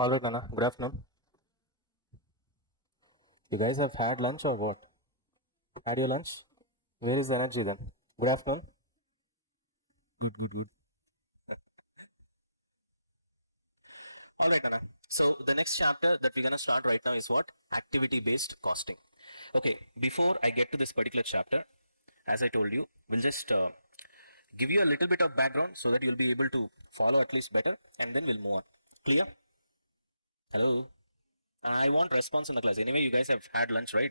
All right, Nana. Good afternoon. You guys have had lunch or what? Had your lunch? Where is the energy then? Good afternoon. Good, good, good. All right, Nana. So the next chapter that we're gonna start right now is what? Activity-based costing. Okay. Before I get to this particular chapter, as I told you, we'll just give you a little bit of background so that you'll be able to follow at least better, and then we'll move on. Clear? Hello. I want response in the class. Anyway, you guys have had lunch, right?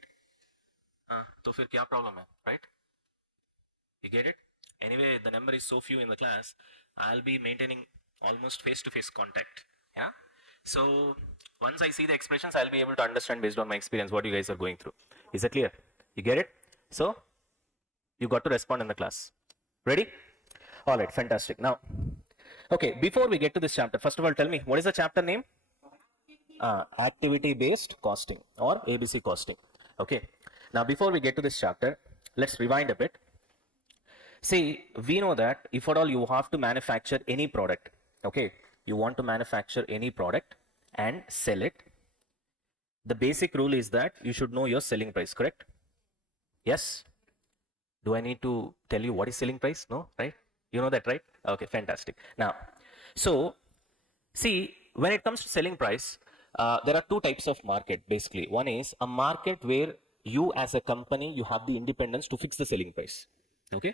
तो फिर क्या problem है, right? You get it? Anyway, the number is so few in the class, I'll be maintaining almost face-to-face contact. Yeah? So once I see the expressions, I'll be able to understand based on my experience what you guys are going through. Is that clear? You get it? So you got to respond in the class. Ready? All right, fantastic. Now, okay, before we get to this chapter, first of all, tell me, what is the chapter name? Activity-based costing or ABC costing. Okay. Now, before we get to this chapter, let's rewind a bit. See, we know that if at all you have to manufacture any product, okay, you want to manufacture any product and sell it, the basic rule is that you should know your selling price, correct? Yes? Do I need to tell you what is selling price? No, right? You know that, right? Okay, fantastic. Now, so see, when it comes to selling price, there are two types of market basically. One is a market where you as a company, you have the independence to fix the selling price. Okay.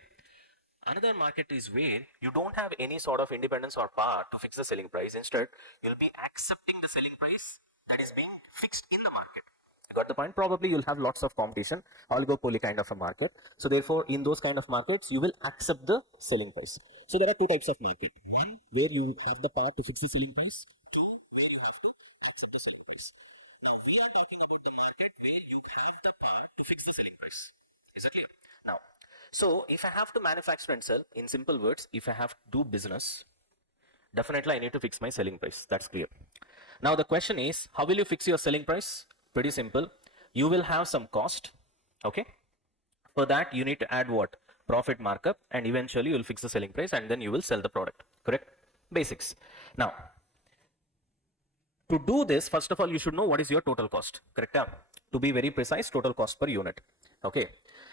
Another market is where you don't have any sort of independence or power to fix the selling price. Instead, you'll be accepting the selling price that is being fixed in the market. You got the point? Probably you'll have lots of competition, oligopoly kind of a market. So therefore, in those kind of markets, you will accept the selling price. So there are two types of market. One, where you have the power to fix the selling price. Two, where you have to accept the selling price. Now, we are talking about the market where you have the power to fix the selling price. Is that clear? Now, so if I have to manufacture and sell, in simple words, if I have to do business, definitely I need to fix my selling price. That's clear. Now the question is, how will you fix your selling price? Pretty simple. You will have some cost. Okay. For that, you need to add what? Profit markup, and eventually you will fix the selling price and then you will sell the product. Correct? Basics. Now, to do this, first of all, you should know what is your total cost. Correct? To be very precise, total cost per unit. Okay.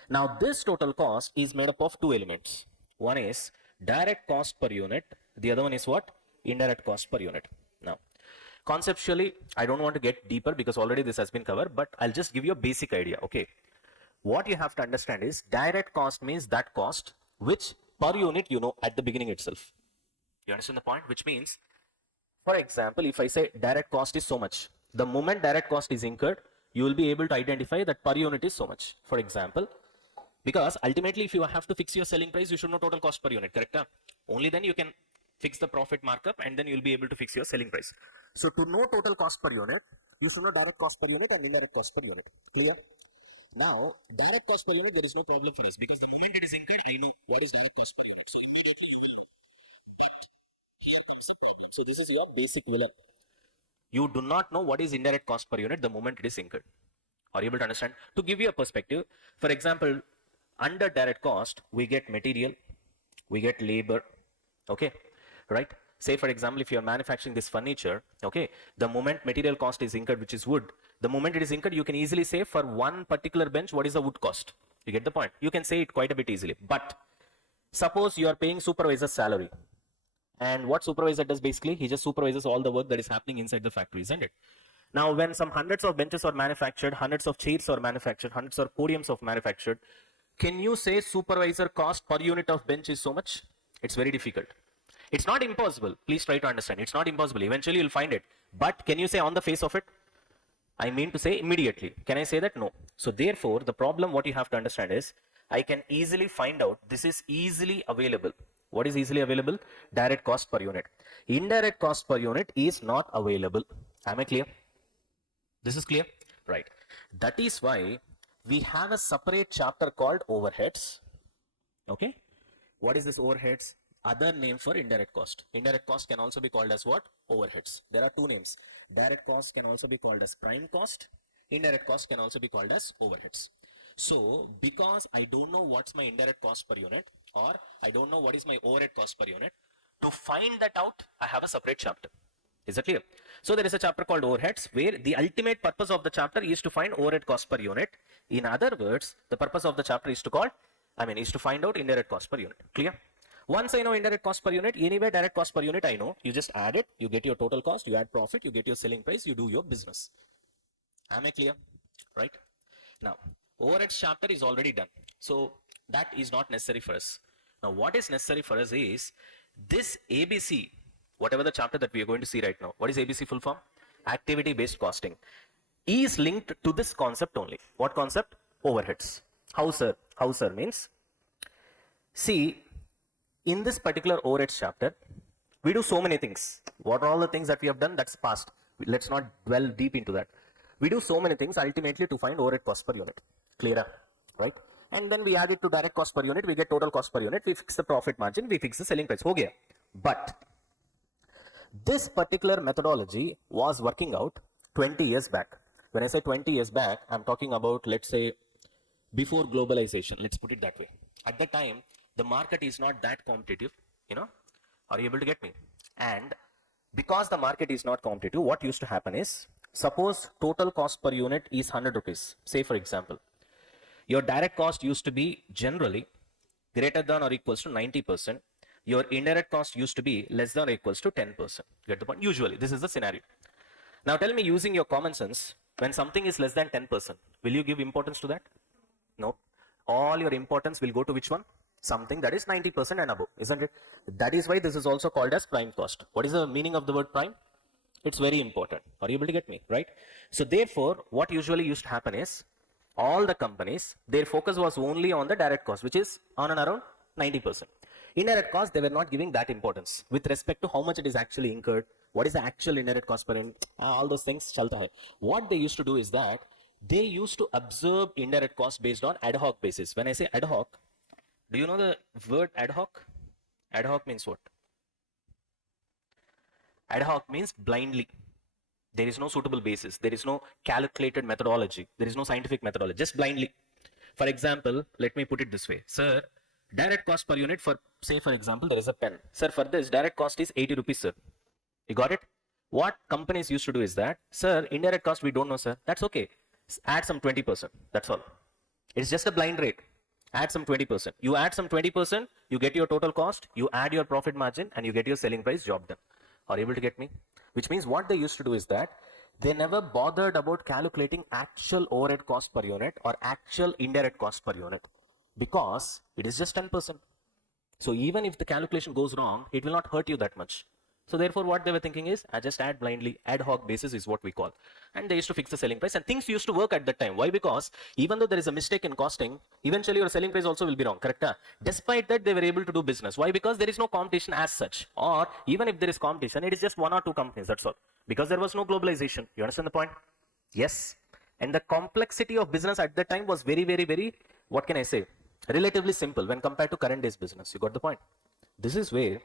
Now, this total cost is made up of two elements. One is direct cost per unit. The other one is what? Indirect cost per unit. Now, conceptually, I don't want to get deeper because already this has been covered, but I'll just give you a basic idea. Okay. What you have to understand is direct cost means that cost which per unit you know at the beginning itself. You understand the point? Which means, for example, if I say direct cost is so much, the moment direct cost is incurred, you will be able to identify that per unit is so much. For example, because ultimately, if you have to fix your selling price, you should know total cost per unit, correct? Only then you can fix the profit markup and then you'll be able to fix your selling price. So to know total cost per unit, you should know direct cost per unit and indirect cost per unit. Clear? Now, direct cost per unit, there is no problem for us because the moment it is incurred, I know what is direct cost per unit. So immediately you will know. But here comes the problem. So this is your basic villain. You do not know what is indirect cost per unit the moment it is incurred. Are you able to understand? To give you a perspective, for example, under direct cost, we get material, we get labor, okay, right? Say for example, if you are manufacturing this furniture, okay, the moment material cost is incurred, which is wood, the moment it is incurred, you can easily say for one particular bench, what is the wood cost? You get the point? You can say it quite a bit easily. But suppose you are paying supervisor's salary. And what supervisor does basically, he just supervises all the work that is happening inside the factory, isn't it? Now, when some hundreds of benches are manufactured, hundreds of chairs are manufactured, hundreds of podiums are manufactured, can you say supervisor cost per unit of bench is so much? It's very difficult. It's not impossible. Please try to understand. It's not impossible. Eventually, you'll find it. But can you say on the face of it? I mean to say immediately. Can I say that? No. So therefore, the problem what you have to understand is, I can easily find out this is easily available. What is easily available? Direct cost per unit. Indirect cost per unit is not available. Am I clear? This is clear? Right. That is why we have a separate chapter called overheads. Okay. What is this overheads? Other name for indirect cost. Indirect cost can also be called as what? Overheads. There are two names. Direct cost can also be called as prime cost. Indirect cost can also be called as overheads. So because I don't know what's my indirect cost per unit, or I don't know what is my overhead cost per unit, to find that out, I have a separate chapter. Is it clear? So there is a chapter called overheads where the ultimate purpose of the chapter is to find overhead cost per unit. In other words, the purpose of the chapter is to find out indirect cost per unit. Clear? Once I know indirect cost per unit, anyway direct cost per unit I know. You just add it, you get your total cost, you add profit, you get your selling price, you do your business. Am I clear? Right? Now, overheads chapter is already done. So that is not necessary for us. Now, what is necessary for us is this ABC, whatever the chapter that we are going to see right now. What is ABC full form? Activity based costing is linked to this concept only. What concept? Overheads. How, sir? How, sir means, see, in this particular overheads chapter, we do so many things. What are all the things that we have done? That's past. Let's not dwell deep into that. We do so many things ultimately to find overhead cost per unit. Clear? Right? And then we add it to direct cost per unit. We get total cost per unit. We fix the profit margin. We fix the selling price. Ho gaya. But this particular methodology was working out 20 years back. When I say 20 years back, I'm talking about, let's say, before globalization. Let's put it that way. At the time, the market is not that competitive. Are you able to get me? And because the market is not competitive, what used to happen is, suppose total cost per unit is 100 rupees. Say for example, your direct cost used to be generally greater than or equals to 90%. Your indirect cost used to be less than or equals to 10%. Get the point? Usually, this is the scenario. Now tell me, using your common sense, when something is less than 10%, will you give importance to that? No. All your importance will go to which one? Something that is 90% and above, isn't it? That is why this is also called as prime cost. What is the meaning of the word prime? It's very important. Are you able to get me? Right? So therefore, what usually used to happen is, all the companies, their focus was only on the direct cost, which is on and around 90%. Indirect cost, they were not giving that importance with respect to how much it is actually incurred, what is the actual indirect cost per unit, all those things chalta hai. What they used to do is that they used to observe indirect cost based on ad hoc basis. When I say ad hoc, do you know the word ad hoc? Ad hoc means what? Ad hoc means blindly. There is no suitable basis. There is no calculated methodology. There is no scientific methodology. Just blindly. For example, let me put it this way. Sir, direct cost per unit for, say for example, there is a pen. Sir, for this, direct cost is 80 rupees, sir. You got it? What companies used to do is that, sir, indirect cost we don't know, sir. That's okay. Add some 20%. That's all. It's just a blind rate. Add some 20%. You add some 20%, you get your total cost, you add your profit margin, and you get your selling price, job done. Are you able to get me? Which means what they used to do is that they never bothered about calculating actual overhead cost per unit or actual indirect cost per unit, because it is just 10%. So even if the calculation goes wrong, it will not hurt you that much. So therefore what they were thinking is, I just add blindly. Ad hoc basis is what we call. And they used to fix the selling price, and things used to work at that time. Why? Because even though there is a mistake in costing, eventually your selling price also will be wrong, correct? Despite that, they were able to do business. Why? Because there is no competition as such. Or even if there is competition, it is just one or two companies, that's all. Because there was no globalization. You understand the point? Yes. And the complexity of business at that time was very, very, very, what can I say? Relatively simple when compared to current days business. You got the point? This is where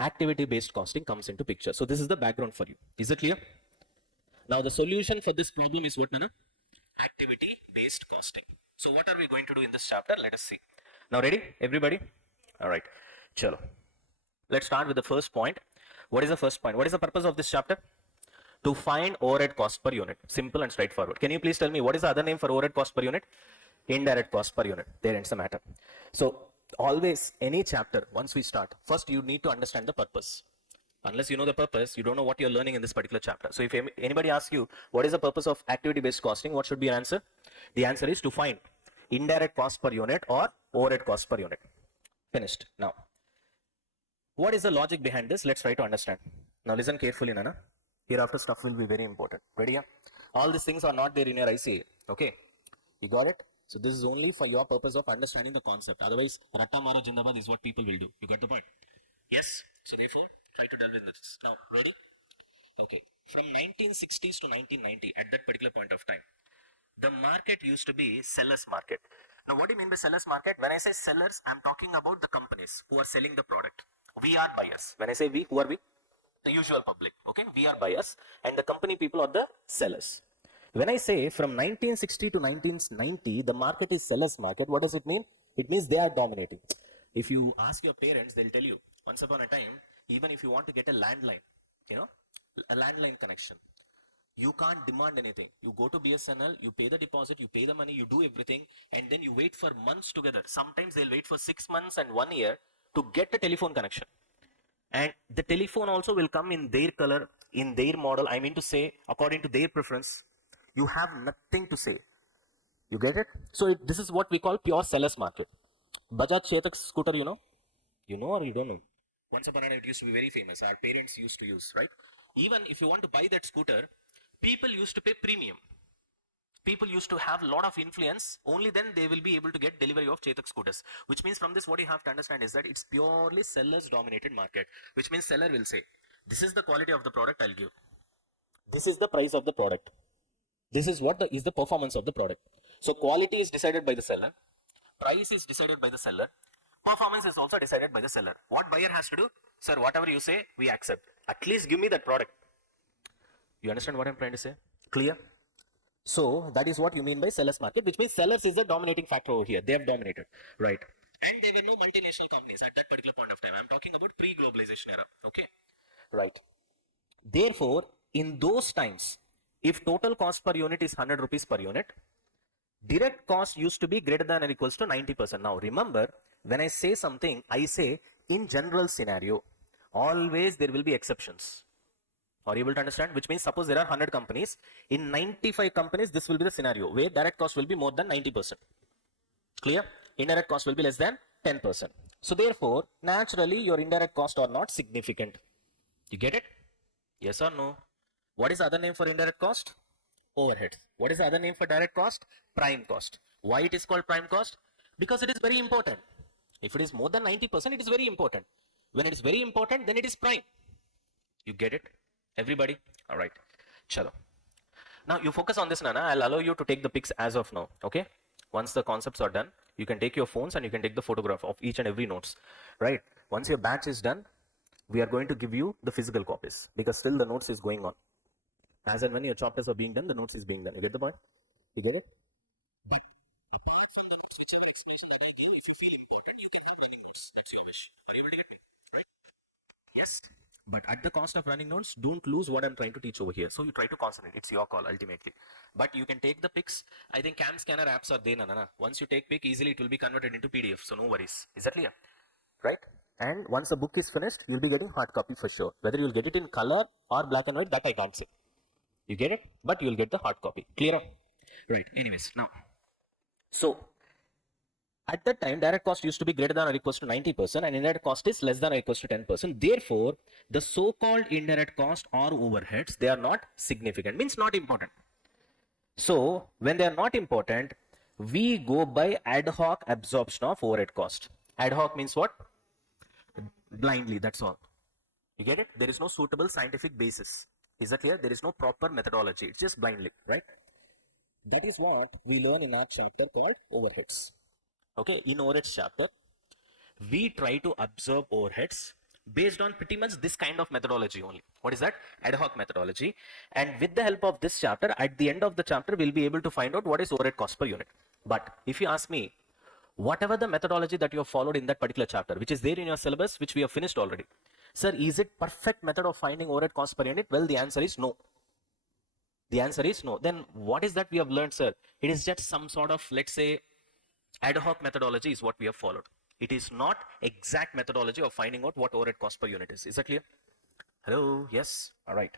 activity based costing comes into picture. So this is the background for you. Is it clear? Now the solution for this problem is what, Nana? Activity based costing. So what are we going to do in this chapter? Let us see. Now ready, everybody? All right. Chalo. Let's start with the first point. What is the first point? What is the purpose of this chapter? To find overhead cost per unit. Simple and straightforward. Can you please tell me what is the other name for overhead cost per unit? Indirect cost per unit. There ends the matter. So always, any chapter, once we start, first you need to understand the purpose. Unless you know the purpose, you don't know what you're learning in this particular chapter. So if anybody asks you, what is the purpose of activity-based costing, what should be your answer? The answer is to find indirect cost per unit or overhead cost per unit. Finished. Now, what is the logic behind this? Let's try to understand. Now listen carefully, Nana. Hereafter stuff will be very important. Ready? Yeah? All these things are not there in your ICA. Okay? You got it? So this is only for your purpose of understanding the concept. Otherwise, Ratta Mara Jindabad is what people will do. You got the point? Yes. So therefore, try to delve into this. Now, ready? Okay. From 1960s to 1990, at that particular point of time, the market used to be seller's market. Now, what do you mean by seller's market? When I say sellers, I'm talking about the companies who are selling the product. We are buyers. When I say we, who are we? The usual public. Okay? We are buyers, and the company people are the sellers. When I say from 1960 to 1990, the market is seller's market, what does it mean? It means they are dominating. If you ask your parents, they'll tell you, once upon a time, even if you want to get a landline, you know, a landline connection. You can't demand anything. You go to BSNL, you pay the deposit, you pay the money, you do everything, and then you wait for months together. Sometimes they'll wait for 6 months and 1 year to get a telephone connection. And the telephone also will come in their color, in their model. I mean to say, according to their preference. You have nothing to say. You get it? So this is what we call pure seller's market. Bajaj Chetak scooter, you know? You know or you don't know? Once upon a time, it used to be very famous. Our parents used to use, right? Even if you want to buy that scooter, people used to pay premium. People used to have a lot of influence. Only then they will be able to get delivery of Chetak scooters. Which means from this, what you have to understand is that it's purely sellers dominated market. Which means seller will say, this is the quality of the product I'll give. This is the price of the product. This is what is the performance of the product. So quality is decided by the seller. Price is decided by the seller. Performance is also decided by the seller. What buyer has to do? Sir, whatever you say, we accept. At least give me that product. You understand what I'm trying to say? Clear? So that is what you mean by seller's market, which means sellers is the dominating factor over here. They have dominated, right? And there were no multinational companies at that particular point of time. I'm talking about pre-globalization era, okay? Right. Therefore, in those times, if total cost per unit is 100 rupees per unit, direct cost used to be greater than or equals to 90%. Now remember, when I say something, I say in general scenario, always there will be exceptions. Are you able to understand? Which means suppose there are 100 companies. In 95 companies, this will be the scenario where direct cost will be more than 90%. Clear? Indirect cost will be less than 10%. So therefore, naturally, your indirect cost are not significant. You get it? Yes or no? What is the other name for indirect cost? Overhead. What is the other name for direct cost? Prime cost. Why it is called prime cost? Because it is very important. If it is more than 90%, it is very important. When it is very important, then it is prime. You get it? Everybody? All right. Chalo. Now you focus on this, Nana. I'll allow you to take the pics as of now. Okay? Once the concepts are done, you can take your phones and you can take the photograph of each and every notes. Right? Once your batch is done, we are going to give you the physical copies because still the notes is going on. As and when your chapters are being done, the notes is being done. You get the point? You get it? But apart from the notes, whichever explanation that I give, if you feel important, you can have running notes. That's your wish. Are you able to get me? Right? Yes. But at the cost of running notes, don't lose what I'm trying to teach over here. So you try to concentrate. It's your call ultimately. But you can take the pics. I think cam scanner apps are there, Nana. Once you take pic, easily it will be converted into PDF. So no worries. Is that clear? Right? And once the book is finished, you'll be getting hard copy for sure. Whether you'll get it in color or black and white, that I can't say. You get it? But you'll get the hard copy. Clear? Right. Anyways, now. So at that time, direct cost used to be greater than or equals to 90% and indirect cost is less than or equals to 10%. Therefore, the so-called indirect cost or overheads, they are not significant, means not important. So, when they are not important, we go by ad hoc absorption of overhead cost. Ad hoc means what? Blindly, that's all. You get it? There is no suitable scientific basis. Is that clear? There is no proper methodology. It's just blindly, right? That is what we learn in our chapter called overheads. Okay, in overheads chapter, we try to observe overheads based on pretty much this kind of methodology only. What is that? Ad hoc methodology. And with the help of this chapter, at the end of the chapter, we'll be able to find out what is overhead cost per unit. But if you ask me, whatever the methodology that you have followed in that particular chapter, which is there in your syllabus, which we have finished already, sir, is it perfect method of finding overhead cost per unit? Well, the answer is no. The answer is no. Then what is that we have learned, sir? It is just some sort of, let's say, ad hoc methodology is what we have followed. It is not exact methodology of finding out what overhead cost per unit is. Is that clear? Hello? Yes? All right.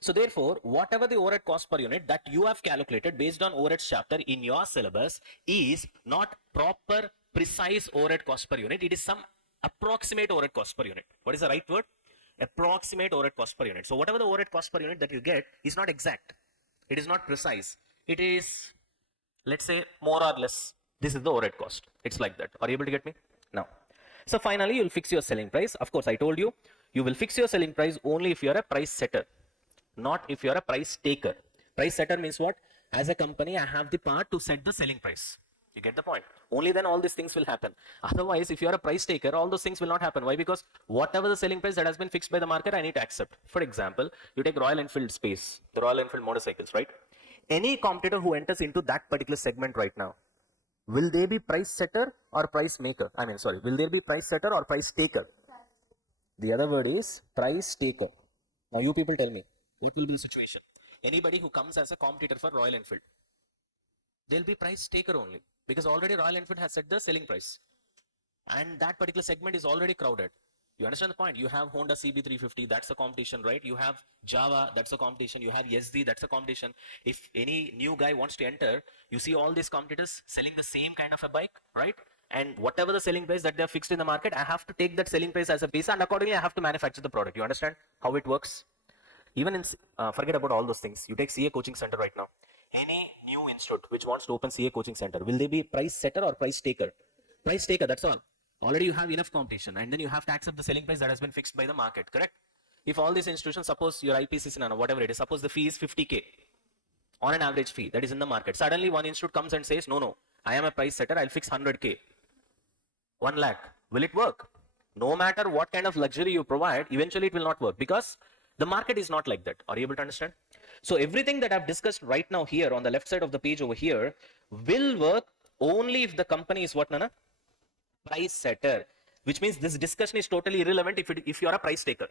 So therefore, whatever the overhead cost per unit that you have calculated based on overhead chapter in your syllabus is not proper, precise overhead cost per unit. It is some approximate overhead cost per unit. What is the right word? Approximate overhead cost per unit. So whatever the overhead cost per unit that you get is not exact. It is not precise. It is, let's say, more or less. This is the overhead cost. It's like that. Are you able to get me? Now. So finally, you'll fix your selling price. Of course, I told you, you will fix your selling price only if you're a price setter, not if you're a price taker. Price setter means what? As a company, I have the power to set the selling price. You get the point? Only then all these things will happen. Otherwise, if you're a price taker, all those things will not happen. Why? Because whatever the selling price that has been fixed by the market, I need to accept. For example, you take Royal Enfield space, the Royal Enfield motorcycles, right? Any competitor who enters into that particular segment right now, will they be price setter or price maker? Will there be price setter or price taker? The other word is price taker. Now you people tell me, what will be the situation? Anybody who comes as a competitor for Royal Enfield, they'll be price taker only because already Royal Enfield has set the selling price and that particular segment is already crowded. You understand the point? You have Honda CB350, that's a competition, right? You have Java, that's a competition. You have SD, that's a competition. If any new guy wants to enter, you see all these competitors selling the same kind of a bike, right? And whatever the selling price that they're fixed in the market, I have to take that selling price as a base and accordingly I have to manufacture the product. You understand how it works? Even in, forget about all those things. You take CA coaching center right now. Any new institute which wants to open CA coaching center, will they be price setter or price taker? Price taker, that's all. Already you have enough competition and then you have to accept the selling price that has been fixed by the market, correct? If all these institutions, suppose your IPCC, whatever it is, suppose the fee is 50K on an average fee that is in the market. Suddenly one institute comes and says, no, I am a price setter, I'll fix 100K. 1 lakh. Will it work? No matter what kind of luxury you provide, eventually it will not work because the market is not like that. Are you able to understand? So everything that I've discussed right now here on the left side of the page over here will work only if the company is what, Nana? Price setter. Which means this discussion is totally irrelevant if you're a price taker.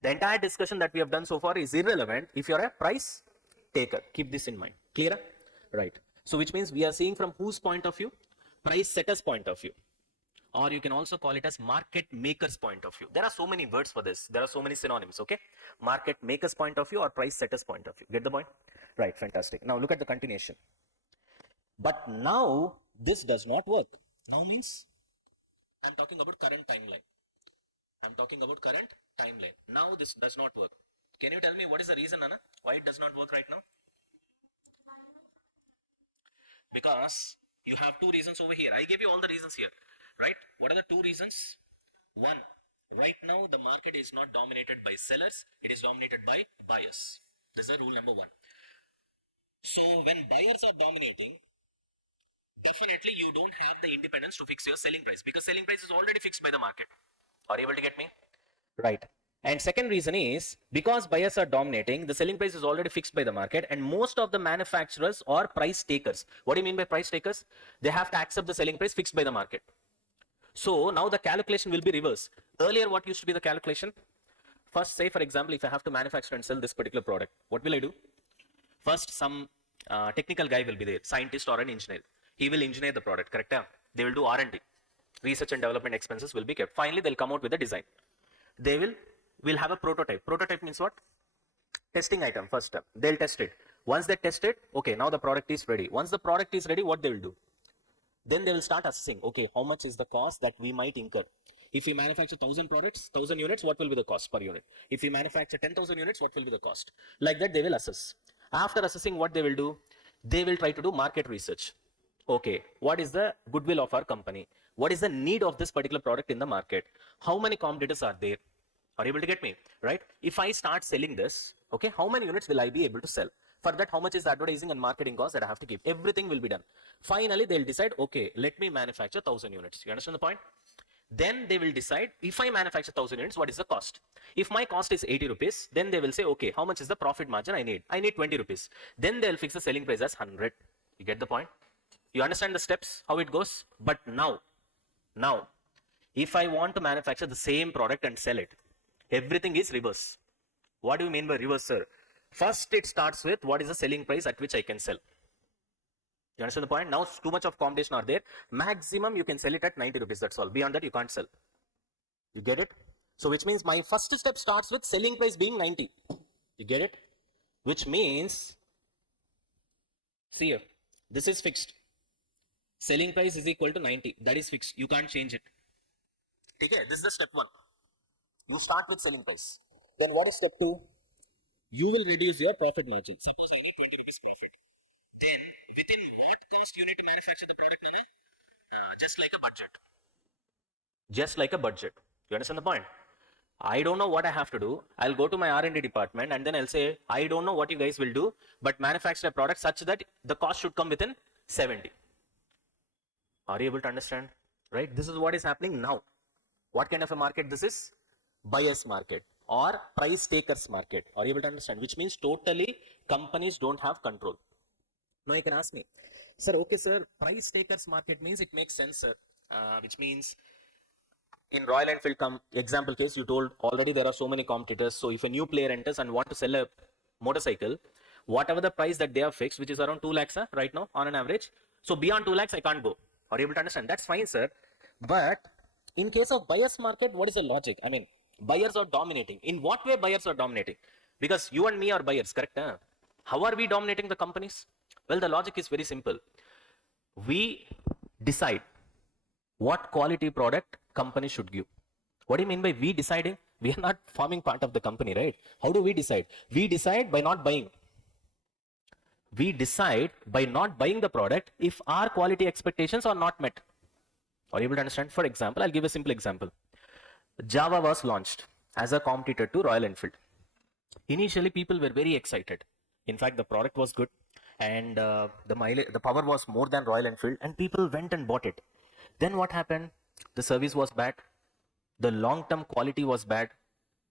The entire discussion that we have done so far is irrelevant if you're a price taker. Keep this in mind. Clear? Right. So which means we are seeing from whose point of view? Price setter's point of view. Or you can also call it as market maker's point of view. There are so many words for this. There are so many synonyms, okay? Market maker's point of view or price setter's point of view. Get the point? Right, fantastic. Now look at the continuation. But now this does not work. Now means I'm talking about current timeline. I'm talking about current timeline. Now this does not work. Can you tell me what is the reason, Anna? Why it does not work right now? Because you have two reasons over here. I gave you all the reasons here, right? What are the two reasons? One, right now the market is not dominated by sellers, it is dominated by buyers. This is rule number one. So when buyers are dominating, definitely you don't have the independence to fix your selling price because selling price is already fixed by the market. Are you able to get me? Right. And second reason is because buyers are dominating, the selling price is already fixed by the market and most of the manufacturers are price takers. What do you mean by price takers? They have to accept the selling price fixed by the market. So now the calculation will be reversed. Earlier, what used to be the calculation? First, say for example, if I have to manufacture and sell this particular product, what will I do? First, some technical guy will be there, scientist or an engineer. He will engineer the product, correct? They will do R&D. Research and development expenses will be kept. Finally, they'll come out with a design. They will have a prototype. Prototype means what? Testing item, first step. They'll test it. Once they test it, okay, now the product is ready. Once the product is ready, what they will do? Then they will start assessing, okay, how much is the cost that we might incur? If we manufacture 1,000 products, 1,000 units, what will be the cost per unit? If we manufacture 10,000 units, what will be the cost? Like that, they will assess. After assessing, what they will do? They will try to do market research. Okay, what is the goodwill of our company? What is the need of this particular product in the market? How many competitors are there? Are you able to get me? Right? If I start selling this, okay, how many units will I be able to sell? For that, how much is the advertising and marketing cost that I have to keep? Everything will be done. Finally, they'll decide, okay, let me manufacture 1,000 units. You understand the point? Then they will decide, if I manufacture 1,000 units, what is the cost? If my cost is 80 rupees, then they will say, okay, how much is the profit margin I need? I need 20 rupees. Then they'll fix the selling price as 100. You get the point? You understand the steps, how it goes? But now, if I want to manufacture the same product and sell it, everything is reverse. What do you mean by reverse, sir? First, it starts with what is the selling price at which I can sell. You understand the point? Now, too much of competition are there. Maximum, you can sell it at 90 rupees. That's all. Beyond that, you can't sell. You get it? So, which means my first step starts with selling price being 90. You get it? Which means, see here, this is fixed. Selling price is equal to 90. That is fixed. You can't change it. Okay, this is the step one. You start with selling price. Then what is step two? You will reduce your profit margin. Suppose I need 20 rupees profit. Then within what cost you need to manufacture the product, Nana? Just like a budget. Just like a budget. You understand the point? I don't know what I have to do. I'll go to my R&D department and then I'll say, I don't know what you guys will do, but manufacture a product such that the cost should come within 70. Are you able to understand? Right? This is what is happening now. What kind of a market this is? Buyer's market or price takers market. Are you able to understand? Which means totally companies don't have control. Now you can ask me, sir, okay, sir, price takers market means it makes sense, sir. Which means In Royal Enfield example case, you told already there are so many competitors. So if a new player enters and want to sell a motorcycle, whatever the price that they have fixed, which is around 2 lakhs right now on an average. So beyond 2 lakhs, I can't go. Are you able to understand? That's fine, sir. But in case of buyer's market, what is the logic? I mean, buyers are dominating. In what way buyers are dominating? Because you and me are buyers, correct? Huh? How are we dominating the companies? Well, the logic is very simple. We decide what quality product company should give. What do you mean by we deciding? We are not forming part of the company, right? How do we decide? We decide by not buying. We decide by not buying the product if our quality expectations are not met. Are you able to understand? For example, I'll give a simple example. Java was launched as a competitor to Royal Enfield. Initially, people were very excited. In fact, the product was good and the power was more than Royal Enfield, and people went and bought it. Then what happened? The service was bad. The long-term quality was bad.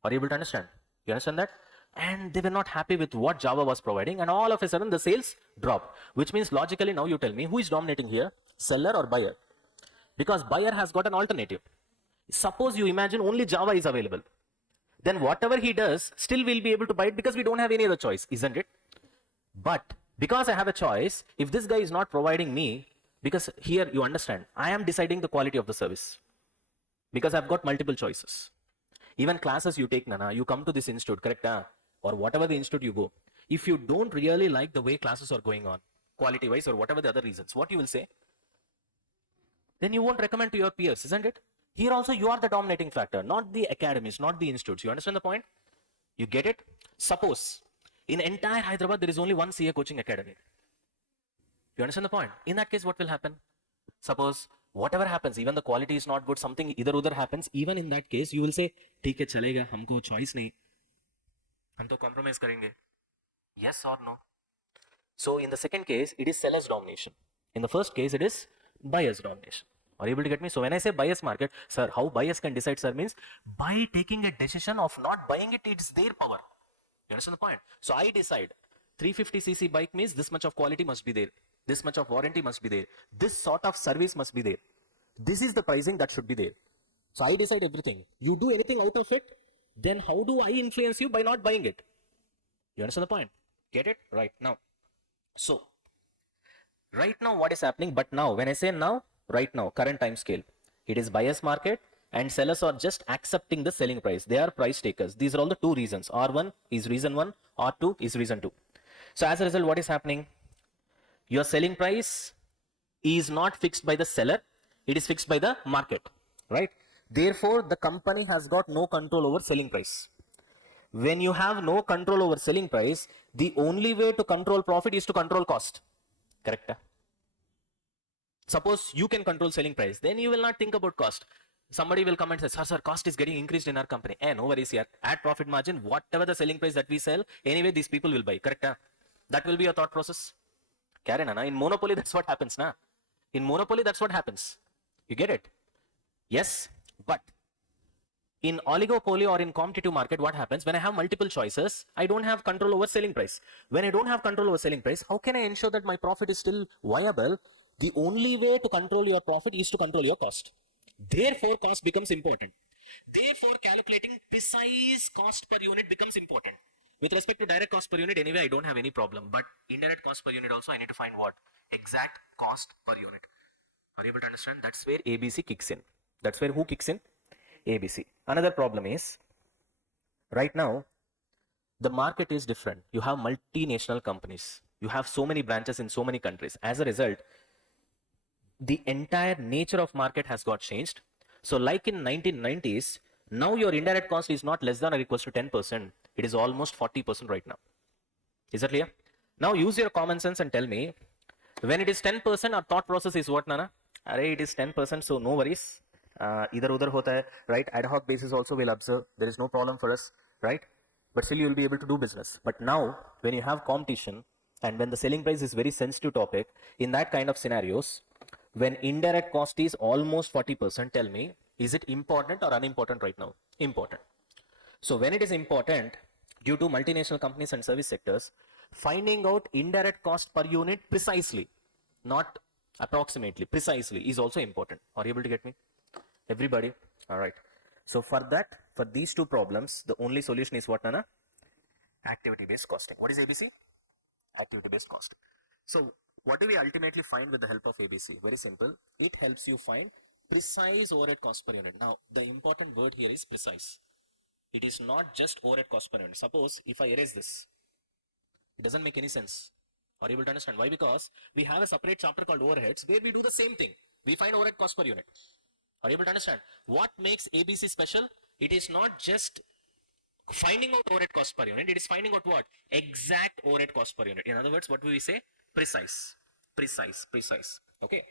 Are you able to understand? You understand that? And they were not happy with what Java was providing, and all of a sudden the sales dropped. Which means logically now you tell me who is dominating here, seller or buyer? Because buyer has got an alternative. Suppose you imagine only Java is available. Then whatever he does, still we'll be able to buy it because we don't have any other choice, isn't it? But because I have a choice, if this guy is not providing me, because here you understand, I am deciding the quality of the service. Because I've got multiple choices. Even classes you take, Nana, you come to this institute, correct? Or whatever the institute you go. If you don't really like the way classes are going on, quality wise or whatever the other reasons, what you will say? Then you won't recommend to your peers, isn't it? Here also you are the dominating factor, not the academies, not the institutes. You understand the point? You get it? Suppose in entire Hyderabad there is only one CA coaching academy. You understand the point? In that case, what will happen? Suppose whatever happens, even the quality is not good, something either other happens, even in that case, you will say, ठीक है चलेगा, हमको choice नहीं, हम तो compromise करेंगे. Yes or no? So in the second case, it is seller's domination. In the first case, it is buyer's domination. Are you able to get me? So when I say buyer's market, sir, how buyers can decide, sir, means by taking a decision of not buying it, it's their power. You understand the point? So I decide 350cc bike means this much of quality must be there. This much of warranty must be there. This sort of service must be there. This is the pricing that should be there. So I decide everything. You do anything out of it, then how do I influence you? By not buying it. You understand the point? Get it? Right now. So, right now what is happening? But now, when I say now, right now, current time scale, it is buyer's market and sellers are just accepting the selling price. They are price takers. These are all the two reasons. R1 is reason 1, R2 is reason 2. So as a result, what is happening? Your selling price is not fixed by the seller. It is fixed by the market, right? Therefore, the company has got no control over selling price. When you have no control over selling price, the only way to control profit is to control cost. Correct? Suppose you can control selling price, then you will not think about cost. Somebody will come and say, sir, cost is getting increased in our company. No worries here. Add profit margin, whatever the selling price that we sell, anyway, these people will buy. Correct? That will be your thought process. In monopoly, that's what happens. In monopoly, that's what happens. You get it? Yes, but in oligopoly or in competitive market, what happens? When I have multiple choices, I don't have control over selling price. When I don't have control over selling price, how can I ensure that my profit is still viable? The only way to control your profit is to control your cost. Therefore, cost becomes important. Therefore, calculating precise cost per unit becomes important. With respect to direct cost per unit, anyway, I don't have any problem. But indirect cost per unit also, I need to find what? Exact cost per unit. Are you able to understand? That's where ABC kicks in. That's where who kicks in? ABC. Another problem is, right now, the market is different. You have multinational companies. You have so many branches in so many countries. As a result, the entire nature of market has got changed. So like in 1990s, now your indirect cost is not less than or equals to 10%. It is almost 40% right now. Is that clear? Now use your common sense and tell me, when it is 10%, our thought process is what, Nana? Array, it is 10%, so no worries. Either udhar hota hai, right? Ad hoc basis also will observe. There is no problem for us, right? But still you will be able to do business. But now, when you have competition and when the selling price is very sensitive topic, in that kind of scenarios, when indirect cost is almost 40%, tell me, is it important or unimportant right now? Important. So when it is important, due to multinational companies and service sectors, finding out indirect cost per unit precisely, not approximately, precisely, is also important. Are you able to get me? Everybody, All right. So for that, for these two problems, the only solution is what, Nana? Activity-based costing. What is ABC? Activity-based costing. So what do we ultimately find with the help of ABC? Very simple. It helps you find precise overhead cost per unit. Now, the important word here is precise. It is not just overhead cost per unit. Suppose if I erase this, it doesn't make any sense. Are you able to understand? Why? Because we have a separate chapter called overheads where we do the same thing. We find overhead cost per unit. Are you able to understand? What makes ABC special? It is not just finding out overhead cost per unit. It is finding out what? Exact overhead cost per unit. In other words, what do we say? Precise. Precise. Precise. Okay.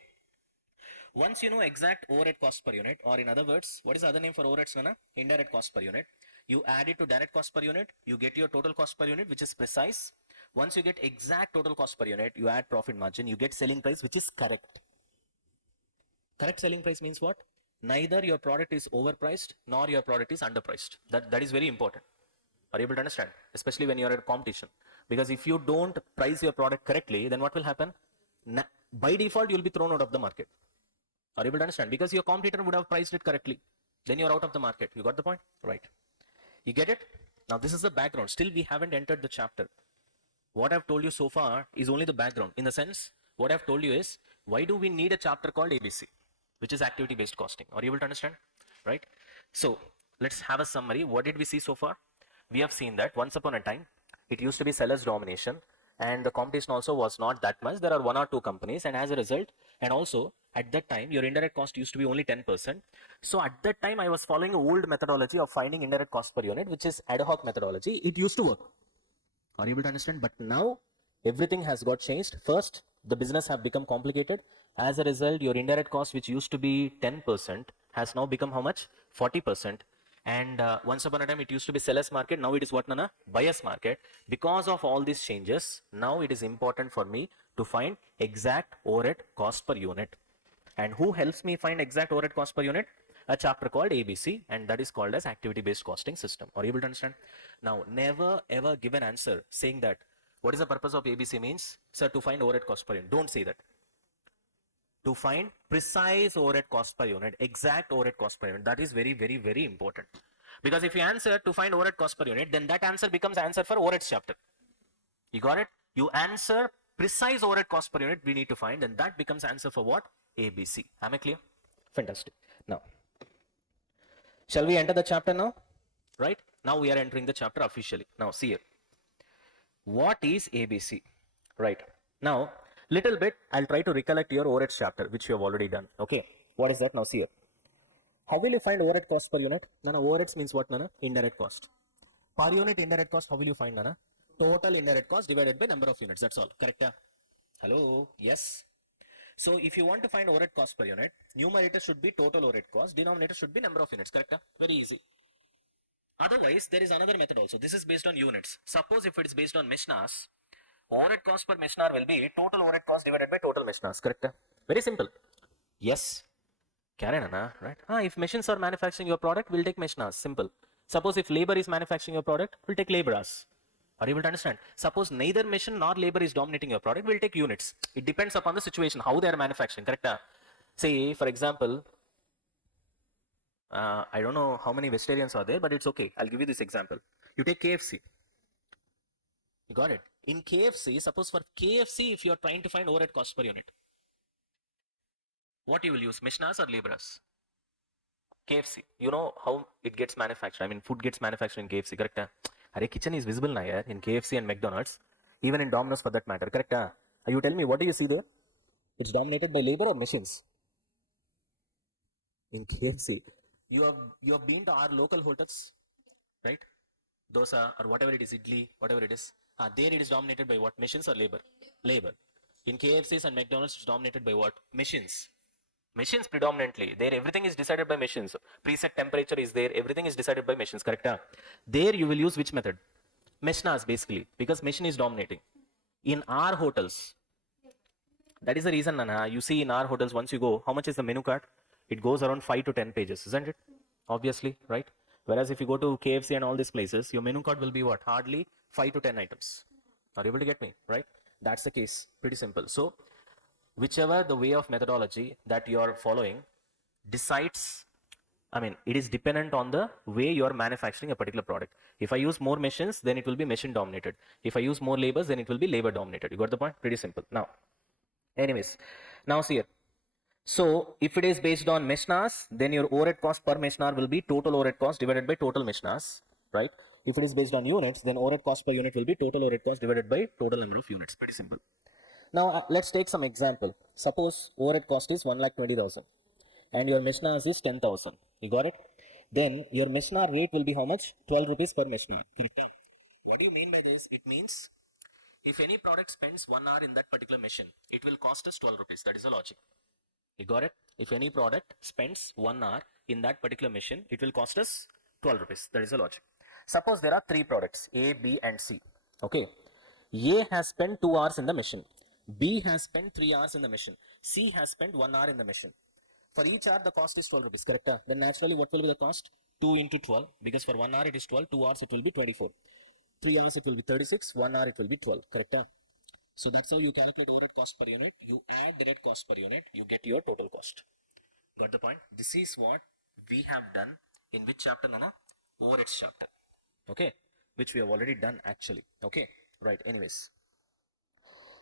Once you know exact overhead cost per unit, or in other words, what is the other name for overheads, Nana? Indirect cost per unit. You add it to direct cost per unit, you get your total cost per unit, which is precise. Once you get exact total cost per unit, you add profit margin, you get selling price, which is correct. Correct selling price means what? Neither your product is overpriced nor your product is underpriced. That is very important. Are you able to understand? Especially when you're at competition. Because if you don't price your product correctly, then what will happen? By default, you'll be thrown out of the market. Are you able to understand? Because your competitor would have priced it correctly. Then you're out of the market. You got the point? Right. You get it? Now this is the background. Still we haven't entered the chapter. What I've told you so far is only the background. In the sense, what I've told you is, why do we need a chapter called ABC, which is activity-based costing? Are you able to understand? Right? So let's have a summary. What did we see so far? We have seen that once upon a time, it used to be seller's domination, and the competition also was not that much. There are one or two companies, and as a result, and also at that time, your indirect cost used to be only 10%. So at that time, I was following an old methodology of finding indirect cost per unit, which is ad hoc methodology. It used to work. Are you able to understand? But now everything has got changed. First, the business have become complicated. As a result, your indirect cost, which used to be 10%, has now become how much? 40%. And once upon a time, it used to be seller's market. Now it is what, Nana? Buyer's market. Because of all these changes, now it is important for me to find exact overhead cost per unit. And who helps me find exact overhead cost per unit? A chapter called ABC, and that is called as activity-based costing system. Are you able to understand? Now, never ever give an answer saying that, what is the purpose of ABC means? Sir, to find overhead cost per unit. Don't say that. To find precise overhead cost per unit, exact overhead cost per unit. That is very, very, very important. Because if you answer to find overhead cost per unit, then that answer becomes answer for overheads chapter. You got it? You answer precise overhead cost per unit we need to find, and that becomes answer for what? ABC. Am I clear? Fantastic. Now, shall we enter the chapter now? Right? Now we are entering the chapter officially. Now, see here. What is ABC? Right. Now, little bit, I'll try to recollect your overheads chapter, which you have already done. Okay. What is that? Now, see here. How will you find overhead cost per unit? Nana, overheads means what, Nana? Indirect cost. Per unit indirect cost, how will you find, Nana? Total indirect cost divided by number of units. That's all. Correct? Hello? Yes. So if you want to find overhead cost per unit, numerator should be total overhead cost, denominator should be number of units. Correct? Very easy. Otherwise, there is another method also. This is based on units. Suppose if it is based on meshnas, overhead cost per meshnar will be total overhead cost divided by total meshnas. Correct? Very simple. Yes. Karanana, right? If machines are manufacturing your product, we'll take meshnas. Simple. Suppose if labor is manufacturing your product, we'll take laborers. Are you able to understand? Suppose neither machine nor labor is dominating your product, we'll take units. It depends upon the situation, how they are manufacturing. Correct? Say, for example, I don't know how many vegetarians are there, but it's okay. I'll give you this example. You take KFC. You got it? In KFC, suppose for KFC, if you're trying to find overhead cost per unit, what you will use, meshnas or laborers? KFC. You know how it gets manufactured. I mean, food gets manufactured in KFC, correct? Arey, kitchen is visible now, yeah, in KFC and McDonald's, even in Domino's for that matter, correct? You tell me, what do you see there? It's dominated by labor or machines? In KFC, you have been to our local hotels, right? Dosa or whatever it is, idli, whatever it is. There it is dominated by what? Machines or labor? Labor. In KFCs and McDonald's, it's dominated by what? Machines. Machines predominantly. There everything is decided by machines. Preset temperature is there. Everything is decided by machines, correct? There you will use which method? Meshnas basically, because machine is dominating. In our hotels, that is the reason, Nana, you see in our hotels, once you go, how much is the menu card? It goes around 5 to 10 pages, isn't it? Obviously, right? Whereas if you go to KFC and all these places, your menu card will be what? Hardly 5 to 10 items. Are you able to get me, right? That's the case. Pretty simple. So, whichever the way of methodology that you are following decides I mean, it is dependent on the way you are manufacturing a particular product. If I use more machines, then it will be machine dominated. If I use more labors, then it will be labor dominated. You got the point? Pretty simple. Now, anyways, now see here. So if it is based on mesh hours, then your overhead cost per mesh hour will be total overhead cost divided by total mesh hours, right? If it is based on units, then overhead cost per unit will be total overhead cost divided by total number of units. Pretty simple. Now let's take some example. Suppose overhead cost is 1,20,000 and your mesh hours is 10,000. You got it? Then your mesh hour rate will be how much? 12 rupees per mesh hour. What do you mean by this? It means if any product spends 1 hour in that particular machine, it will cost us 12 rupees. That is the logic. You got it? If any product spends 1 hour in that particular machine, it will cost us 12 rupees. That is the logic. Suppose there are 3 products, A, B and C. Okay. A has spent 2 hours in the machine. B has spent 3 hours in the machine. C has spent 1 hour in the machine. For each hour, the cost is 12 rupees, correct? Then naturally, what will be the cost? 2 into 12, because for 1 hour it is 12, 2 hours it will be 24. 3 hours it will be 36, 1 hour it will be 12, correct? So that's how you calculate overhead cost per unit. You add the net cost per unit, you get your total cost. Got the point? This is what we have done in which chapter, Nana? Overheads chapter. Okay, which we have already done actually. Okay, right. Anyways,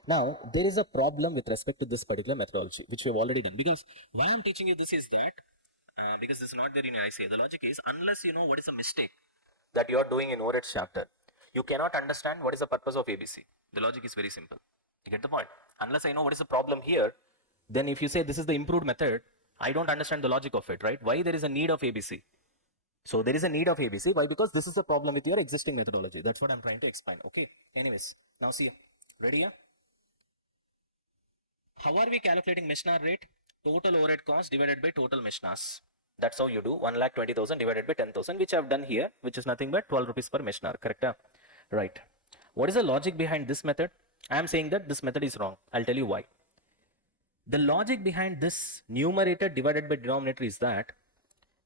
now there is a problem with respect to this particular methodology, which we have already done. Because why I'm teaching you this is that because this is not there in ICA. The logic is unless you know what is a mistake that you are doing in overheads chapter, you cannot understand what is the purpose of ABC. The logic is very simple. You get the point? Unless I know what is the problem here, then if you say this is the improved method, I don't understand the logic of it, right? Why there is a need of ABC? So there is a need of ABC. Why? Because this is a problem with your existing methodology. That's what I'm trying to explain. Okay. Anyways, now see, ready? Yeah? How are we calculating mesh hour rate? Total overhead cost divided by total mesh hours. That's how you do 1,20,000 divided by 10,000, which I've done here, which is nothing but 12 rupees per mesh hour. Correct? Right. What is the logic behind this method? I am saying that this method is wrong. I'll tell you why. The logic behind this numerator divided by denominator is that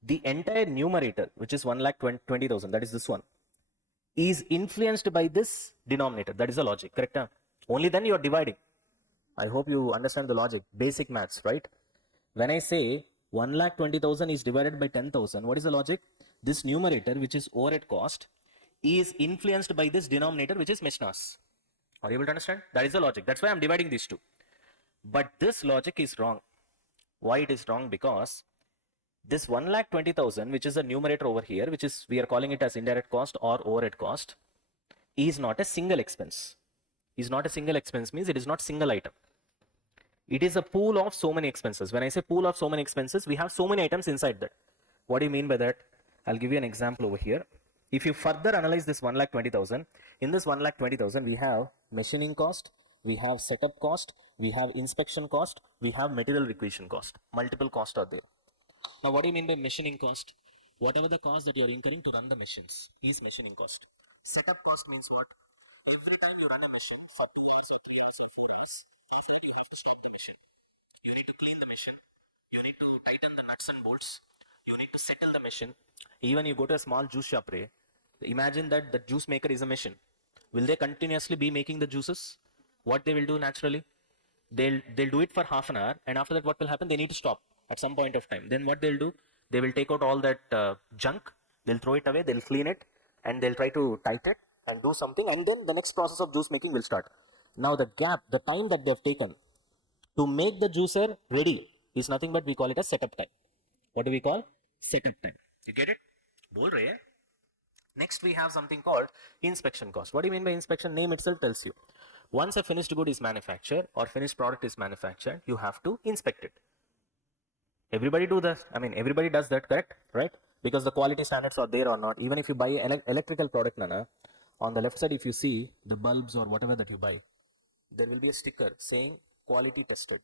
the entire numerator, which is 1,20,000, that is this one, is influenced by this denominator. That is the logic. Correct? Only then you are dividing. I hope you understand the logic. Basic maths, right? When I say 1,20,000 is divided by 10,000, what is the logic? This numerator, which is overhead cost, is influenced by this denominator, which is mesh hours. Are you able to understand? That is the logic. That's why I'm dividing these two. But this logic is wrong. Why it is wrong? Because this 1,20,000, which is the numerator over here, which is we are calling it as indirect cost or overhead cost, is not a single expense. Is not a single expense means it is not single item. It is a pool of so many expenses. When I say pool of so many expenses, we have so many items inside that. What do you mean by that? I'll give you an example over here. If you further analyze this 1,20,000, in this 1,20,000, we have machining cost, we have setup cost, we have inspection cost, we have material requisition cost. Multiple costs are there. Now, what do you mean by machining cost? Whatever the cost that you are incurring to run the machines is machining cost. Setup cost means what? Every time you run a machine for 2 hours or 3 hours or 4 hours, after that you have to stop the machine. You need to clean the machine. You need to tighten the nuts and bolts. You need to settle the machine. Even you go to a small juice shop, imagine that the juice maker is a machine. Will they continuously be making the juices? What they will do naturally? They'll do it for half an hour, and after that, what will happen? They need to stop at some point of time. Then what they'll do? They will take out all that junk. They'll throw it away. They'll clean it, and they'll try to tighten it and do something. And then the next process of juice making will start. Now the gap, the time that they've taken to make the juicer ready is nothing but we call it a setup time. What do we call? Setup time. You get it? Bol rahe hai? Next, we have something called inspection cost. What do you mean by inspection? Name itself tells you. Once a finished good is manufactured or finished product is manufactured, you have to inspect it. Everybody do that. I mean, everybody does that, correct? Right? Because the quality standards are there or not. Even if you buy electrical product, Nana, on the left side, if you see the bulbs or whatever that you buy, there will be a sticker saying quality tested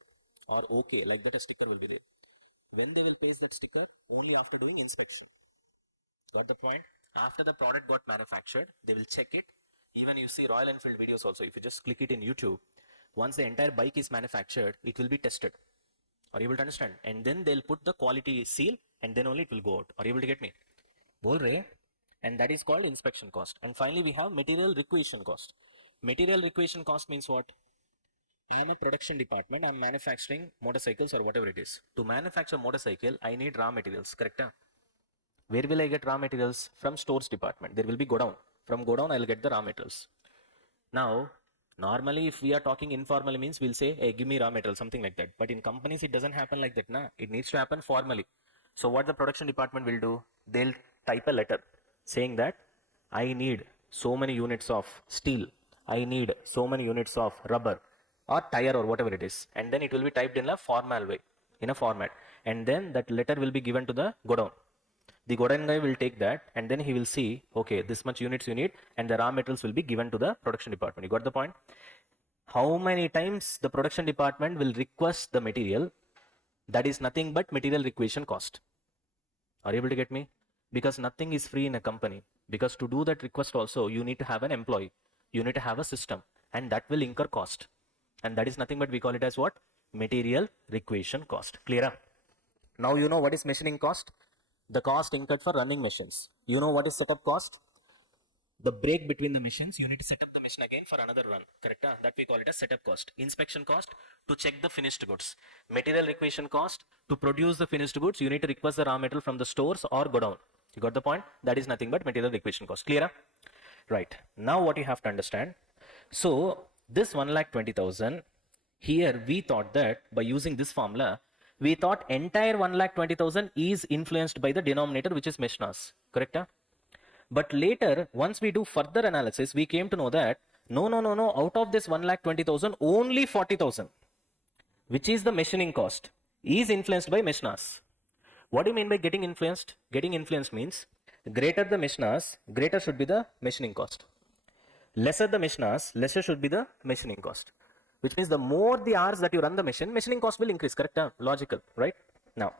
or okay, like that a sticker will be there. When they will place that sticker? Only after doing inspection. Got the point? After the product got manufactured, they will check it. Even you see Royal Enfield videos also, if you just click it in YouTube, once the entire bike is manufactured, it will be tested. Are you able to understand? And then they'll put the quality seal and then only it will go out. Are you able to get me? Bol rahe? And that is called inspection cost. And finally, we have material requisition cost. Material requisition cost means what? I am a production department. I'm manufacturing motorcycles or whatever it is. To manufacture motorcycle, I need raw materials, correct? Where will I get raw materials? From stores department. There will be godown. From godown, I'll get the raw materials. Now, normally if we are talking informally means we'll say, hey, give me raw material, something like that. But in companies, it doesn't happen like that. Nah? It needs to happen formally. So what the production department will do, they'll type a letter saying that I need so many units of steel. I need so many units of rubber or tire or whatever it is. And then it will be typed in a formal way, in a format. And then that letter will be given to the godown. The godown guy will take that and then he will see, okay, this much units you need, and the raw materials will be given to the production department. You got the point? How many times the production department will request the material? That is nothing but material requisition cost. Are you able to get me? Because nothing is free in a company. Because to do that request also, you need to have an employee. You need to have a system, and that will incur cost. And that is nothing but we call it as what? Material requisition cost. Clear? Now you know what is machining cost? The cost incurred for running machines. You know what is setup cost? The break between the machines, you need to set up the machine again for another run. Correct? That we call it as setup cost. Inspection cost, to check the finished goods. Material requisition cost, to produce the finished goods, you need to request the raw material from the stores or go down. You got the point? That is nothing but material requisition cost. Clear? Right. Now what you have to understand. So this 1,20,000, here we thought that by using this formula, we thought entire 1,20,000 is influenced by the denominator, which is Mishnas. Correct? But later, once we do further analysis, we came to know that no. Out of this 1,20,000, only 40,000, which is the machining cost, is influenced by Mishnas. What do you mean by getting influenced? Getting influenced means greater the Mishnas, greater should be the machining cost. Lesser the Mishnas, lesser should be the machining cost. Which means the more the hours that you run the machine, machining cost will increase. Correct? Logical, right? Now,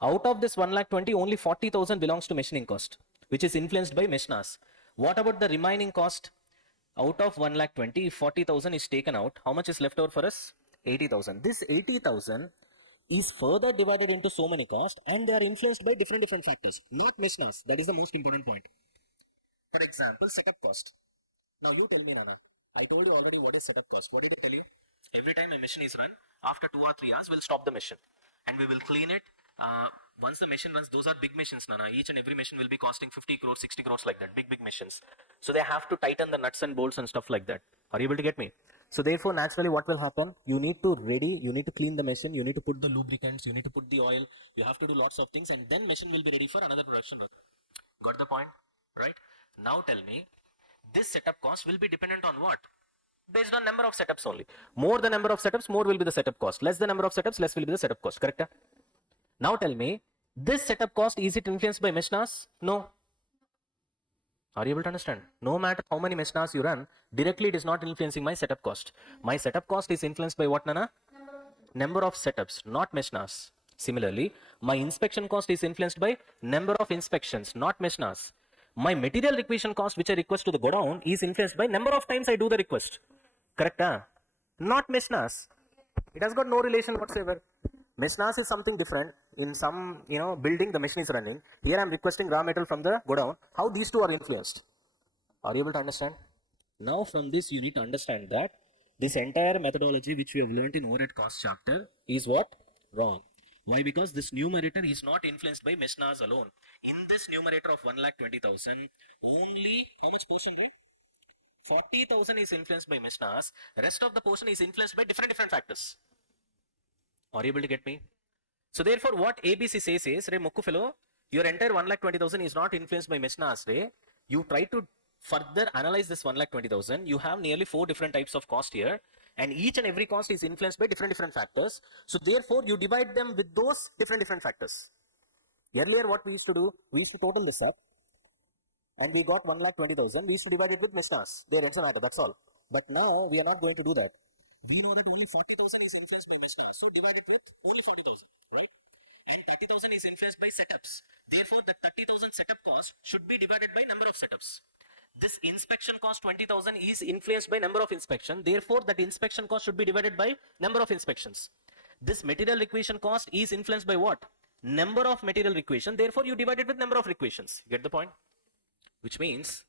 out of this 1,20,000, only 40,000 belongs to machining cost, which is influenced by Mishnas. What about the remaining cost? Out of 1,20,000, if 40,000 is taken out, how much is left over for us? 80,000. This 80,000 is further divided into so many costs, and they are influenced by different factors, not Mishnas. That is the most important point. For example, setup cost. Now you tell me, Nana. I told you already what is setup cost. What did I tell you? Every time a machine is run, after 2 or 3 hours, we'll stop the machine and we will clean it. Once the machine runs, those are big machines, Nana. Each and every machine will be costing 50 crores, 60 crores like that. Big machines. So they have to tighten the nuts and bolts and stuff like that. Are you able to get me? So therefore, naturally, what will happen? You need to clean the machine. You need to put the lubricants. You need to put the oil. You have to do lots of things, and then machine will be ready for another production run. Got the point? Right? Now tell me, this setup cost will be dependent on what? Based on number of setups only. More the number of setups, more will be the setup cost. Less the number of setups, less will be the setup cost. Correct? Now tell me, this setup cost, is it influenced by Mishnas? No. Are you able to understand? No matter how many Mishnas you run, directly it is not influencing my setup cost. My setup cost is influenced by what, Nana? Number of setups, not Mishnas. Similarly, my inspection cost is influenced by number of inspections, not Mishnas. My material requisition cost, which I request to the godown, is influenced by number of times I do the request. Correct? Not Mishnas. It has got no relation whatsoever. Mishnas is something different. In some, building, the machine is running. Here I am requesting raw material from the godown. How these two are influenced? Are you able to understand? Now from this, you need to understand that this entire methodology which we have learned in overhead cost chapter is what? Wrong. Why? Because this numerator is not influenced by Mishnas alone. In this numerator of 1,20,000, only how much portion, right? 40,000 is influenced by Mishnas. Rest of the portion is influenced by different factors. Are you able to get me? So therefore, what ABC says is, Ray Mokku fellow, your entire 1,20,000 is not influenced by Mishnas. Ray, you try to further analyze this 1,20,000. You have nearly 4 different types of cost here, and each and every cost is influenced by different factors. So therefore, you divide them with those different factors. Earlier, what we used to do, we used to total this up, and we got 1,20,000. We used to divide it with Mishnas. There ends a matter. That's all. But now we are not going to do that. We know that only 40,000 is influenced by Mishnas. So divide it with only 40,000, right? And 30,000 is influenced by setups. Therefore, the 30,000 setup cost should be divided by number of setups. This inspection cost 20,000 is influenced by number of inspection. Therefore, that inspection cost should be divided by number of inspections. This material requisition cost is influenced by what? Number of material requisition. Therefore, you divide it with number of requisitions. Get the point? Which means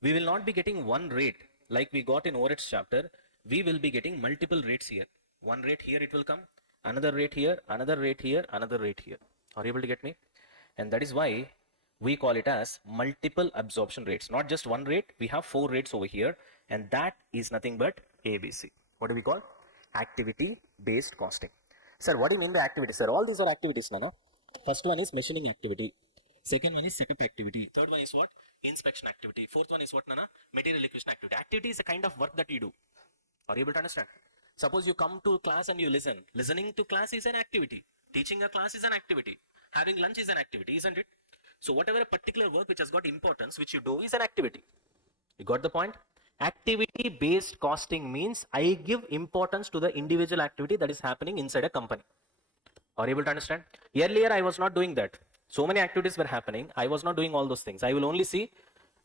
we will not be getting one rate like we got in overheads chapter. We will be getting multiple rates here. One rate here it will come, another rate here, another rate here, another rate here. Are you able to get me? and that is why we call it as multiple absorption rates. Not just one rate, we have 4 rates over here, and that is nothing but ABC. What do we call? Activity based costing. Sir, what do you mean by activity? Sir, all these are activities, Nana. First one is machining activity. Second one is setup activity. Third one is what? Inspection activity. Fourth one is what, Nana? Material acquisition activity. Activity is a kind of work that you do. Are you able to understand? Suppose you come to class and you listen. Listening to class is an activity. Teaching a class is an activity. Having lunch is an activity, isn't it? So whatever a particular work which has got importance, which you do, is an activity. You got the point? Activity based costing means I give importance to the individual activity that is happening inside a company. Are you able to understand? Earlier I was not doing that. So many activities were happening. I was not doing all those things. I will only see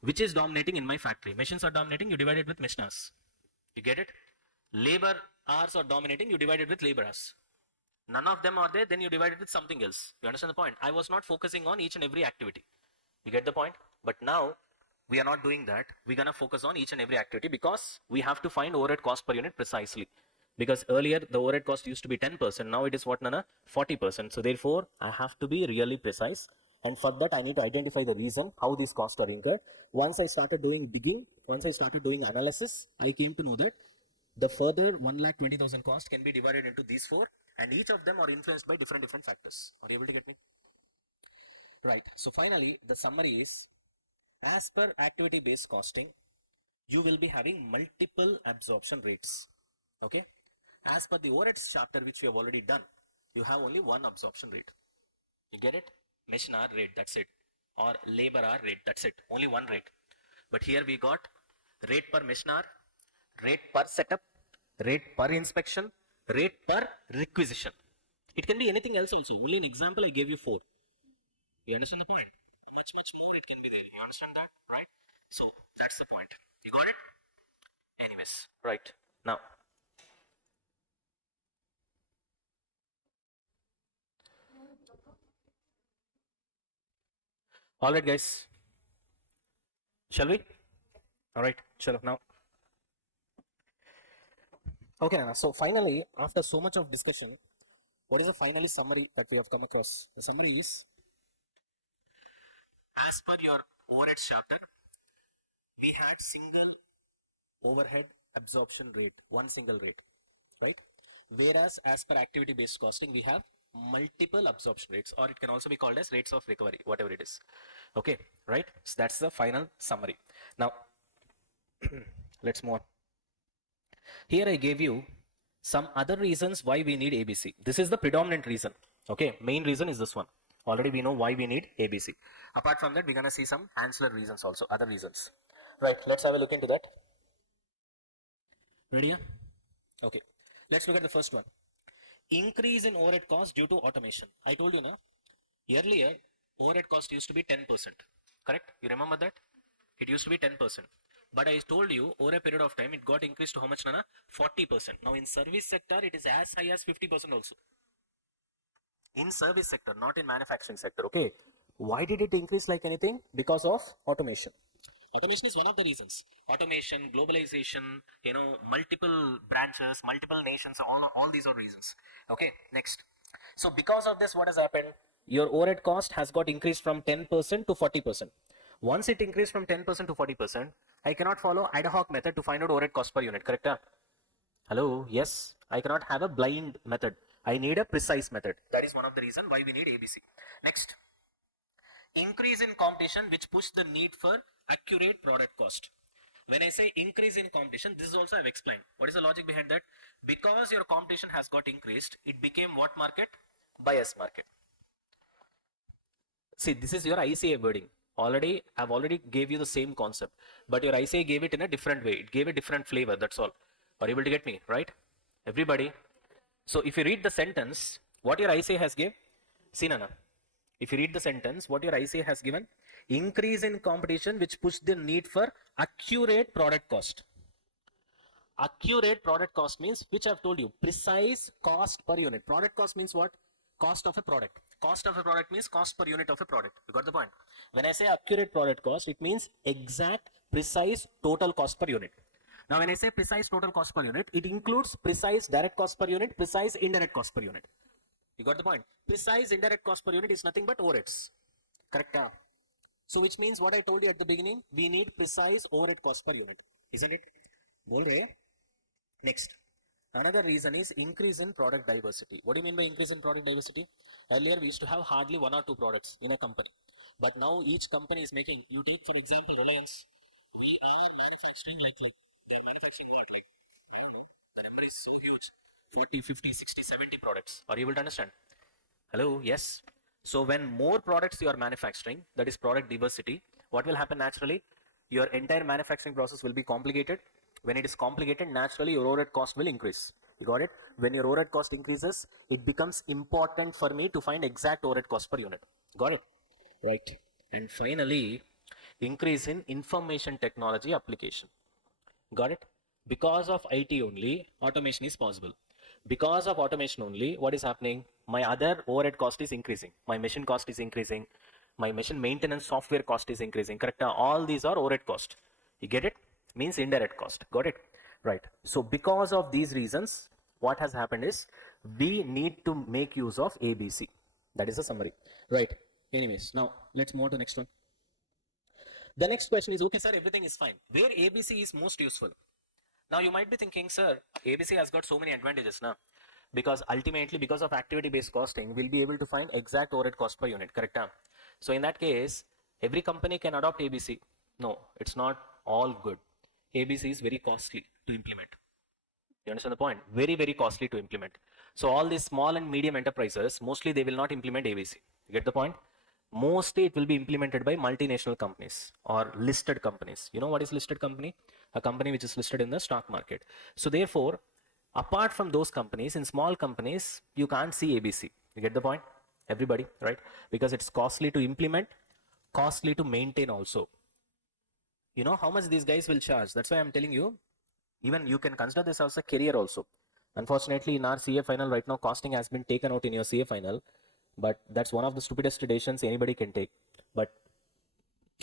which is dominating in my factory. Machines are dominating, you divide it with machine hours. You get it? Labor hours are dominating, you divide it with labor hours. None of them are there, then you divide it with something else. You understand the point? I was not focusing on each and every activity. You get the point? But now we are not doing that. We're gonna focus on each and every activity because we have to find overhead cost per unit precisely. Because earlier the overhead cost used to be 10%, now it is what, Nana? 40%. So therefore I have to be really precise, and for that I need to identify the reason how these costs are incurred. Once I started doing digging, once I started doing analysis, I came to know that the further 1,20,000 cost can be divided into these 4, and each of them are influenced by different factors. Are you able to get me? Right. So finally, the summary is, as per activity based costing, you will be having multiple absorption rates. Okay. As per the overheads chapter which we have already done, you have only one absorption rate. You get it? Machine hour rate, that's it. Or labor hour rate, that's it. Only one rate. But here we got rate per machine hour, rate per setup, rate per inspection, rate per requisition. It can be anything else also. Only an example I gave you 4. You understand the point? Much more it can be there. You understand that, right? So that's the point. You got it? Anyways, right. Now, all right, guys. Shall we? All right. Chalo now. Okay, Nana. So finally, after so much of discussion, what is the finally summary that we have come across? The summary is, as per your overhead chapter, we had single overhead absorption rate, one single rate, right? Whereas as per activity based costing, we have multiple absorption rates, or it can also be called as rates of recovery, whatever it is. Okay, right? So that's the final summary. Now, let's move on. Here I gave you some other reasons why we need ABC. This is the predominant reason. Okay, main reason is this one. Already we know why we need ABC. Apart from that, we're gonna see some ancillary reasons also, other reasons. Right, let's have a look into that. Ready? Okay, let's look at the first one. Increase in overhead cost due to automation. I told you now, earlier overhead cost used to be 10%. Correct? You remember that? It used to be 10%. But I told you over a period of time it got increased to how much, Nana? 40%. Now in service sector it is as high as 50% also. In service sector, not in manufacturing sector. Okay. Why did it increase like anything? Because of automation. Automation is one of the reasons. Automation, globalization, multiple branches, multiple nations, all these are reasons. Okay, next. So because of this, what has happened? Your overhead cost has got increased from 10% to 40%. Once it increased from 10% to 40%, I cannot follow ad hoc method to find out overhead cost per unit, correct? Hello? Yes, I cannot have a blind method. I need a precise method. That is one of the reasons why we need ABC. Next. Increase in competition which push the need for accurate product cost. When I say increase in competition, this is also I've explained. What is the logic behind that? Because your competition has got increased, it became what market? Bias market. See, this is your ICA wording. I've already gave you the same concept, but your ICA gave it in a different way. It gave a different flavor, that's all. Are you able to get me, right? Everybody. So if you read the sentence, what your ICA has gave? See, Nana. If you read the sentence, what your ICA has given? Increase in competition which push the need for accurate product cost. Accurate product cost means, which I've told you, precise cost per unit. Product cost means what? Cost of a product. Cost of a product means cost per unit of a product. You got the point? When I say accurate product cost, it means exact, precise total cost per unit. Now, when I say precise total cost per unit, it includes precise direct cost per unit, precise indirect cost per unit. You got the point? Precise indirect cost per unit is nothing but overheads. Correct? So which means what I told you at the beginning, we need precise overhead cost per unit, isn't it? Okay. Next, another reason is increase in product diversity. What do you mean by increase in product diversity? Earlier we used to have hardly one or two products in a company, but now each company is making. You take for example Reliance. We are manufacturing like they're manufacturing what, like I don't know. The number is so huge. 40, 50, 60, 70 products. Are you able to understand? Hello, yes. So when more products you are manufacturing, that is product diversity, what will happen naturally? Your entire manufacturing process will be complicated. When it is complicated, naturally your overhead cost will increase. You got it? When your overhead cost increases, it becomes important for me to find exact overhead cost per unit. Got it? Right. And finally, increase in information technology application. Got it? Because of IT only, automation is possible. Because of automation only, what is happening? My other overhead cost is increasing. My machine cost is increasing. My machine maintenance software cost is increasing. Correct? All these are overhead cost. You get it? Means indirect cost. Got it? Right. So because of these reasons, what has happened is we need to make use of ABC. That is the summary. Right. Anyways, now let's move on to the next one. The next question is, okay, sir, everything is fine. Where ABC is most useful? Now you might be thinking, sir, ABC has got so many advantages now. Because ultimately, because of activity-based costing, we'll be able to find exact overhead cost per unit, correct? So in that case, every company can adopt ABC. No, it's not all good. ABC is very costly to implement. You understand the point? Very, very costly to implement. So all these small and medium enterprises, mostly they will not implement ABC. You get the point? Mostly it will be implemented by multinational companies or listed companies. You know what is listed company? A company which is listed in the stock market. So therefore, apart from those companies, in small companies, you can't see ABC. You get the point? Everybody, right? Because it's costly to implement, costly to maintain also. You know how much these guys will charge. That's why I'm telling you, even you can consider this as a career also. Unfortunately, in our CA final right now, costing has been taken out in your CA final, but that's one of the stupidest decisions anybody can take. But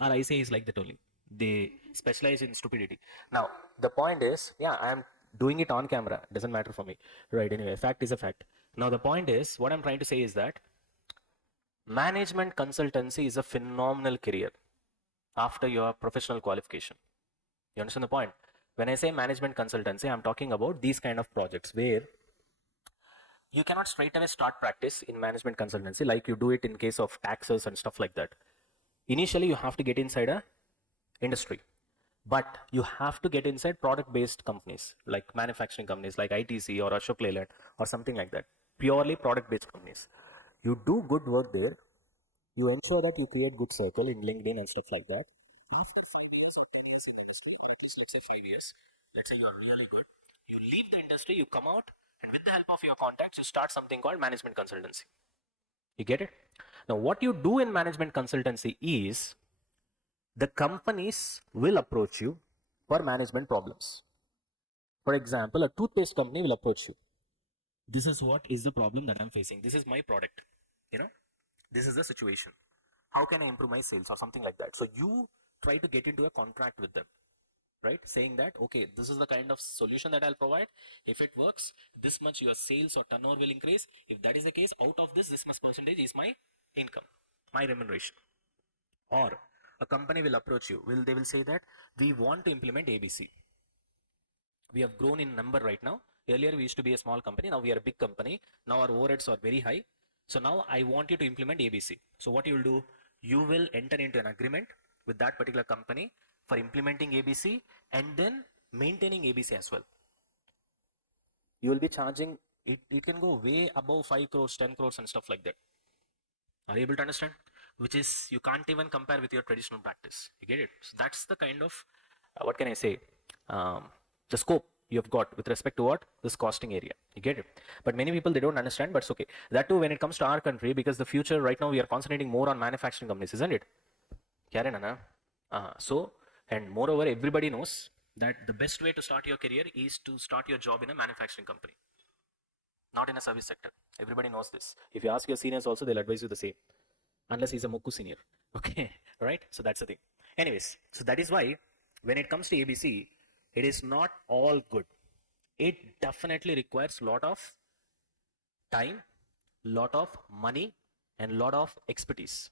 our ICA is like that only. They specialize in stupidity. Now, the point is, yeah, I'm doing it on camera. Doesn't matter for me. Right, anyway, fact is a fact. Now, the point is, what I'm trying to say is that management consultancy is a phenomenal career after your professional qualification. You understand the point? When I say management consultancy, I'm talking about these kind of projects where you cannot straight away start practice in management consultancy like you do it in case of taxes and stuff like that. Initially, you have to get inside a industry, but you have to get inside product based companies like manufacturing companies like ITC or Ashok Leyland or something like that. Purely product based companies. You do good work there. You ensure that you create good circle in LinkedIn and stuff like that. After 5 years or 10 years in the industry, or at least let's say 5 years, let's say you are really good, you leave the industry, you come out, and with the help of your contacts, you start something called management consultancy. You get it? Now, what you do in management consultancy is the companies will approach you for management problems. For example, a toothpaste company will approach you. This is what is the problem that I'm facing. This is my product. You know, this is the situation. How can I improve my sales or something like that? So you try to get into a contract with them, right? Saying that, okay, this is the kind of solution that I'll provide. If it works, this much your sales or turnover will increase. If that is the case, out of this much percentage is my income, my remuneration. Or a company will approach you. They will say that we want to implement ABC. We have grown in number right now. Earlier we used to be a small company. Now we are a big company. Now our overheads are very high. So now I want you to implement ABC. So what you will do, you will enter into an agreement with that particular company for implementing ABC and then maintaining ABC as well. You will be charging, it can go way above 5 crores, 10 crores and stuff like that. Are you able to understand? Which is, you can't even compare with your traditional practice. You get it? So that's the kind of, what can I say, the scope you have got with respect to what? This costing area. You get it? But many people, they don't understand, but it's okay. That too, when it comes to our country, because the future right now, we are concentrating more on manufacturing companies, isn't it? So, and moreover, everybody knows that the best way to start your career is to start your job in a manufacturing company, not in a service sector. Everybody knows this. If you ask your seniors also, they'll advise you the same, unless he's a Mukku senior. Okay, right? So that's the thing. Anyways, so that is why when it comes to ABC, it is not all good. It definitely requires lot of time, lot of money, and lot of expertise.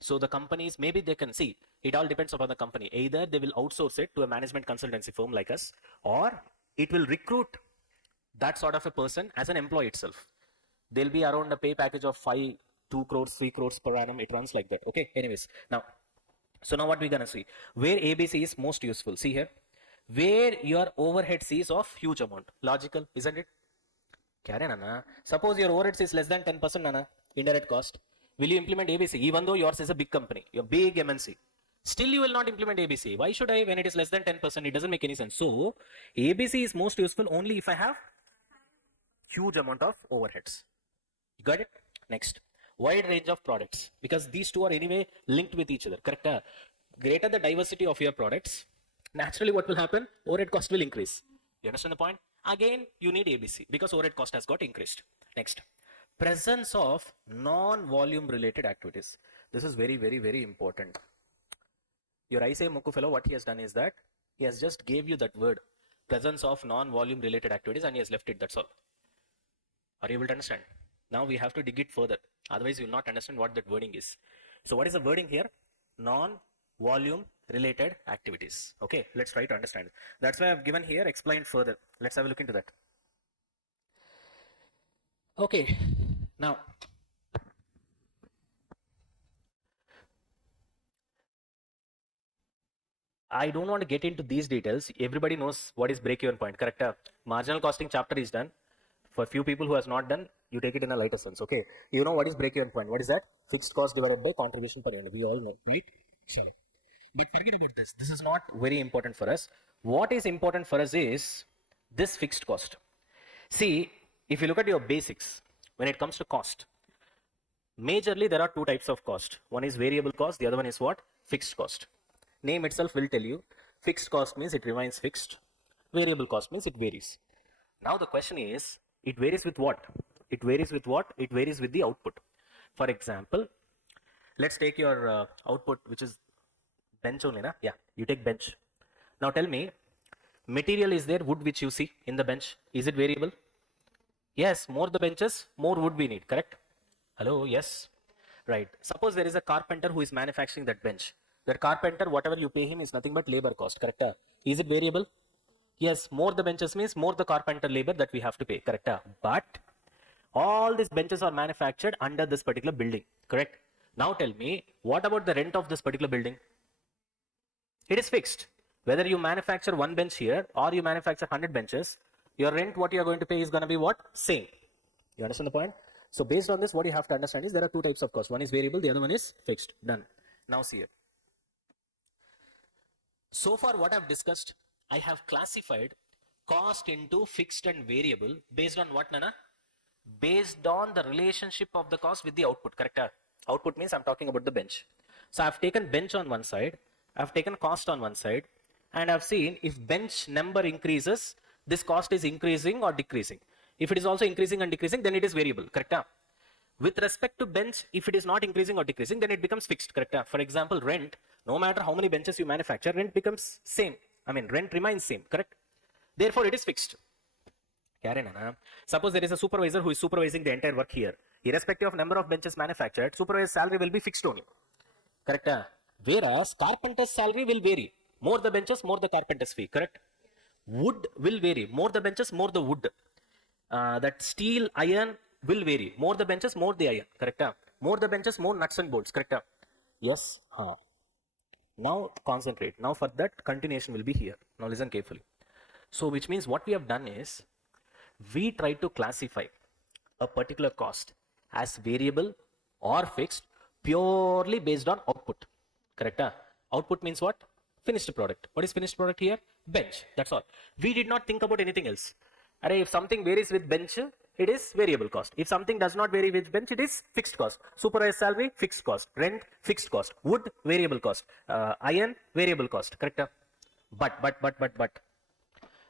So the companies, maybe they can see, it all depends upon the company. Either they will outsource it to a management consultancy firm like us, or it will recruit that sort of a person as an employee itself. There'll be around a pay package of 2 crores, 3 crores per annum. It runs like that. Okay. Anyways, so now what we're gonna see, where ABC is most useful. See here, where your overheads is of huge amount. Logical, isn't it? Karen, Anna. Suppose your overheads is less than 10%, Anna, indirect cost. Will you implement ABC? Even though yours is a big company, your big MNC. Still, you will not implement ABC. Why should I when it is less than 10%? It doesn't make any sense. So, ABC is most useful only if I have huge amount of overheads. You got it? Next, wide range of products, because these two are anyway linked with each other. Correct? Greater the diversity of your products, naturally what will happen? Overhead cost will increase. You understand the point? Again, you need ABC because overhead cost has got increased. Next, presence of non-volume related activities. This is very, very, very important. Your ICA Mukku fellow, what he has done is that he has just gave you that word, presence of non-volume related activities, and he has left it. That's all. Are you able to understand? Now we have to dig it further. Otherwise, you will not understand what that wording is. So what is the wording here? Non-volume related activities. Okay, let's try to understand. That's why I've given here, explained further. Let's have a look into that. Okay, now I don't want to get into these details. Everybody knows what is break-even point, correct? Marginal costing chapter is done. For few people who has not done, you take it in a lighter sense. Okay, you know what is break-even point? What is that? Fixed cost divided by contribution per unit. We all know, right? Sure. But forget about this. This is not very important for us. What is important for us is this fixed cost. See, if you look at your basics, when it comes to cost, majorly there are two types of cost. One is variable cost. The other one is what? Fixed cost. Name itself will tell you. Fixed cost means it remains fixed. Variable cost means it varies. Now the question is, it varies with what? It varies with what? It varies with the output. For example, let's take your output, which is bench only, na? Yeah, you take bench. Now tell me, material is there, wood which you see in the bench. Is it variable? Yes, more the benches, more wood we need, correct? Hello, yes. Right. Suppose there is a carpenter who is manufacturing that bench. That carpenter, whatever you pay him is nothing but labor cost, correct? Is it variable? Yes, more the benches means more the carpenter labor that we have to pay, correct? But all these benches are manufactured under this particular building, correct? Now tell me, what about the rent of this particular building? It is fixed. Whether you manufacture one bench here or you manufacture 100 benches, your rent, what you are going to pay is going to be what? Same. You understand the point? So based on this, what you have to understand is there are two types of cost. One is variable, the other one is fixed. Done. Now see here. So far what I've discussed, I have classified cost into fixed and variable based on what, Nana? Based on the relationship of the cost with the output, correct? Output means I'm talking about the bench. So I've taken bench on one side, I've taken cost on one side, and I've seen if bench number increases, this cost is increasing or decreasing. If it is also increasing and decreasing, then it is variable, correct? With respect to bench, if it is not increasing or decreasing, then it becomes fixed, correct? For example, rent, no matter how many benches you manufacture, rent becomes same. I mean, rent remains same, correct? Therefore, it is fixed. Suppose there is a supervisor who is supervising the entire work here. Irrespective of number of benches manufactured, supervisor's salary will be fixed only. Correct? Whereas carpenter's salary will vary. More the benches, more the carpenter's fee. Correct? Wood will vary. More the benches, more the wood. That steel, iron will vary. More the benches, more the iron. Correct? More the benches, more nuts and bolts. Correct? Yes. Now concentrate. Now for that, continuation will be here. Now listen carefully. So which means what we have done is, we try to classify a particular cost as variable or fixed purely based on output. Correct? Output means what? Finished product. What is finished product here? Bench. That's all. We did not think about anything else. If something varies with bench, it is variable cost. If something does not vary with bench, it is fixed cost. Supervisor salary, fixed cost. Rent, fixed cost. Wood, variable cost. Iron, variable cost. Correct? But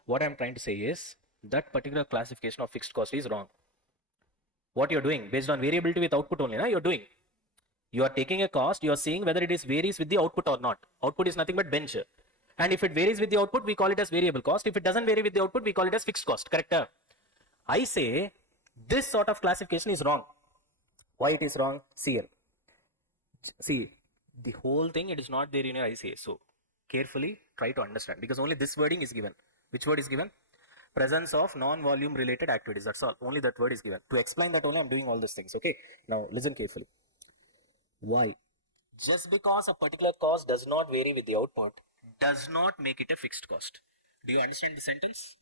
what I'm trying to say is, that particular classification of fixed cost is wrong. What you're doing based on variability with output only, you're doing. You are taking a cost, you are seeing whether it is varies with the output or not. Output is nothing but bench. And if it varies with the output, we call it as variable cost. If it doesn't vary with the output, we call it as fixed cost. Correct? I say this sort of classification is wrong. Why it is wrong? See here. See, The whole thing, it is not there in your ICA. So carefully try to understand, because only this wording is given. Which word is given? Presence of non-volume related activities. That's all. Only that word is given. To explain that only I'm doing all these things. Okay. Now listen carefully. Why? Just because a particular cost does not vary with the output does not make it a fixed cost. Do you understand the sentence?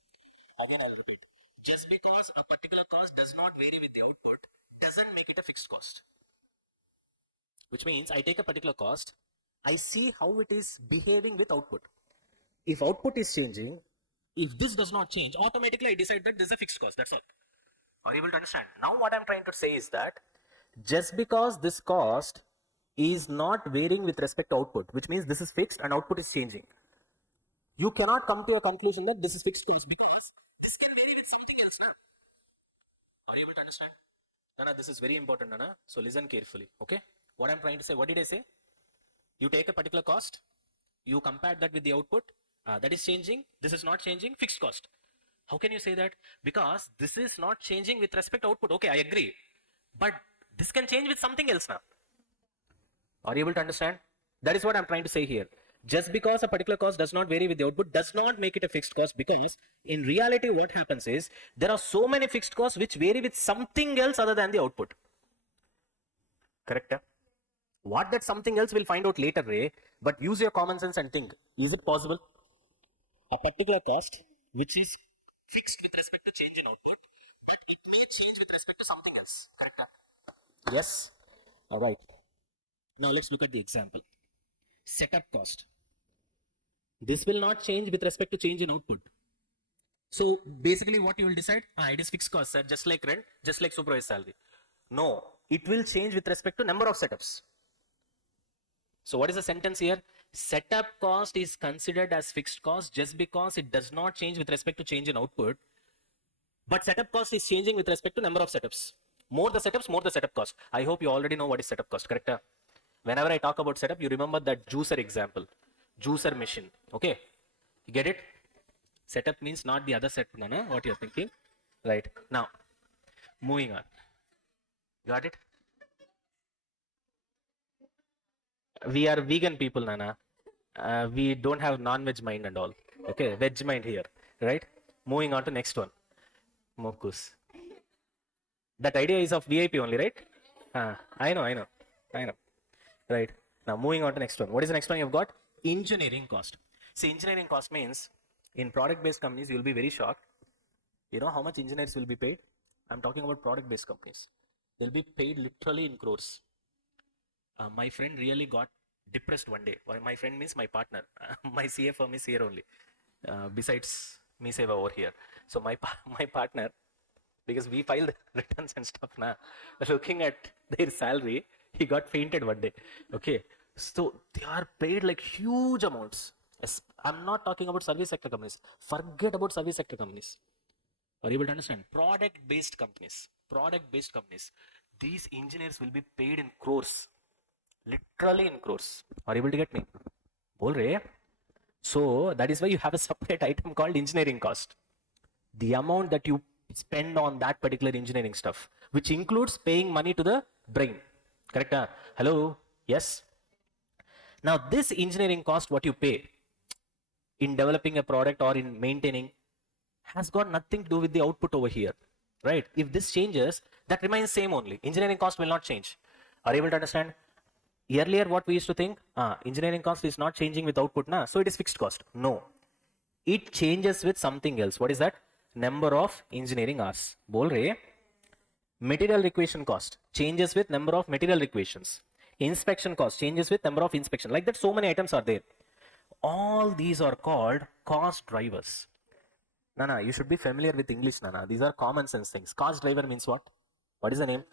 Again, I'll repeat. Just because a particular cost does not vary with the output doesn't make it a fixed cost. Which means I take a particular cost, I see how it is behaving with output. If output is changing, if this does not change, automatically I decide that this is a fixed cost. That's all. Are you able to understand? Now what I'm trying to say is that just because this cost is not varying with respect to output, which means this is fixed and output is changing, you cannot come to a conclusion that this is fixed cost, because this can vary with something else now. Are you able to understand? Nana, this is very important, Nana. So listen carefully. Okay? What I'm trying to say, what did I say? You take a particular cost, you compare that with the output, that is changing, this is not changing, fixed cost. How can you say that? Because this is not changing with respect to output. Okay, I agree. But this can change with something else now. Are you able to understand? That is what I'm trying to say here. Just because a particular cost does not vary with the output does not make it a fixed cost, because in reality what happens is there are so many fixed costs which vary with something else other than the output. Correct? What that something else we'll find out later, Ray, but use your common sense and think. Is it possible? A particular cost which is fixed with respect to change in output, but it may change with respect to something else. Correct? Yes? Alright. Now let's look at the example. Setup cost. This will not change with respect to change in output. So basically what you will decide, it is fixed cost, sir, just like rent, just like supervised salary. No, it will change with respect to number of setups. So what is the sentence here? Setup cost is considered as fixed cost just because it does not change with respect to change in output. But setup cost is changing with respect to number of setups. More the setups, more the setup cost. I hope you already know what is setup cost, correct? Whenever I talk about setup, you remember that juicer example. Juicer machine. Okay? You get it? Setup means not the other set, no, what you're thinking. Right. Now, moving on. Got it? We are vegan people, Nana. We don't have non-veg mind and all. Okay, veg mind here, right? Moving on to next one. Mokus. That idea is of VIP only, right? I know. Right. Now moving on to next one. What is the next one you've got? Engineering cost. See, engineering cost means in product-based companies, you'll be very shocked. You know how much engineers will be paid? I'm talking about product-based companies. They'll be paid literally in crores. My friend really got depressed one day. My friend means my partner. My CA firm is here only. Besides me, Seva over here. So my partner, because we filed returns and stuff now, looking at their salary, he got fainted one day. Okay, so they are paid like huge amounts. I'm not talking about service sector companies. Forget about service sector companies. Are you able to understand? Product-based companies. These engineers will be paid in crores. Literally in crores. Are you able to get me? Bol rahe? So that is why you have a separate item called engineering cost. The amount that you spend on that particular engineering stuff, which includes paying money to the brain. Correct? Hello? Yes? Now this engineering cost, what you pay in developing a product or in maintaining, has got nothing to do with the output over here. Right? If this changes, that remains same only. Engineering cost will not change. Are you able to understand? Earlier what we used to think, engineering cost is not changing with output, so it is fixed cost. No, it changes with something else. What is that? Number of engineering hours. Bol rahe? Material requisition cost changes with number of material requisitions. Inspection cost changes with number of inspection. Like that, so many items are there. All these are called cost drivers. Nana, you should be familiar with English, Nana. These are common sense things. Cost driver means what? What is the name?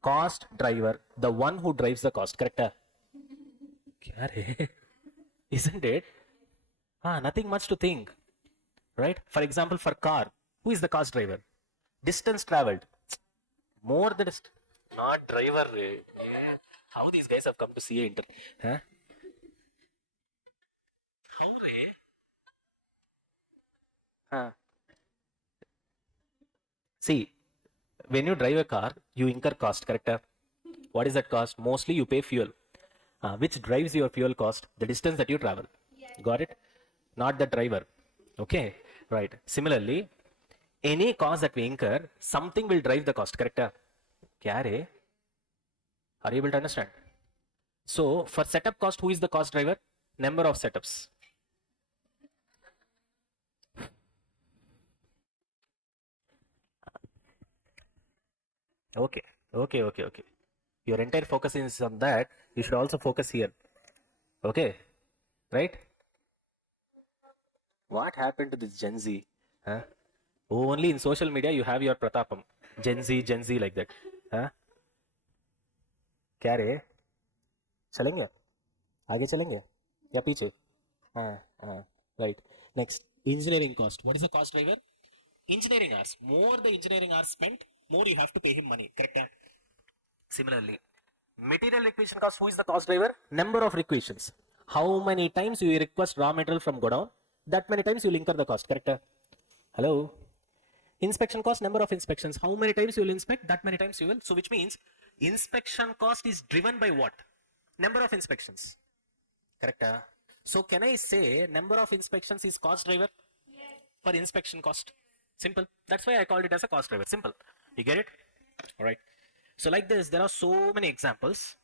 Cost driver, the one who drives the cost, correct? Isn't it? Nothing much to think, right? For example, for car, who is the cost driver? Distance traveled. More the distance. Not driver. Yeah. How these guys have come to see inter? Huh? How re? See, when you drive a car, you incur cost, correct? What is that cost? Mostly you pay fuel. Which drives your fuel cost? The distance that you travel. Got it? Not the driver. Okay, right. Similarly, any cost that we incur, something will drive the cost, correct? Kya re? Are you able to understand? So for setup cost, who is the cost driver? Number of setups. Okay, okay. Your entire focus is on that. You should also focus here. Okay, right? What happened to this Gen Z? Huh? Only in social media you have your Pratapam. Gen Z like that. Huh? क्या रे चलेंगे आगे चलेंगे या पीछे हाँ हाँ right next engineering cost what is the cost driver engineering hours more the engineering hours spent more you have to pay him money correct similarly material requisition cost who is the cost driver number of requisitions how many times you request raw material from godown that many times you will incur the cost correct hello inspection cost number of inspections how many times you will inspect that many times you will so which means inspection cost is driven by what number of inspections correct so can I say number of inspections is cost driver for inspection cost simple that's why I called it as a cost driver simple you get it all right so like this there are so many examples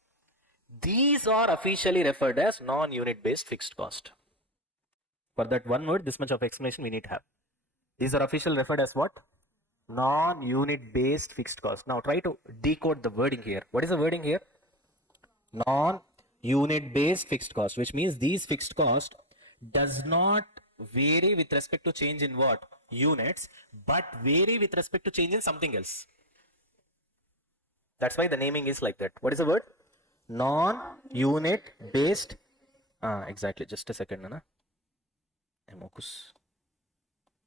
these are officially referred as non-unit based fixed cost for that one word this much of explanation we need to have these are officially referred as what non-unit based fixed cost now try to decode the wording here what is the wording here non-unit based fixed cost which means these fixed cost does not vary with respect to change in what units but vary with respect to change in something else that's why the naming is like that what is the word non-unit based exactly just a second Nana.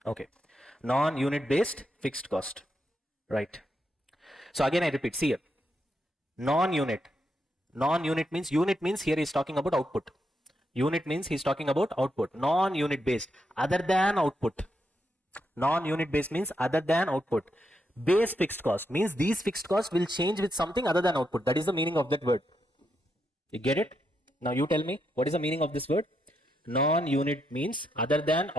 Okay non-unit based fixed cost right so again I repeat see here non-unit means unit means here he's talking about output unit means he's talking about output non-unit based other than output non-unit based means other than output base fixed cost means these fixed costs will change with something other than output that is the meaning of that word you get it now you tell me what is the meaning of this word non-unit means other than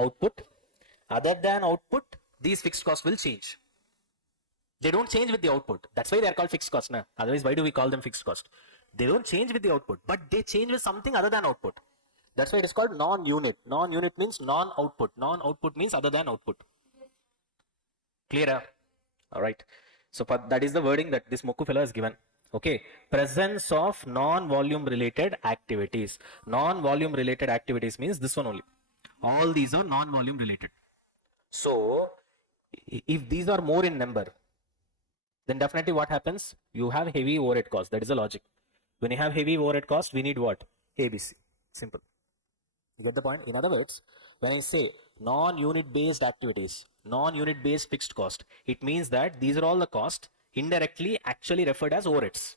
output these fixed costs will change they don't change with the output that's why they are called fixed costs na? Otherwise why do we call them fixed cost they don't change with the output but they change with something other than output that's why it is called non-unit non-unit means non-output means other than output clear all right so for that is the wording that this Moku fellow has given okay presence of non-volume related activities non-volume related activities means this one only all these are non-volume related so if these are more in number then definitely what happens you have heavy overhead cost that is the logic when you have heavy overhead cost we need what ABC simple you get the point in other words when I say non-unit based activities non-unit based fixed cost it means that these are all the costs indirectly actually referred as overheads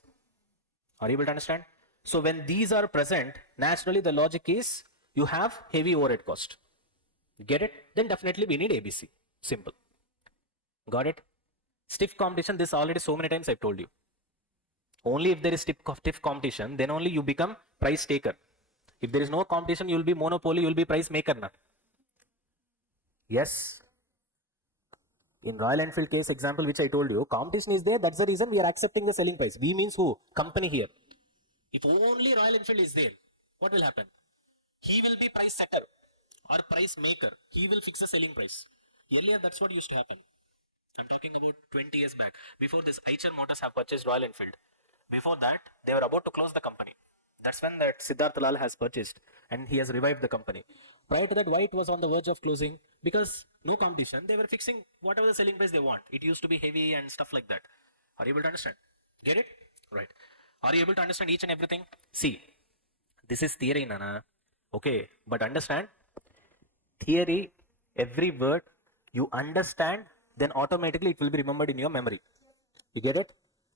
are you able to understand so when these are present naturally the logic is you have heavy overhead cost get it then definitely we need ABC simple got it stiff competition this already so many times I've told you only if there is stiff competition then only you become price taker if there is no competition you will be monopoly you will be price maker na yes in Royal Enfield case example which I told you competition is there that's the reason we are accepting the selling price we means who company here if only Royal Enfield is there what will happen he will be price setter or price maker he will fix the selling price earlier that's what used to happen I'm talking about 20 years back before this Eicher Motors have purchased Royal Enfield before that they were about to close the company that's when that Siddharth Lal has purchased and he has revived the company prior to that why it was on the verge of closing because no competition they were fixing whatever the selling price they want it used to be heavy and stuff like that are you able to understand get it right are you able to understand each and everything see this is theory Nana okay but understand theory every word you understand then automatically it will be remembered in your memory you get it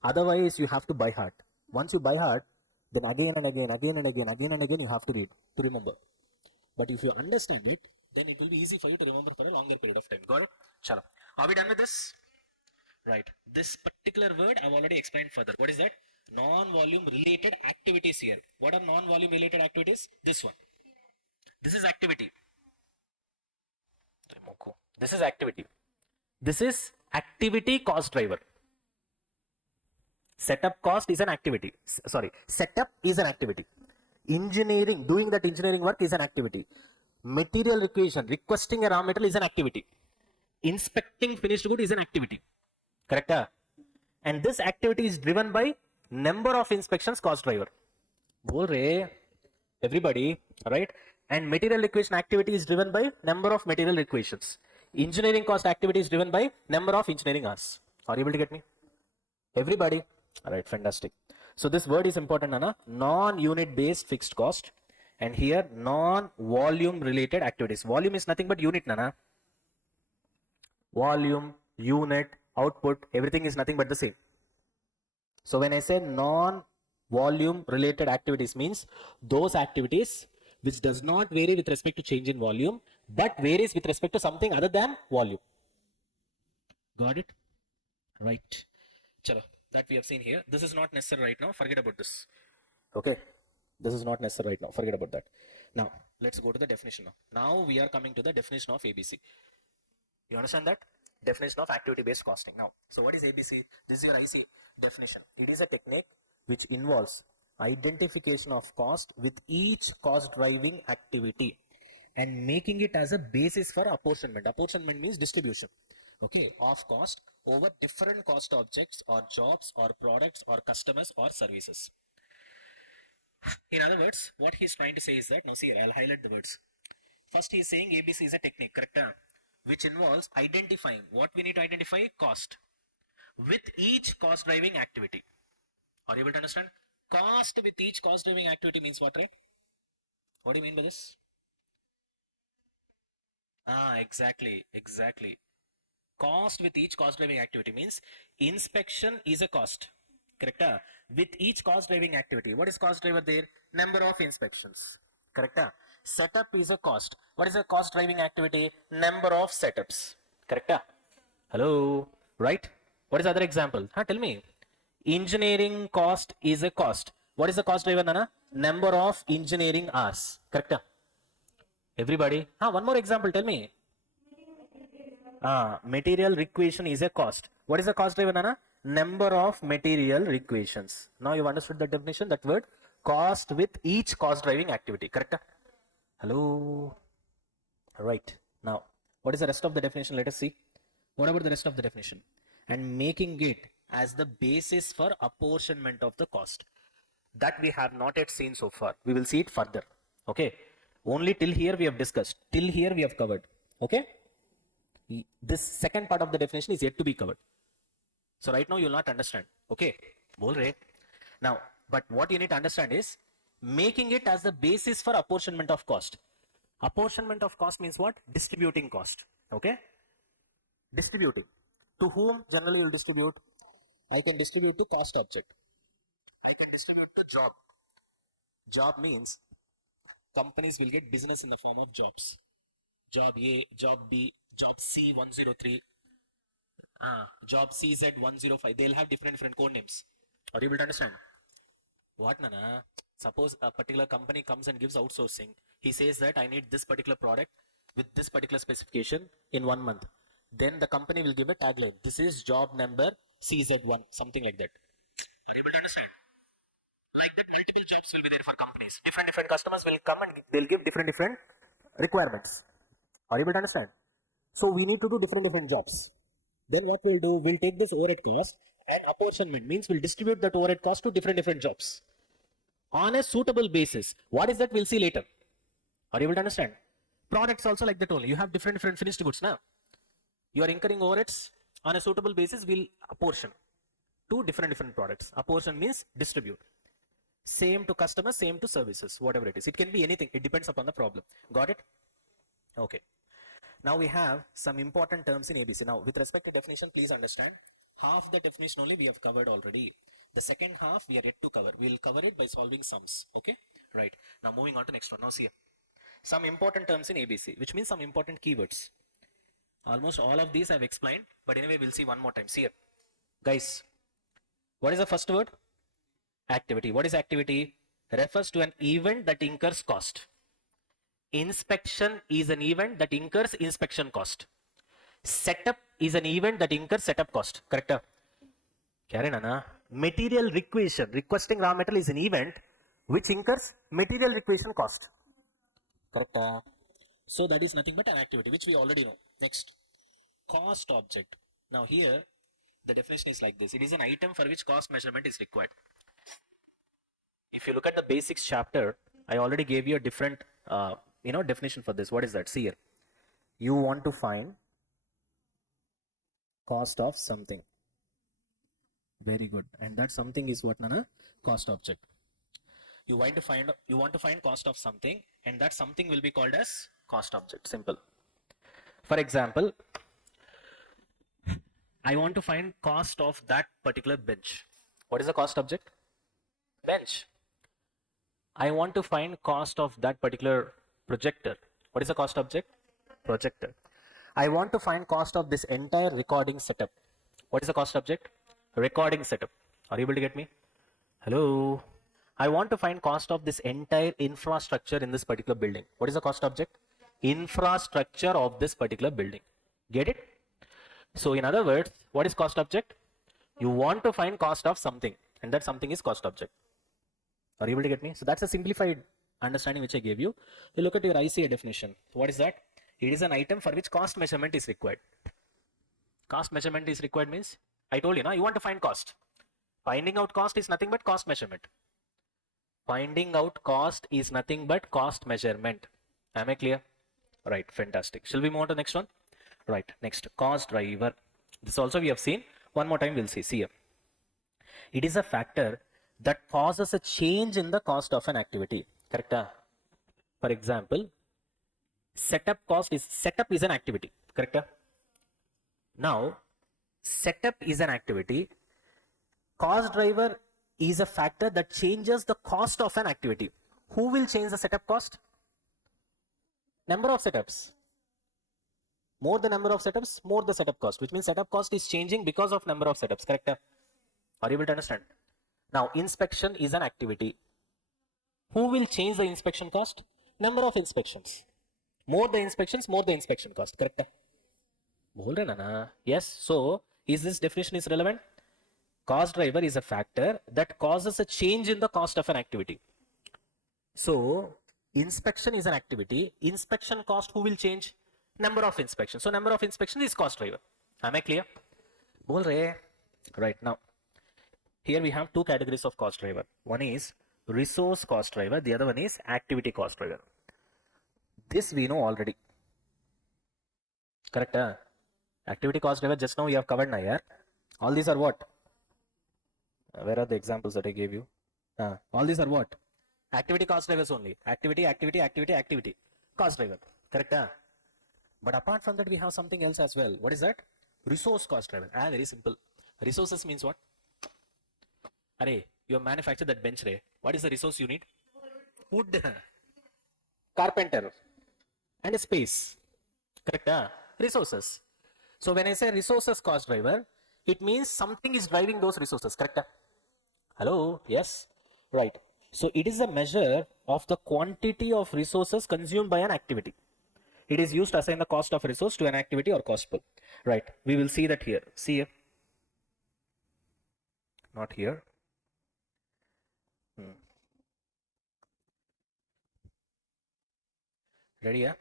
otherwise you have to by heart once you by heart then again and again you have to read to remember but if you understand it then it will be easy for you to remember for a longer period of time got it Shala. Are we done with this right this particular word I've already explained further what is that Non-volume related activities here. What are non-volume related activities? This one. This is activity. This is activity. This is activity cost driver. Setup cost is an activity. Sorry, setup is an activity. Engineering, doing that engineering work is an activity. Material requisition, requesting a raw material is an activity. Inspecting finished good is an activity. Correct? And this activity is driven by number of inspections cost driver. Bol rahe everybody, right? And material requisition activity is driven by number of material requisitions. Engineering cost activity is driven by number of engineering hours. Are you able to get me? Everybody? All right, fantastic. So this word is important, Nana. Non-unit based fixed cost. And here non-volume related activities. Volume is nothing but unit, Nana. Volume, unit, output, everything is nothing but the same. So when I say non-volume related activities means those activities which does not vary with respect to change in volume but varies with respect to something other than volume. Got it? Right. Chalo, that we have seen here. This is not necessary right now. Forget about this. Okay. This is not necessary right now. Forget about that. Now, let's go to the definition now. Now we are coming to the definition of ABC. You understand that? Definition of activity-based costing. Now, so what is ABC? This is your IC definition. It is a technique which involves identification of cost with each cost driving activity and making it as a basis for apportionment. Apportionment means distribution, okay, of cost over different cost objects or jobs or products or customers or services. In other words, what he's trying to say is that, now see here, I'll highlight the words. First, he is saying ABC is a technique, correct? Which involves identifying what we need to identify cost with each cost driving activity. Are you able to understand? Cost with each cost driving activity means what, right? What do you mean by this? Exactly. Cost with each cost driving activity means inspection is a cost, correct? With each cost driving activity, what is cost driver there? Number of inspections, correct? Setup is a cost. What is a cost driving activity? Number of setups, correct? Hello, right? What is the other example? Tell me. Engineering cost is a cost. What is the cost driver, Nana? Number of engineering hours, correct? Everybody? One more example, tell me. Material requisition is a cost. What is the cost driver, Nana? Number of material requisitions. Now you've understood the definition, that word. Cost with each cost driving activity, correct? Hello? Right. Now, what is the rest of the definition? Let us see. What about the rest of the definition? And making it as the basis for apportionment of the cost. That we have not yet seen so far. We will see it further. Okay. Only till here we have discussed. Till here we have covered. Okay. This second part of the definition is yet to be covered. So right now you will not understand. Okay. Bol rahe. Now, but what you need to understand is making it as the basis for apportionment of cost. Apportionment of cost means what? Distributing cost. Okay. Distributing. To whom generally you will distribute? I can distribute to cost object. I can distribute to job. Job means companies will get business in the form of jobs. Job A, job B, job C 103, job CZ 105. They'll have different code names. Are you able to understand? What, Nana? Suppose a particular company comes and gives outsourcing. He says that I need this particular product with this particular specification in 1 month. Then the company will give a tagline. This is job number CZ1, something like that. Are you able to understand? Like that, multiple jobs will be there for companies. Different customers will come and they'll give different requirements. Are you able to understand? So we need to do different jobs. Then what we'll do, we'll take this overhead cost and apportionment means we'll distribute that overhead cost to different jobs on a suitable basis. What is that? We'll see later. Are you able to understand? Products also like that only. You have different finished goods now. You are incurring overheads on a suitable basis. We'll apportion to different products. Apportion means distribute. Same to customers, same to services, whatever it is. It can be anything. It depends upon the problem. Got it? Okay. Now we have some important terms in ABC. Now with respect to definition, please understand, half the definition only we have covered already. The second half we are yet to cover. We will cover it by solving sums. Okay? Right. Now moving on to next one. Now see here. Some important terms in ABC, which means some important keywords. Almost all of these I have explained, but anyway we'll see one more time. See here. Guys, what is the first word? Activity. What is activity? Refers to an event that incurs cost. Inspection is an event that incurs inspection cost. Setup is an event that incurs setup cost. Correct? Material requesting raw material is an event which incurs material requisition cost. Correct? So that is nothing but an activity which we already know. Next, cost object. Now here the definition is like this. It is an item for which cost measurement is required. If you look at the basics chapter, I already gave you a different definition for this. What is that? See here. You want to find cost of something. Very good. And that something is what, Nana? Cost object. You want to find cost of something, and that something will be called as cost object. Simple. For example, I want to find cost of that particular bench. What is the cost object? Bench. I want to find cost of that particular projector. What is the cost object? Projector. I want to find cost of this entire recording setup. What is the cost object? Recording setup. Are you able to get me? Hello. I want to find cost of this entire infrastructure in this particular building. What is the cost object? Infrastructure of this particular building. Get it? So in other words, what is cost object? You want to find cost of something, and that something is cost object. Are you able to get me? So that's a simplified understanding which I gave you. You look at your ICA definition. So what is that? It is an item for which cost measurement is required. Cost measurement is required means, I told you, you want to find cost. Finding out cost is nothing but cost measurement. Finding out cost is nothing but cost measurement. Am I clear? Right, fantastic. Shall we move on to the next one? Right, next, cost driver. This also we have seen. One more time we'll see. See here. It is a factor that causes a change in the cost of an activity. Correct? For example, setup is an activity. Correct? Now, setup is an activity. Cost driver is a factor that changes the cost of an activity. Who will change the setup cost? Number of setups. More the number of setups, more the setup cost, which means setup cost is changing because of number of setups. Correct? Are you able to understand? Now, inspection is an activity. Who will change the inspection cost? Number of inspections. More the inspections, more the inspection cost. Correct? Bol rahe na? Yes. So, is this definition is relevant? Cost driver is a factor that causes a change in the cost of an activity. So, inspection is an activity. Inspection cost, who will change? Number of inspections. So, number of inspections is cost driver. Am I clear? Bol rahe? Right now. Here we have two categories of cost driver. One is resource cost driver. The other one is activity cost driver. This we know already. Correct? Activity cost driver just now we have covered now. Yeah? All these are what? Where are the examples that I gave you? All these are what? Activity cost drivers only. Activity. Cost driver. Correct? But apart from that, we have something else as well. What is that? Resource cost driver. Very simple. Resources means what? Arey, you have manufactured that bench. What is the resource you need? Wood. Carpenter. And a space. Correct? Resources. So when I say resources cost driver, it means something is driving those resources. Correct? Hello? Yes? Right. So it is a measure of the quantity of resources consumed by an activity. It is used to assign the cost of a resource to an activity or cost pool. Right. We will see that here. See here. Not here. Ready? Yeah?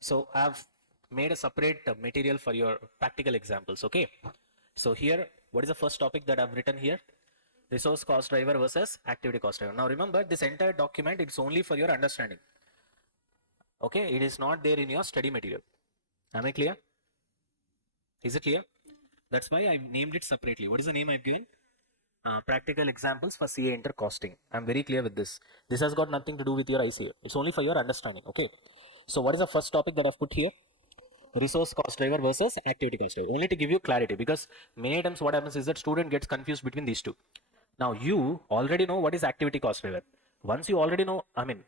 So I've made a separate material for your practical examples. Okay. So here, what is the first topic that I've written here? Resource cost driver versus activity cost driver. Now remember, this entire document, it's only for your understanding. Okay. It is not there in your study material. Am I clear? Is it clear? That's why I've named it separately. What is the name I've given? Practical examples for CA inter costing. I'm very clear with this. This has got nothing to do with your ICA. It's only for your understanding. Okay. So what is the first topic that I've put here? Resource cost driver versus activity cost driver. Only to give you clarity, because many times what happens is that student gets confused between these two. Now you already know what is activity cost driver. Once you already know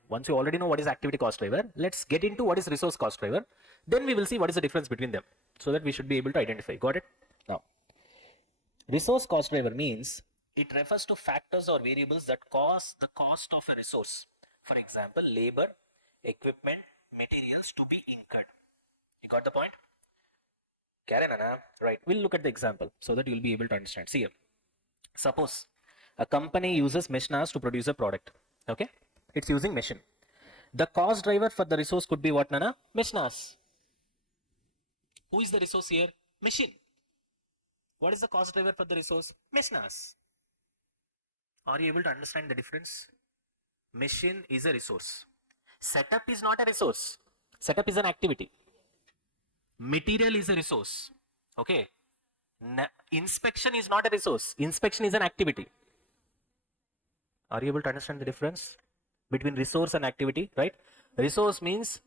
what is activity cost driver, let's get into what is resource cost driver. Then we will see what is the difference between them, so that we should be able to identify. Got it? Now, resource cost driver means It refers to factors or variables that cause the cost of a resource. For example, labor, equipment, materials to be incurred. You got the point? Karen, Anna? Right. We'll look at the example so that you'll be able to understand. See here. Suppose a company uses machineries to produce a product. Okay? It's using machine. The cost driver for the resource could be what, Nana? Machineries. Who is the resource here? Machine. What is the cost driver for the resource? Machineries. Are you able to understand the difference? Machine is a resource. Setup is not a resource. Setup is an activity. Material is a resource. Okay. Inspection is not a resource. Inspection is an activity. Are you able to understand the difference between resource and activity? Right? Resource means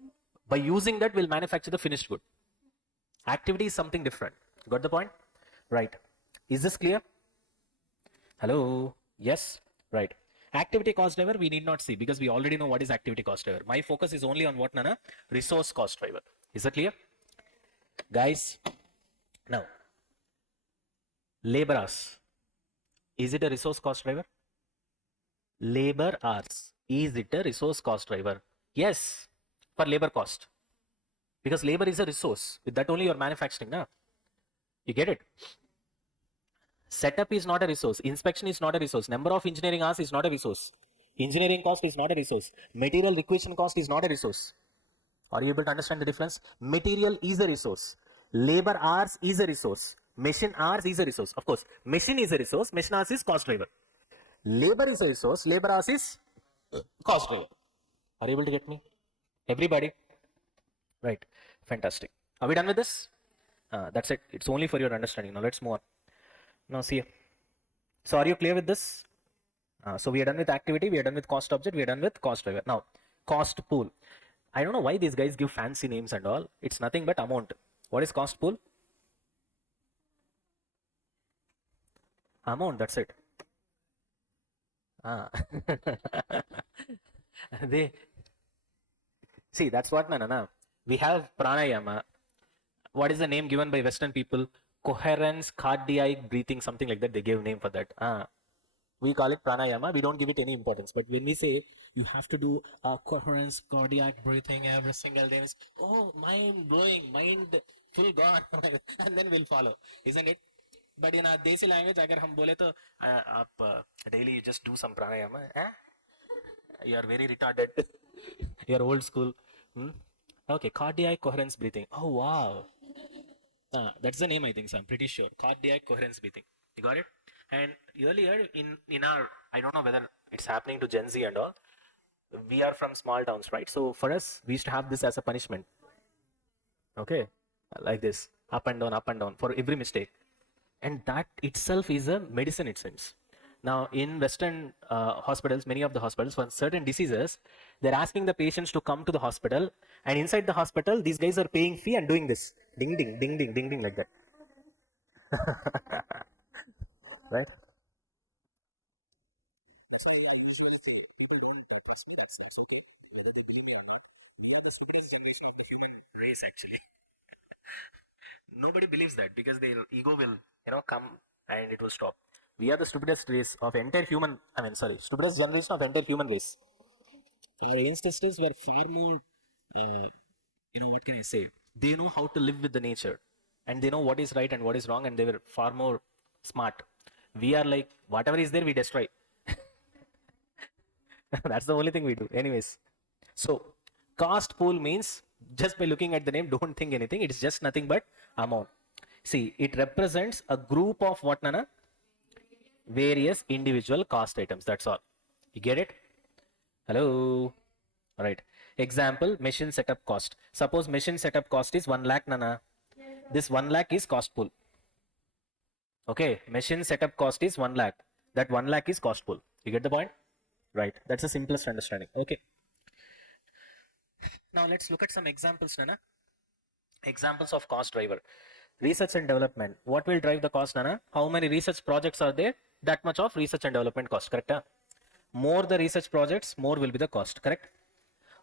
by using that we'll manufacture the finished good. Activity is something different. Got the point? Right. Is this clear? Hello? Yes? Right. Activity cost driver we need not see because we already know what is activity cost driver. My focus is only on what, Nana? Resource cost driver. Is that clear? Guys, now, labor hours. Is it a resource cost driver? Labor hours. Is it a resource cost driver? Yes, for labor cost. Because labor is a resource. With that only you're manufacturing now. You get it? Setup is not a resource. Inspection is not a resource. Number of engineering hours is not a resource. Engineering cost is not a resource. Material requisition cost is not a resource. Are you able to understand the difference? Material is a resource. Labor hours is a resource. Machine hours is a resource. Of course, machine is a resource. Machine hours is cost driver. Labor is a resource. Labor hours is cost driver. Are you able to get me? Everybody? Right. Fantastic. Are we done with this? That's it. It's only for your understanding. Now let's move on. Now see. So are you clear with this? So we are done with activity. We are done with cost object. We are done with cost driver. Now, cost pool. I don't know why these guys give fancy names and all. It's nothing but amount. What is cost pool? Amount, that's it. They see, that's what, na. We have pranayama. What is the name given by Western people? Coherence, cardiac breathing, something like that. They gave name for that. We call it pranayama. We don't give it any importance. But when we say you have to do coherence, cardiac breathing every single day, it's, oh, mind blowing, mind full gone, and then we'll follow, isn't it? But in our desi language, अगर हम बोले तो आप daily you just do some pranayama. You are very retarded. You are old school. Okay, cardiac coherence breathing. Oh wow. That's the name I think, so I'm pretty sure. Cardiac coherence breathing. You got it? And earlier in our, I don't know whether it's happening to Gen Z and all, we are from small towns, right? So for us, we used to have this as a punishment. Okay? Like this. Up and down for every mistake. And that itself is a medicine, it seems. Now, in Western hospitals, many of the hospitals, for certain diseases, they're asking the patients to come to the hospital, and inside the hospital, these guys are paying fee and doing this. Ding, ding, ding, ding, ding, ding, like that. Right? That's why I usually say, people don't trust me, that's okay. Whether they believe me or not. We are the stupidest generation of the human race, actually. Nobody believes that because their ego will, come and it will stop. We are the stupidest race of entire human, stupidest generation of entire human race. Our ancestors were far more, what can I say? They know how to live with the nature and they know what is right and what is wrong, and they were far more smart. We are like, whatever is there, we destroy. That's the only thing we do. Anyways, so cost pool means, just by looking at the name, don't think anything. It's just nothing but amount. See, it represents a group of what, Nana? Various individual cost items. That's all. You get it? Hello? All right. Example, machine setup cost. Suppose machine setup cost is 1 lakh, Nana. This 1 lakh is cost pool. Okay. Machine setup cost is 1 lakh. That 1 lakh is cost pool. You get the point? Right. That's the simplest understanding. Okay. Now let's look at some examples, Nana. Examples of cost driver. Research and development. What will drive the cost, Nana? How many research projects are there? That much of research and development cost, correct? More the research projects, more will be the cost, correct?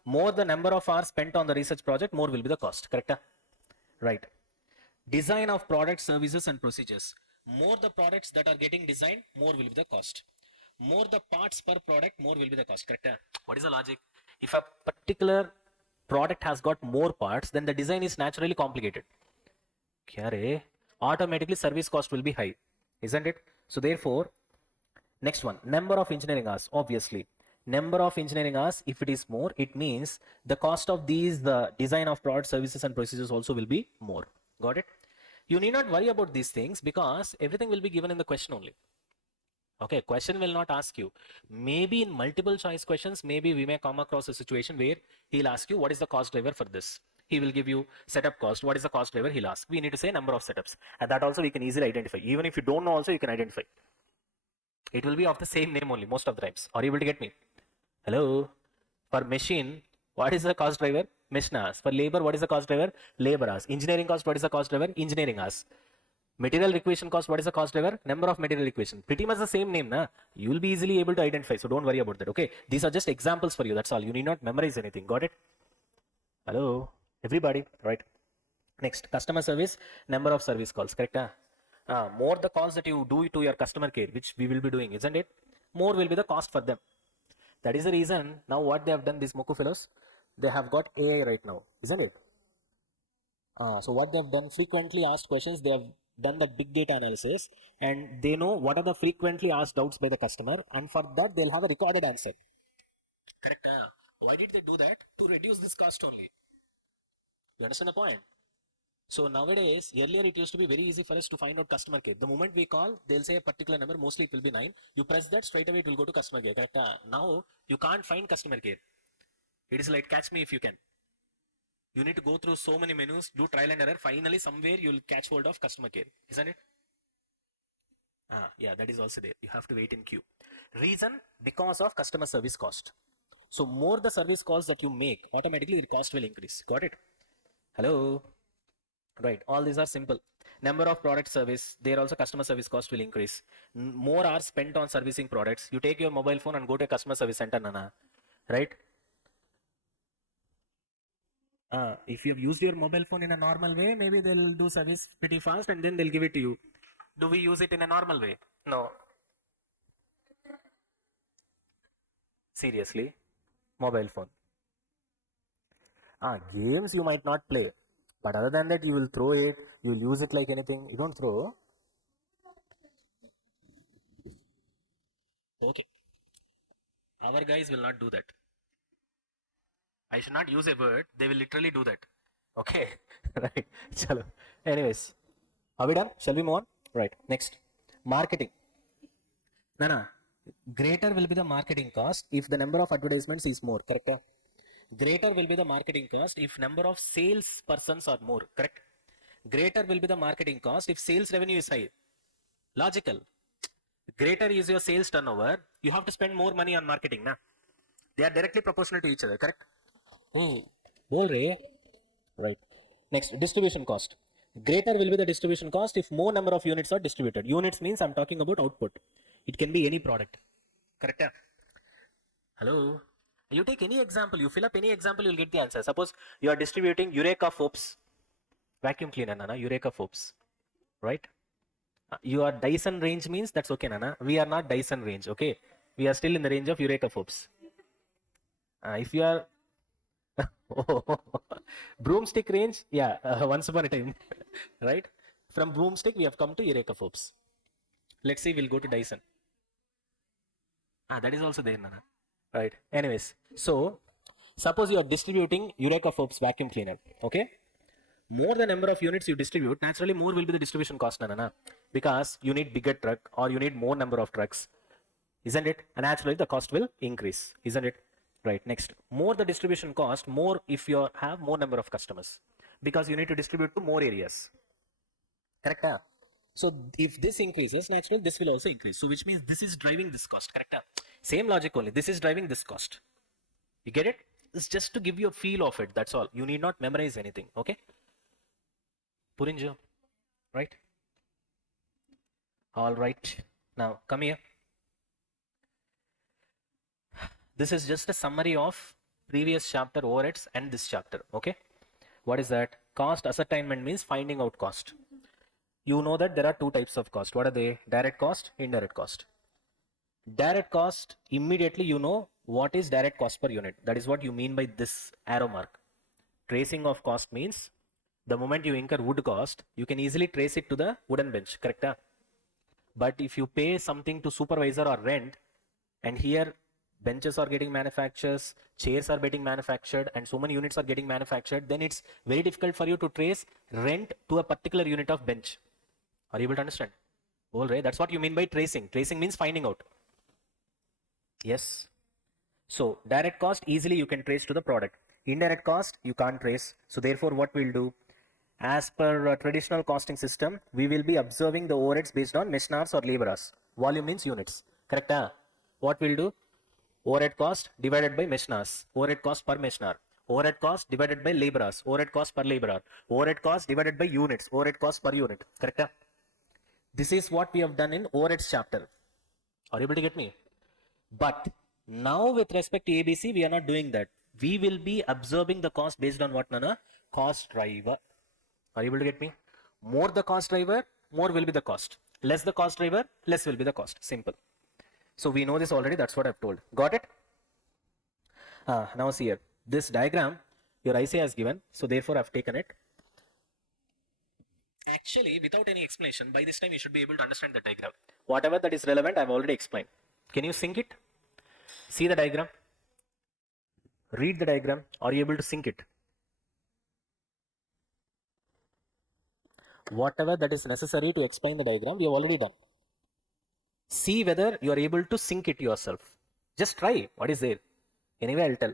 More the number of hours spent on the research project, more will be the cost, correct? Right. Design of products, services and procedures. More the products that are getting designed, more will be the cost. More the parts per product, more will be the cost. Correct? What is the logic? If a particular product has got more parts, then the design is naturally complicated. Automatically service cost will be high, isn't it? So therefore, next one, number of engineering hours. Obviously, number of engineering hours, if it is more, it means the cost of these, the design of products, services and procedures also will be more. Got it? You need not worry about these things because everything will be given in the question only. Okay, question will not ask you. Maybe in multiple choice questions, maybe we may come across a situation where he'll ask you what is the cost driver for this. He will give you setup cost. What is the cost driver? He'll ask. We need to say number of setups. And that also we can easily identify. Even if you don't know also, you can identify. It will be of the same name only most of the times. Are you able to get me? Hello? For machine, what is the cost driver? Machine hours. For labor, what is the cost driver? Labor hours. Engineering cost, what is the cost driver? Engineering hours. Material equation cost, what is the cost driver? Number of material equation. Pretty much the same name, na? You will be easily able to identify. So don't worry about that, okay? These are just examples for you. That's all. You need not memorize anything. Got it? Hello? Everybody? Right. Next, customer service, number of service calls. Correct? More the calls that you do to your customer care, which we will be doing, isn't it? More will be the cost for them. That is the reason now what they have done, these Moku fellows, they have got AI right now, isn't it? So what they have done, frequently asked questions, they have done that big data analysis and they know what are the frequently asked doubts by the customer, and for that they'll have a recorded answer. Correct? Why did they do that? To reduce this cost only. You understand the point? So nowadays, earlier it used to be very easy for us to find out customer care. The moment we call, they'll say a particular number, mostly it will be 9. You press that, straight away it will go to customer care. Correct? Now, you can't find customer care. It is like catch me if you can. You need to go through so many menus, do trial and error. Finally, somewhere you'll catch hold of customer care. Isn't it? Yeah, that is also there. You have to wait in queue. Reason? Because of customer service cost. So more the service calls that you make, automatically the cost will increase. Got it? Hello? Right, all these are simple. Number of product service, there also customer service cost will increase. More hours spent on servicing products. You take your mobile phone and go to a customer service center, Nana. Right? If you have used your mobile phone in a normal way, maybe they'll do service pretty fast and then they'll give it to you. Do we use it in a normal way? No. Seriously? Mobile phone. Games you might not play. But other than that, you will throw it, you will use it like anything. You don't throw. Okay. Our guys will not do that. I should not use a word. They will literally do that. Okay. Right. Chalo. Anyways. Are we done? Shall we move on? Right. Next. Marketing. Nana. Greater will be the marketing cost if the number of advertisements is more. Correct? Greater will be the marketing cost if number of sales persons are more. Correct? Greater will be the marketing cost if sales revenue is high. Logical. Greater is your sales turnover. You have to spend more money on marketing. Na? They are directly proportional to each other. Correct? Right. Next, distribution cost. Greater will be the distribution cost if more number of units are distributed. Units means I'm talking about output. It can be any product. Correct? Hello? You take any example, you fill up any example, you'll get the answer. Suppose you are distributing Eureka Forbes vacuum cleaner, Nana, Eureka Forbes, right? Your Dyson range means that's okay, Nana. We are not Dyson range, okay? We are still in the range of Eureka Forbes. If you are broomstick range, yeah, once upon a time, right? From broomstick, we have come to Eureka Forbes. Let's see, we'll go to Dyson. That is also there, Nana. Right. Anyways, so suppose you are distributing Eureka Forbes vacuum cleaner, okay? More the number of units you distribute, naturally more will be the distribution cost, Nana, because you need bigger truck or you need more number of trucks, isn't it? And naturally the cost will increase, isn't it? Right. Next, more the distribution cost, more if you have more number of customers, because you need to distribute to more areas. Correct? So if this increases, naturally this will also increase. So which means this is driving this cost. Correct? Same logic only. This is driving this cost. You get it? It's just to give you a feel of it. That's all. You need not memorize anything. Okay? Purinjo. Right? All right. Now come here. This is just a summary of previous chapter overheads and this chapter. Okay? What is that? Cost ascertainment means finding out cost. you know that there are two types of cost. What are they? Direct cost, indirect cost. Direct cost, immediately you know what is direct cost per unit. That is what you mean by this arrow mark. Tracing of cost means the moment you incur wood cost, you can easily trace it to the wooden bench, correct? But if you pay something to supervisor or rent, and here benches are getting manufactured, chairs are getting manufactured, and so many units are getting manufactured, then it's very difficult for you to trace rent to a particular unit of bench. Are you able to understand? All right, that's what you mean by tracing. Tracing means finding out. Yes. So direct cost easily you can trace to the product. Indirect cost you can't trace. So therefore what we'll do, as per traditional costing system, we will be observing the overheads based on mesh hours or labor hours. Volume means units. Correct? What we'll do? Overhead cost divided by mesh hours. Overhead cost per mesh hour. Overhead cost divided by labor hours. Overhead cost per labor hour. Overhead cost divided by units. Overhead cost per unit. Correct? This is what we have done in overheads chapter. Are you able to get me? But now with respect to ABC, we are not doing that. We will be observing the cost based on what, Nana? Cost driver. Are you able to get me? More the cost driver, more will be the cost. Less the cost driver, less will be the cost. Simple. So we know this already. That's what I've told. Got it? Now see here. This diagram your IC has given. So therefore I've taken it. Actually, without any explanation, by this time you should be able to understand the diagram. Whatever that is relevant, I've already explained. Can you sync it? See the diagram. Read the diagram. Are you able to sync it? Whatever that is necessary to explain the diagram, we have already done. See whether you are able to sync it yourself. Just try. What is there? Anyway, I'll tell.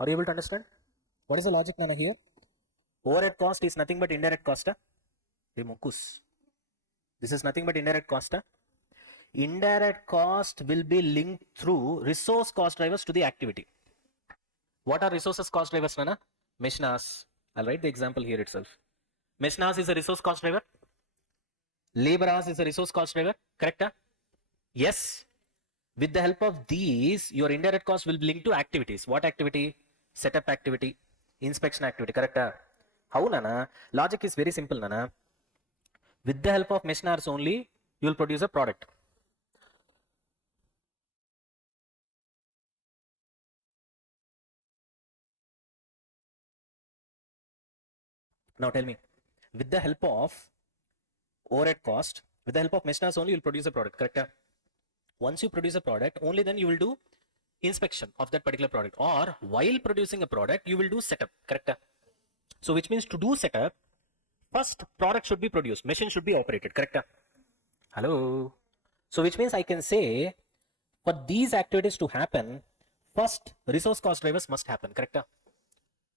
Are you able to understand? What is the logic, Nana, here? Overhead cost is nothing but indirect cost. This is nothing but indirect cost. Indirect cost will be linked through resource cost drivers to the activity. What are resources cost drivers, Nana? Mesh hours. I'll write the example here itself. Mesh hours is a resource cost driver. Labor hours is a resource cost driver. Correct? Yes. With the help of these, your indirect cost will be linked to activities. What activity? Setup activity, inspection activity. Correct? How, Nana? Logic is very simple, Nana. With the help of mesh hours only, you will produce a product. Now tell me, with the help of overhead cost, with the help of mesh hours only, you will produce a product. Correct? Once you produce a product, only then you will do inspection of that particular product, or while producing a product, you will do setup. Correct? So which means to do setup, first product should be produced, machine should be operated. Correct? Hello. So which means I can say for these activities to happen, first resource cost drivers must happen. Correct?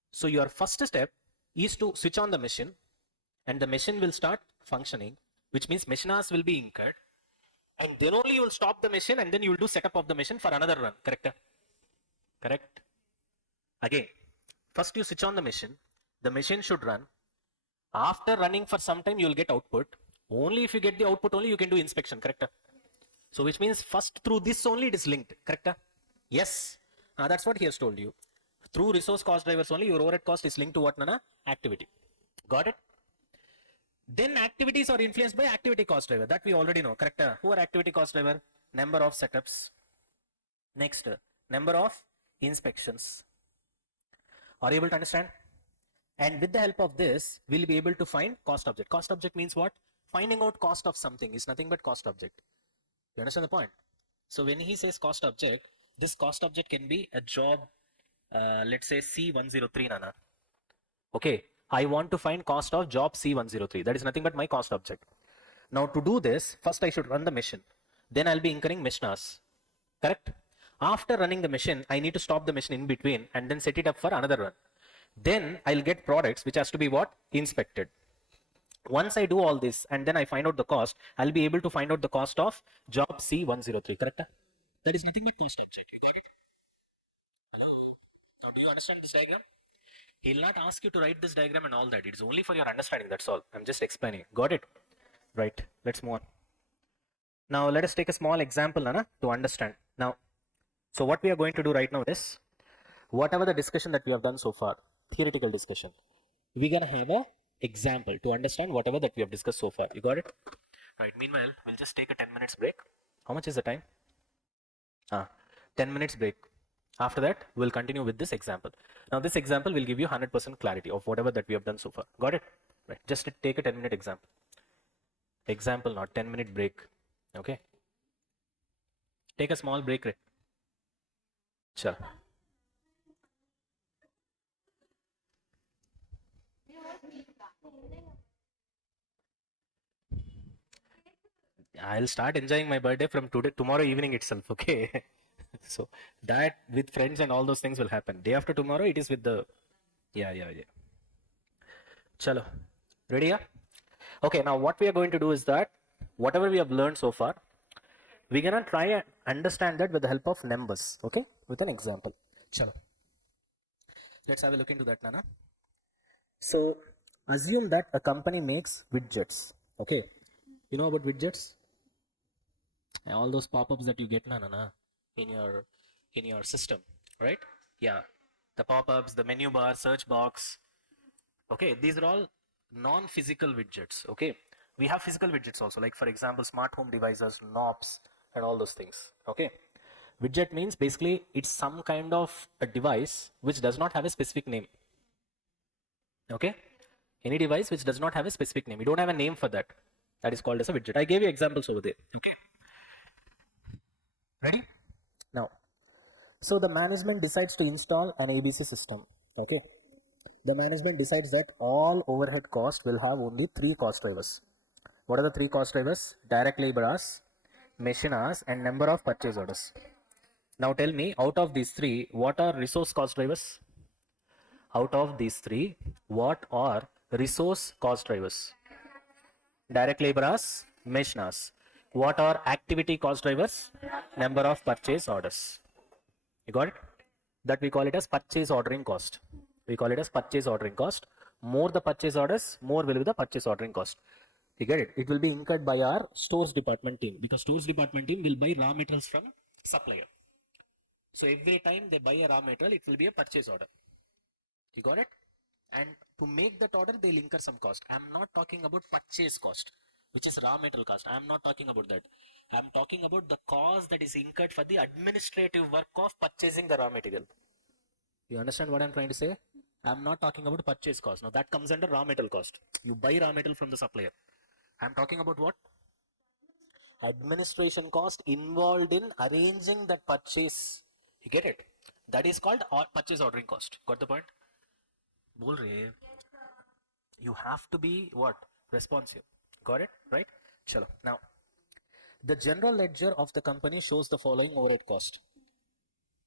So your first step is to switch on the machine, and the machine will start functioning, which means machine hours will be incurred, and then only you will stop the machine, and then you will do setup of the machine for another run. Correct? Correct? Again, first you switch on the machine should run. After running for some time, you will get output. Only if you get the output only, you can do inspection. Correct? So which means first through this only it is linked. Correct? Yes. That's what he has told you. Through resource cost drivers only, your overhead cost is linked to what, Nana? Activity. Got it? Then activities are influenced by activity cost driver. That we already know. Correct? Who are activity cost driver? Number of setups. Next, number of inspections. Are you able to understand? And with the help of this, we'll be able to find cost object. Cost object means what? Finding out cost of something is nothing but cost object. You understand the point? So when he says cost object, this cost object can be a job, let's say C103, Nana. Okay, I want to find cost of job C103. That is nothing but my cost object. Now to do this, first I should run the machine. Then I'll be incurring mesh hours. Correct? After running the machine, I need to stop the machine in between and then set it up for another run. Then I'll get products which has to be what? Inspected. Once I do all this and then I find out the cost, I'll be able to find out the cost of job C103. Correct? That is nothing but cost object. You got it? Hello? Now do you understand this diagram? He'll not ask you to write this diagram and all that. It's only for your understanding. That's all. I'm just explaining. Got it? Right. Let's move on. Now let us take a small example, Nana, to understand. Now, so what we are going to do right now is, whatever the discussion that we have done so far, theoretical discussion, we're going to have a example to understand whatever that we have discussed so far. You got it? Right. Meanwhile, we'll just take a 10 minutes break. How much is the time? 10 minutes break. After that, we'll continue with this example. Now, this example will give you 100% clarity of whatever that we have done so far. Got it? Right. Just take a 10-minute example. Example, not 10-minute break. Okay. Take a small break. Right? Sure. I'll start enjoying my birthday from tomorrow evening itself. Okay. So that with friends and all those things will happen. Day after tomorrow, it is with the yeah. Chalo. Ready? Yeah? Okay, now what we are going to do is that whatever we have learned so far, we're gonna try and understand that with the help of numbers. Okay, with an example. Chalo. Let's have a look into that, Nana. So assume that a company makes widgets. Okay, you know about widgets? All those pop-ups that you get, Nana, in your system, right? Yeah, the pop-ups, the menu bar, search box. Okay, these are all non-physical widgets. Okay, we have physical widgets also, like for example smart home devices, knobs, and all those things. Okay, widget means basically it's some kind of a device which does not have a specific name. Okay, any device which does not have a specific name, you don't have a name for that, that is called as a widget. I gave you examples over there. Okay, ready? Now, so the management decides to install an ABC system. Okay, the management decides that all overhead cost will have only three cost drivers. What are the three cost drivers? Direct labor hours, machine hours, and number of purchase orders. Now tell me, out of these three, what are resource cost drivers? Out of these three, what are resource cost drivers? Direct labor hours, machine hours. What are activity cost drivers? Number of purchase orders. You got it? That we call it as purchase ordering cost. We call it as purchase ordering cost. More the purchase orders, more will be the purchase ordering cost. You get it? It will be incurred by our stores department team, because stores department team will buy raw materials from supplier. So every time they buy a raw material, it will be a purchase order. You got it? And to make that order, they'll incur some cost. I'm not talking about purchase cost, which is raw material cost. I'm not talking about that. I'm talking about the cost that is incurred for the administrative work of purchasing the raw material. You understand what I'm trying to say? I'm not talking about purchase cost. Now that comes under raw material cost. You buy raw material from the supplier. I'm talking about what? Administration cost involved in arranging that purchase. You get it? That is called purchase ordering cost. Got the point? Bol rahe. You have to be what? Responsive. Got it? Right? Chalo. Now, the general ledger of the company shows the following overhead cost.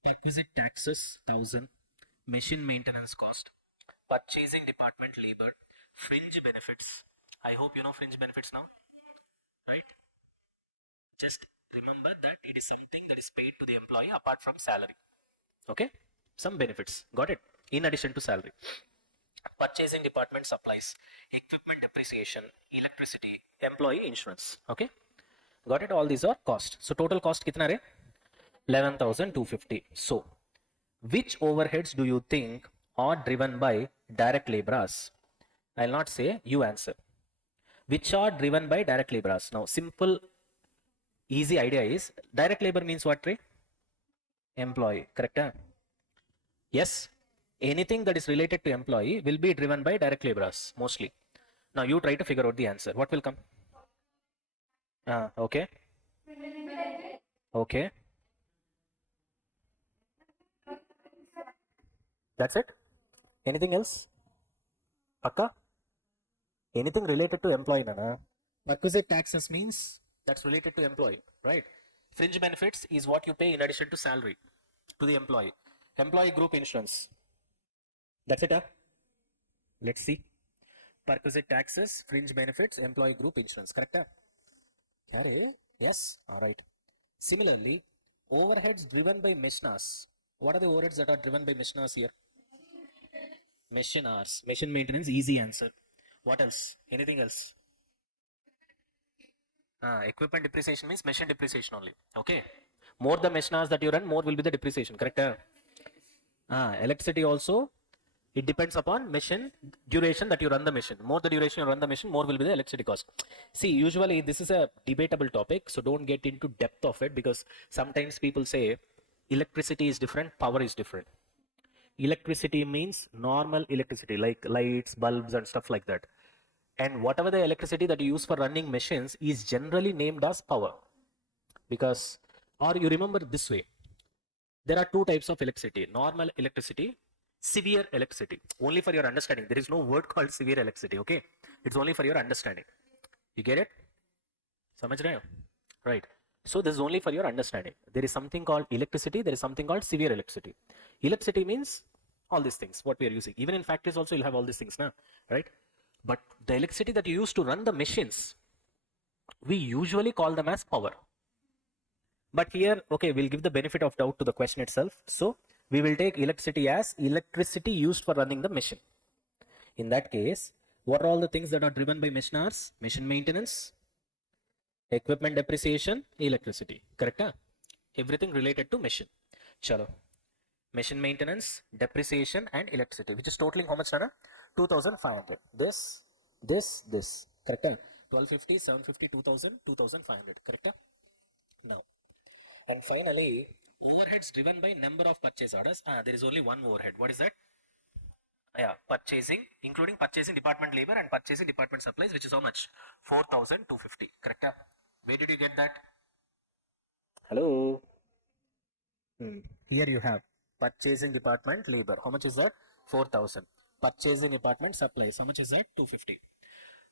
Acquisite taxes, 1000. Machine maintenance cost. Purchasing department labor. Fringe benefits. I hope you know fringe benefits now. Right? Just remember that it is something that is paid to the employee apart from salary. Okay, some benefits, got it, in addition to salary. Purchasing department supplies, equipment depreciation, electricity, employee insurance. Okay, got it, all these are cost. So total cost kitna re? 11,250. So which overheads do you think are driven by direct labor hours? I'll not say, you answer. Which are driven by direct labor hours? Now simple easy idea is, direct labor means what, Ray? Employee, correct? Huh? Yes, anything that is related to employee will be driven by direct labor hours mostly. Now you try to figure out the answer. What will come? Okay. Okay. That's it. Anything else? Pakka? Anything related to employee, Nana? Perquisite taxes means that's related to employee, right? Fringe benefits is what you pay in addition to salary to the employee. Employee group insurance. That's it, huh? Let's see. Perquisite taxes, fringe benefits, employee group insurance. Correct? Huh? Yes. All right. Similarly, overheads driven by machines. What are the overheads that are driven by machines here? Machine hours. Machine maintenance, easy answer. What else? Anything else? Equipment depreciation means machine depreciation only. Okay. More the machine hours that you run, more will be the depreciation. Correct? Electricity also. It depends upon machine duration that you run the machine. More the duration you run the machine, more will be the electricity cost. See, usually this is a debatable topic, so don't get into depth of it, because sometimes people say electricity is different, power is different. Electricity means normal electricity like lights, bulbs and stuff like that. And whatever the electricity that you use for running machines is generally named as power. Because, or you remember this way, there are two types of electricity: normal electricity, severe electricity. Only for your understanding, there is no word called severe electricity, okay? It's only for your understanding. You get it? Samajh rahe ho? Right. So this is only for your understanding. There is something called electricity, there is something called severe electricity. Electricity means all these things what we are using. Even in factories also you'll have all these things now, right? But the electricity that you use to run the machines, we usually call them as power. But here, okay, we'll give the benefit of doubt to the question itself. So we will take electricity as electricity used for running the machine. In that case, what are all the things that are driven by machine hours? Machine maintenance, equipment depreciation, electricity. Correct? Huh? Everything related to machine. Chalo. Machine maintenance, depreciation and electricity, which is totaling how much, Nana? 2,500. This. Correct? Huh? 1250, 750, 2,000, 2,500. Correct? Huh? Now. And finally, overheads driven by number of purchase orders. There is only one overhead. What is that? Yeah, purchasing, including purchasing department labor and purchasing department supplies, which is how much? 4,250. Correct? Where did you get that? Hello. Here you have purchasing department labor. How much is that? 4,000. Purchasing department supplies. How much is that? 250.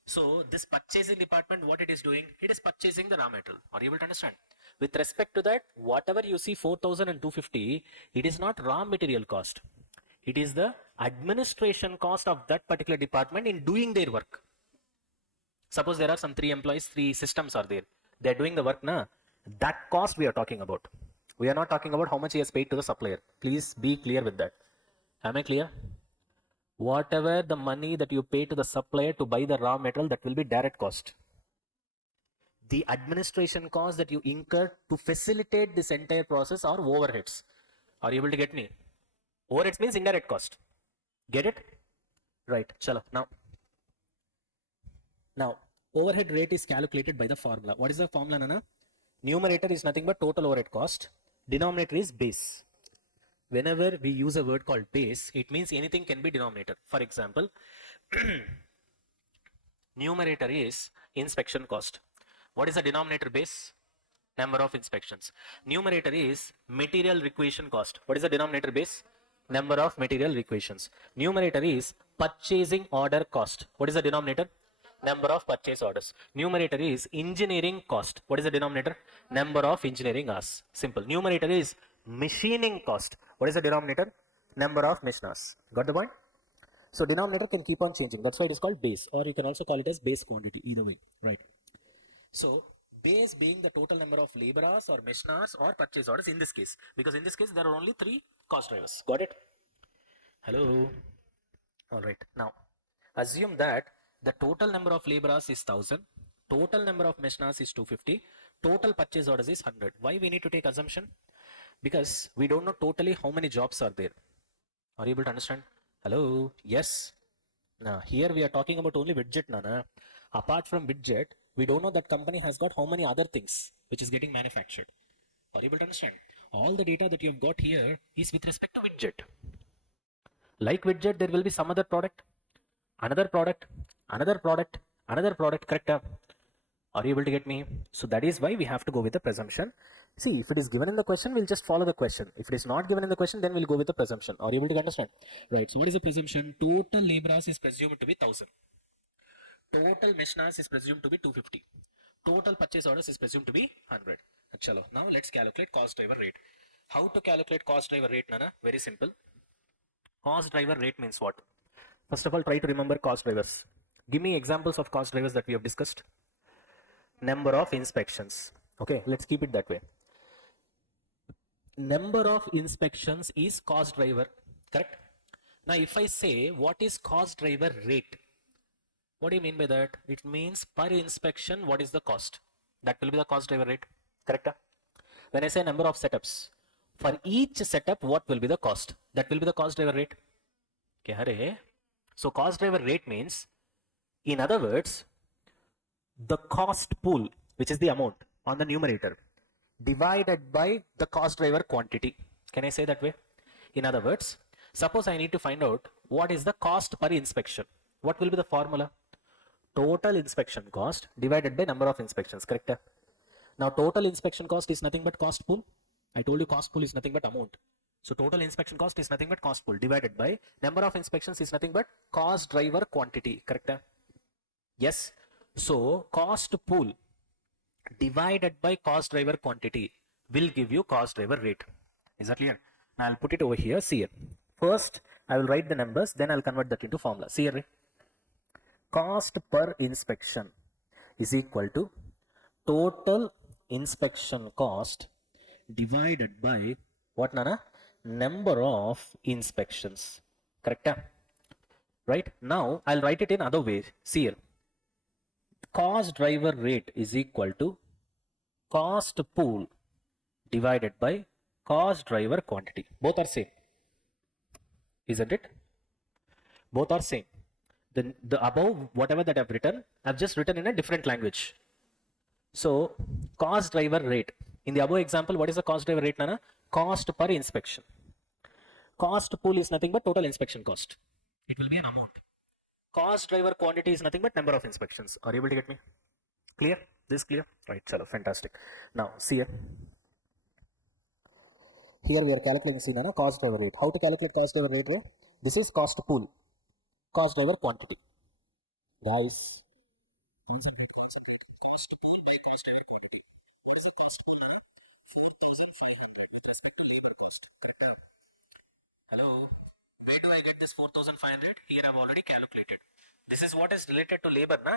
So this purchasing department, what it is doing? It is purchasing the raw material. Are you able to understand? With respect to that, whatever you see 4,000 and 250, it is not raw material cost. It is the administration cost of that particular department in doing their work. Suppose there are some 3 employees, 3 systems are there. They are doing the work, na? That cost we are talking about. We are not talking about how much he has paid to the supplier. Please be clear with that. Am I clear? Whatever the money that you pay to the supplier to buy the raw material, that will be direct cost. The administration cost that you incur to facilitate this entire process are overheads. Are you able to get me? Overheads means indirect cost. Get it? Right. Chalo. Now, overhead rate is calculated by the formula. What is the formula, Nana? Numerator is nothing but total overhead cost. Denominator is base. Whenever we use a word called base, it means anything can be denominator. For example, numerator is inspection cost. What is the denominator base? Number of inspections. Numerator is material requisition cost. What is the denominator base? Number of material requisitions. Numerator is purchasing order cost. What is the denominator? Number of purchase orders. Numerator is engineering cost. What is the denominator? Number of engineering hours. Simple. Numerator is machining cost. What is the denominator? Number of machine hours. Got the point? So denominator can keep on changing. That's why it is called base, or you can also call it as base quantity. Either way, right? So base being the total number of labor hours or machine hours or purchase orders in this case, because in this case there are only 3 cost drivers. Got it? Hello. All right. Now assume that the total number of labor hours is 1,000, total number of machine hours is 250, total purchase orders is 100. Why we need to take assumption? Because we don't know totally how many jobs are there. Are you able to understand? Hello? Yes. Now here we are talking about only widget, Nana. Apart from widget, we don't know that company has got how many other things which is getting manufactured. Are you able to understand? All the data that you have got here is with respect to widget. Like widget, there will be some other product, another product, another product, another product. Correct? Are you able to get me? So that is why we have to go with the presumption. See, if it is given in the question, we'll just follow the question. If it is not given in the question, then we'll go with the presumption. Are you able to understand? Right. So what is the presumption? Total labor hours is presumed to be 1,000. Total machine hours is presumed to be 250. Total purchase orders is presumed to be 100. Chalo. Now let's calculate cost driver rate. How to calculate cost driver rate, Nana? Very simple. Cost driver rate means what? First of all, try to remember cost drivers. Give me examples of cost drivers that we have discussed. Number of inspections. Okay, let's keep it that way. Number of inspections is cost driver, correct? Now if I say what is cost driver rate, what do you mean by that? It means per inspection what is the cost. That will be the cost driver rate, correct? When I say number of setups, for each setup what will be the cost? That will be the cost driver rate. Okay, hare. So cost driver rate means, in other words, the cost pool, which is the amount on the numerator, divided by the cost driver quantity. Can I say that way? In other words, suppose I need to find out what is the cost per inspection. What will be the formula? Total inspection cost divided by number of inspections, correct? Now total inspection cost is nothing but cost pool. I told you cost pool is nothing but amount. So total inspection cost is nothing but cost pool divided by number of inspections is nothing but cost driver quantity, correct? Yes. So cost pool divided by cost driver quantity will give you cost driver rate. Is that clear? Now I'll put it over here. See here. First, I will write the numbers, then I'll convert that into formula. See here. Cost per inspection is equal to total inspection cost divided by what, Nana? Number of inspections. Correct? Right? Now I'll write it in other ways. See here. Cost driver rate is equal to cost pool divided by cost driver quantity. Both are same. Isn't it? Both are same. The above, whatever that I've written, I've just written in a different language. So cost driver rate. In the above example, what is the cost driver rate, Nana? Cost per inspection. Cost pool is nothing but total inspection cost. It will be an amount. Cost driver quantity is nothing but number of inspections. Are you able to get me? Clear? This clear? Right, chalo, fantastic. Now, see here. Here we are calculating, see, Nana, cost driver rate. How to calculate cost driver rate? This is cost pool. Cost driver quantity. Guys, cost pool by cost driver quantity. What is the cost pool? 4,500 with respect to labor cost. Hello? Where do I get this 4,500? Here I've already calculated. This is what is related to labor, na?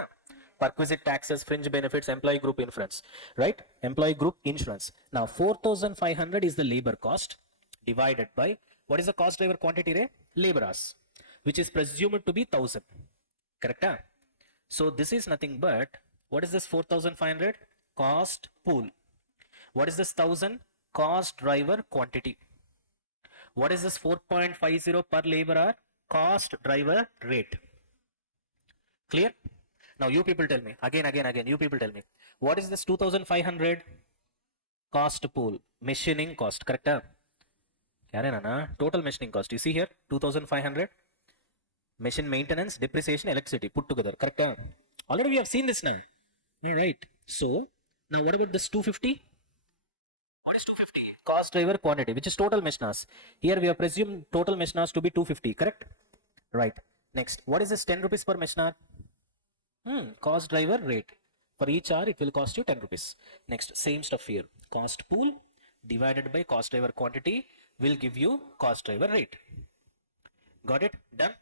Perquisite taxes, fringe benefits, employee group insurance, right? Employee group insurance. Now 4,500 is the labor cost divided by what is the cost driver quantity, re? Labor hours, which is presumed to be 1,000. Correct? So this is nothing but, what is this 4,500? Cost pool. What is this 1,000? Cost driver quantity. What is this 4.50 per labor hour? Cost driver rate. Clear? Now you people tell me, again, you people tell me, what is this 2,500? Cost pool, machining cost, correct? Total machining cost, you see here, 2,500. Machine maintenance, depreciation, electricity, put together, correct? Already we have seen this now. Right. So, now what about this 250? What is 250? Cost driver quantity, which is total machine hours. Here we have presumed total machine hours to be 250, correct? Right. Next, what is this 10 rupees per machine hour? Cost driver rate. For each hour, it will cost you 10 rupees. Next, same stuff here. Cost pool divided by cost driver quantity will give you cost driver rate. Got it? Done?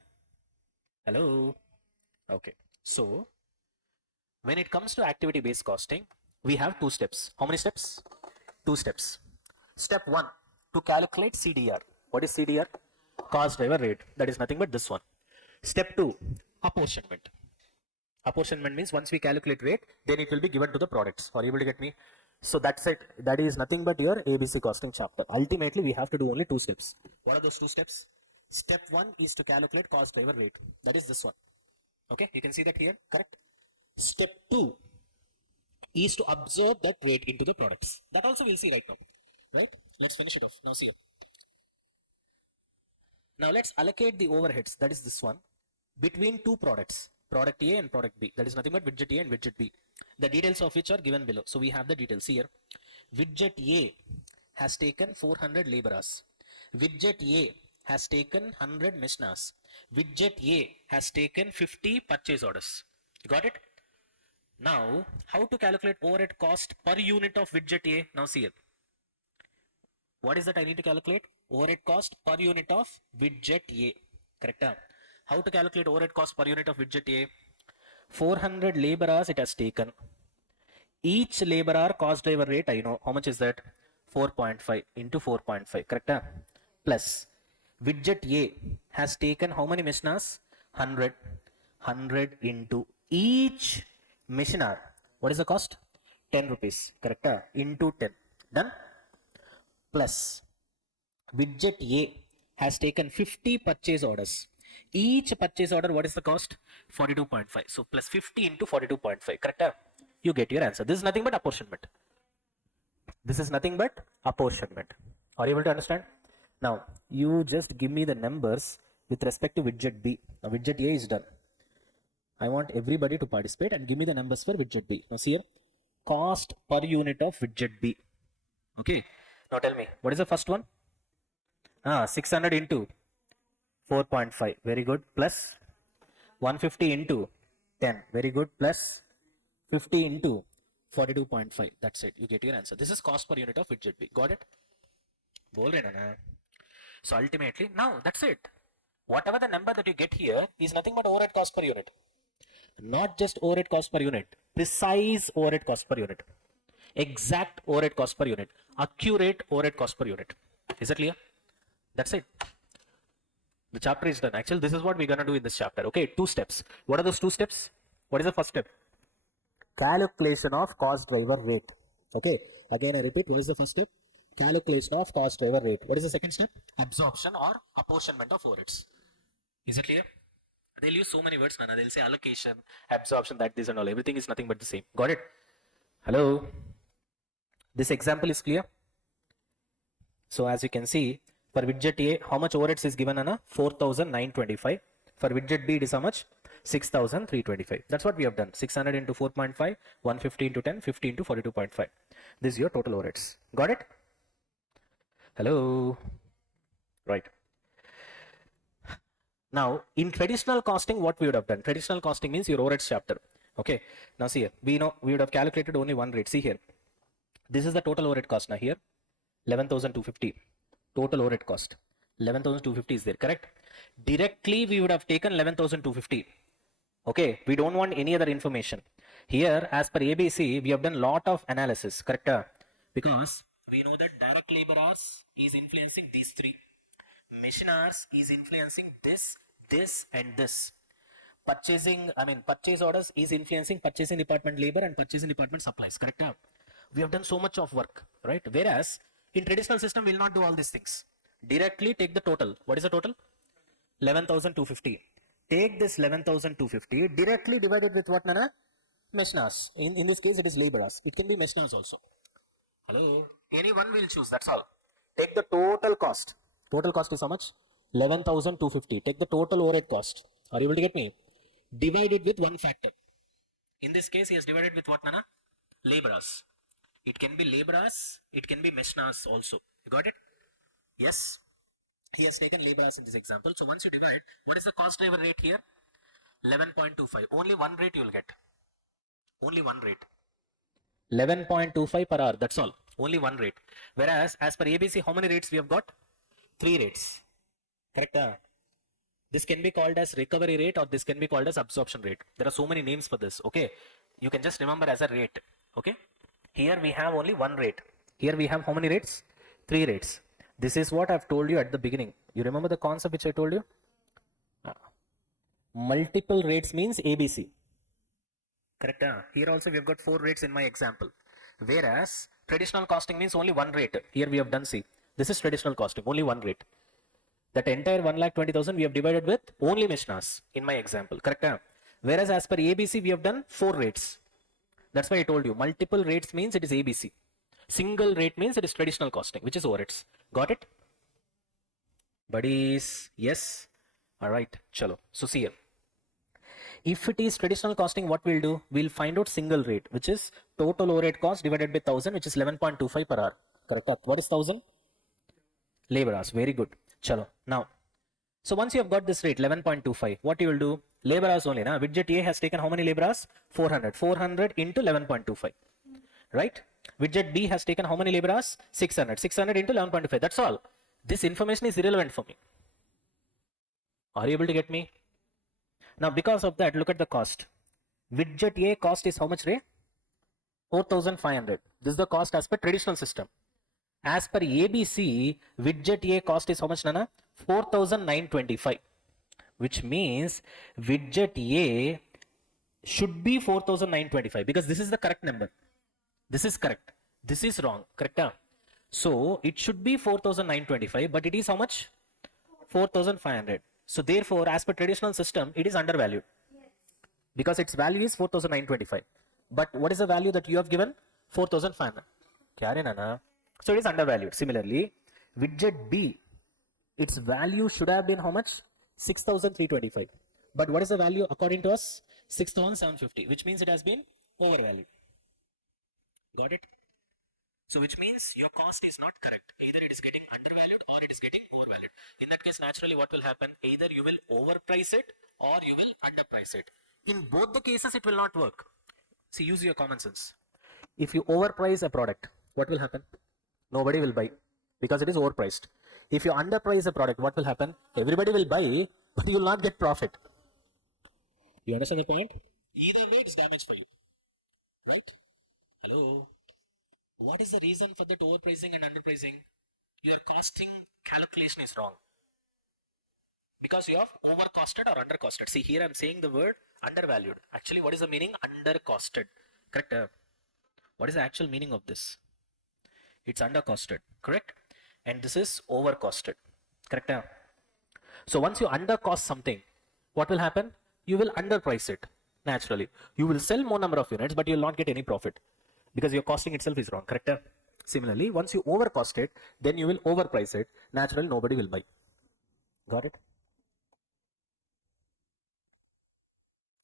Hello? Okay. So, when it comes to activity-based costing, we have two steps. How many steps? Two steps. Step 1, to calculate CDR. What is CDR? Cost driver rate. That is nothing but this one. Step 2, apportionment. Apportionment means once we calculate rate, then it will be given to the products. Are you able to get me? So that's it. That is nothing but your ABC costing chapter. Ultimately, we have to do only two steps. What are those two steps? Step 1 is to calculate cost driver rate. That is this one. Okay, you can see that here, correct? Step 2 is to absorb that rate into the products. That also we'll see right now. Right? Let's finish it off. Now see here. Now let's allocate the overheads. That is this one. Between two products. Product A and product B. That is nothing but widget A and widget B. The details of which are given below. So we have the details here. Widget A has taken 400 labor hours. Widget A has taken 100 machine hours. Widget A has taken 50 purchase orders. Got it? Now, how to calculate overhead cost per unit of widget A? Now see here. What is that I need to calculate? Overhead cost per unit of widget A. Correct? How to calculate overhead cost per unit of widget A? 400 labor hours it has taken. Each labor hour cost driver rate, I know. How much is that? 4.5 into 4.5. Correct? Plus, widget A has taken how many machine hours? 100. 100 into each machine hour. What is the cost? 10 rupees. Correct? Into 10. Done? Plus, widget A has taken 50 purchase orders. Each purchase order, what is the cost? 42.5. So plus 50 into 42.5. Correct? You get your answer. This is nothing but apportionment. This is nothing but apportionment. Are you able to understand? Now, you just give me the numbers with respect to widget B. Now, widget A is done. I want everybody to participate and give me the numbers for widget B. Now, see here, cost per unit of widget B. Okay. Now, tell me, what is the first one? 600 into 4.5. Very good. Plus 150 into 10. Very good. Plus 50 into 42.5. That's it. You get your answer. This is cost per unit of widget B. Got it? Bol rahe na? So ultimately, now that's it. Whatever the number that you get here is nothing but overhead cost per unit. Not just overhead cost per unit. Precise overhead cost per unit. Exact overhead cost per unit. Accurate overhead cost per unit. Is it clear? That's it. The chapter is done. Actually, this is what we're going to do in this chapter. Okay, 2 steps. What are those 2 steps? What is the first step? Calculation of cost driver rate. Okay, again I repeat, what is the first step? Calculation of cost driver rate. What is the second step? Absorption or apportionment of overheads. Is it clear? They'll use so many words, Nana. They'll say allocation, absorption, that, this and all. Everything is nothing but the same. Got it? Hello? This example is clear? So as you can see, for widget A, how much overheads is given, Nana? 4,925. For widget B, it is how much? 6,325. That's what we have done. 600 into 4.5, 150 into 10, 50 into 42.5. This is your total overheads. Got it? Hello? Right. Now, in traditional costing, what we would have done? Traditional costing means your overheads chapter. Okay. Now see here, we know we would have calculated only one rate. See here. This is the total overhead cost now here. 11,250. Total overhead cost. 11,250 is there, correct? Directly, we would have taken 11,250. Okay, we don't want any other information. Here, as per ABC, we have done lot of analysis, correct? Because we know that direct labor hours is influencing these 3. Machine hours is influencing this, this and this. Purchase orders is influencing purchasing department labor and purchasing department supplies, correct? We have done so much of work, right? Whereas, in traditional system, we will not do all these things. Directly take the total. What is the total? 11,250. Take this 11,250, directly divided with what, Nana? Machine hours. In this case, it is labor hours. It can be machine hours also. Hello? Any one will choose, that's all. Take the total cost. Total cost is how much? 11,250. Take the total overhead cost. Are you able to get me? Divided with one factor. In this case, he has divided with what, Nana? Labor hours. It can be labor hours, it can be machine hours also. You got it? Yes. He has taken labor hours in this example. So once you divide, what is the cost driver rate here? 11.25. Only one rate you will get. Only one rate. 11.25 per hour. That's all. Only one rate. Whereas, as per ABC, how many rates we have got? 3 rates. Correct? This can be called as recovery rate or this can be called as absorption rate. There are so many names for this. Okay. You can just remember as a rate. Okay. Here we have only one rate. Here we have how many rates? 3 rates. This is what I've told you at the beginning. You remember the concept which I told you? Multiple rates means ABC. Correct? Here also we have got 4 rates in my example. Whereas traditional costing means only one rate. Here we have done C. This is traditional costing, only one rate. That entire 1,20,000 we have divided with only machine hours in my example. Correct? Whereas as per ABC we have done 4 rates. That's why I told you multiple rates means it is ABC. Single rate means it is traditional costing, which is overheads. Got it? Buddies? Yes? Alright, chalo. So see here. If it is traditional costing, what we'll do? We'll find out single rate, which is total overhead cost divided by 1,000, which is 11.25 per hour. Correct? What is 1,000? Labor hours. Very good. Chalo. Now, so once you have got this rate, 11.25, what you will do? Labor hours only. Na? Widget A has taken how many labor hours? 400. 400 into 11.25. Right? Widget B has taken how many labor hours? 600. 600 into 11.25. That's all. This information is irrelevant for me. Are you able to get me? Now, because of that, look at the cost. Widget A cost is how much, Ray? 4,500. This is the cost as per traditional system. As per ABC, widget A cost is how much, Nana? 4,925. Which means widget A should be 4,925 because this is the correct number. This is correct. This is wrong. Correct? So it should be 4,925, but it is how much? 4,500. So therefore, as per traditional system, it is undervalued because its value is 4,925. But what is the value that you have given? 4,500. So it is undervalued. Similarly, widget B, its value should have been how much? 6,325. But what is the value according to us? 6,750, which means it has been overvalued. Got it? So which means your cost is not correct. Either it is getting undervalued or it is getting overvalued. In that case, naturally what will happen? Either you will overprice it or you will underprice it. In both the cases, it will not work. See, use your common sense. If you overprice a product, what will happen? Nobody will buy because it is overpriced. If you underprice a product, what will happen? Everybody will buy, but you will not get profit. You understand the point? Either way, it's damage for you. Right? Hello? What is the reason for that overpricing and underpricing? Your costing calculation is wrong. Because you have overcosted or undercosted. See, here I'm saying the word undervalued. Actually, what is the meaning? Undercosted. Correct? What is the actual meaning of this? It's undercosted. Correct? And this is overcosted. Correct? So once you undercost something, what will happen? You will underprice it. Naturally. You will sell more number of units, but you will not get any profit. Because your costing itself is wrong. Correct? Similarly, once you overcost it, then you will overprice it. Naturally, nobody will buy. Got it?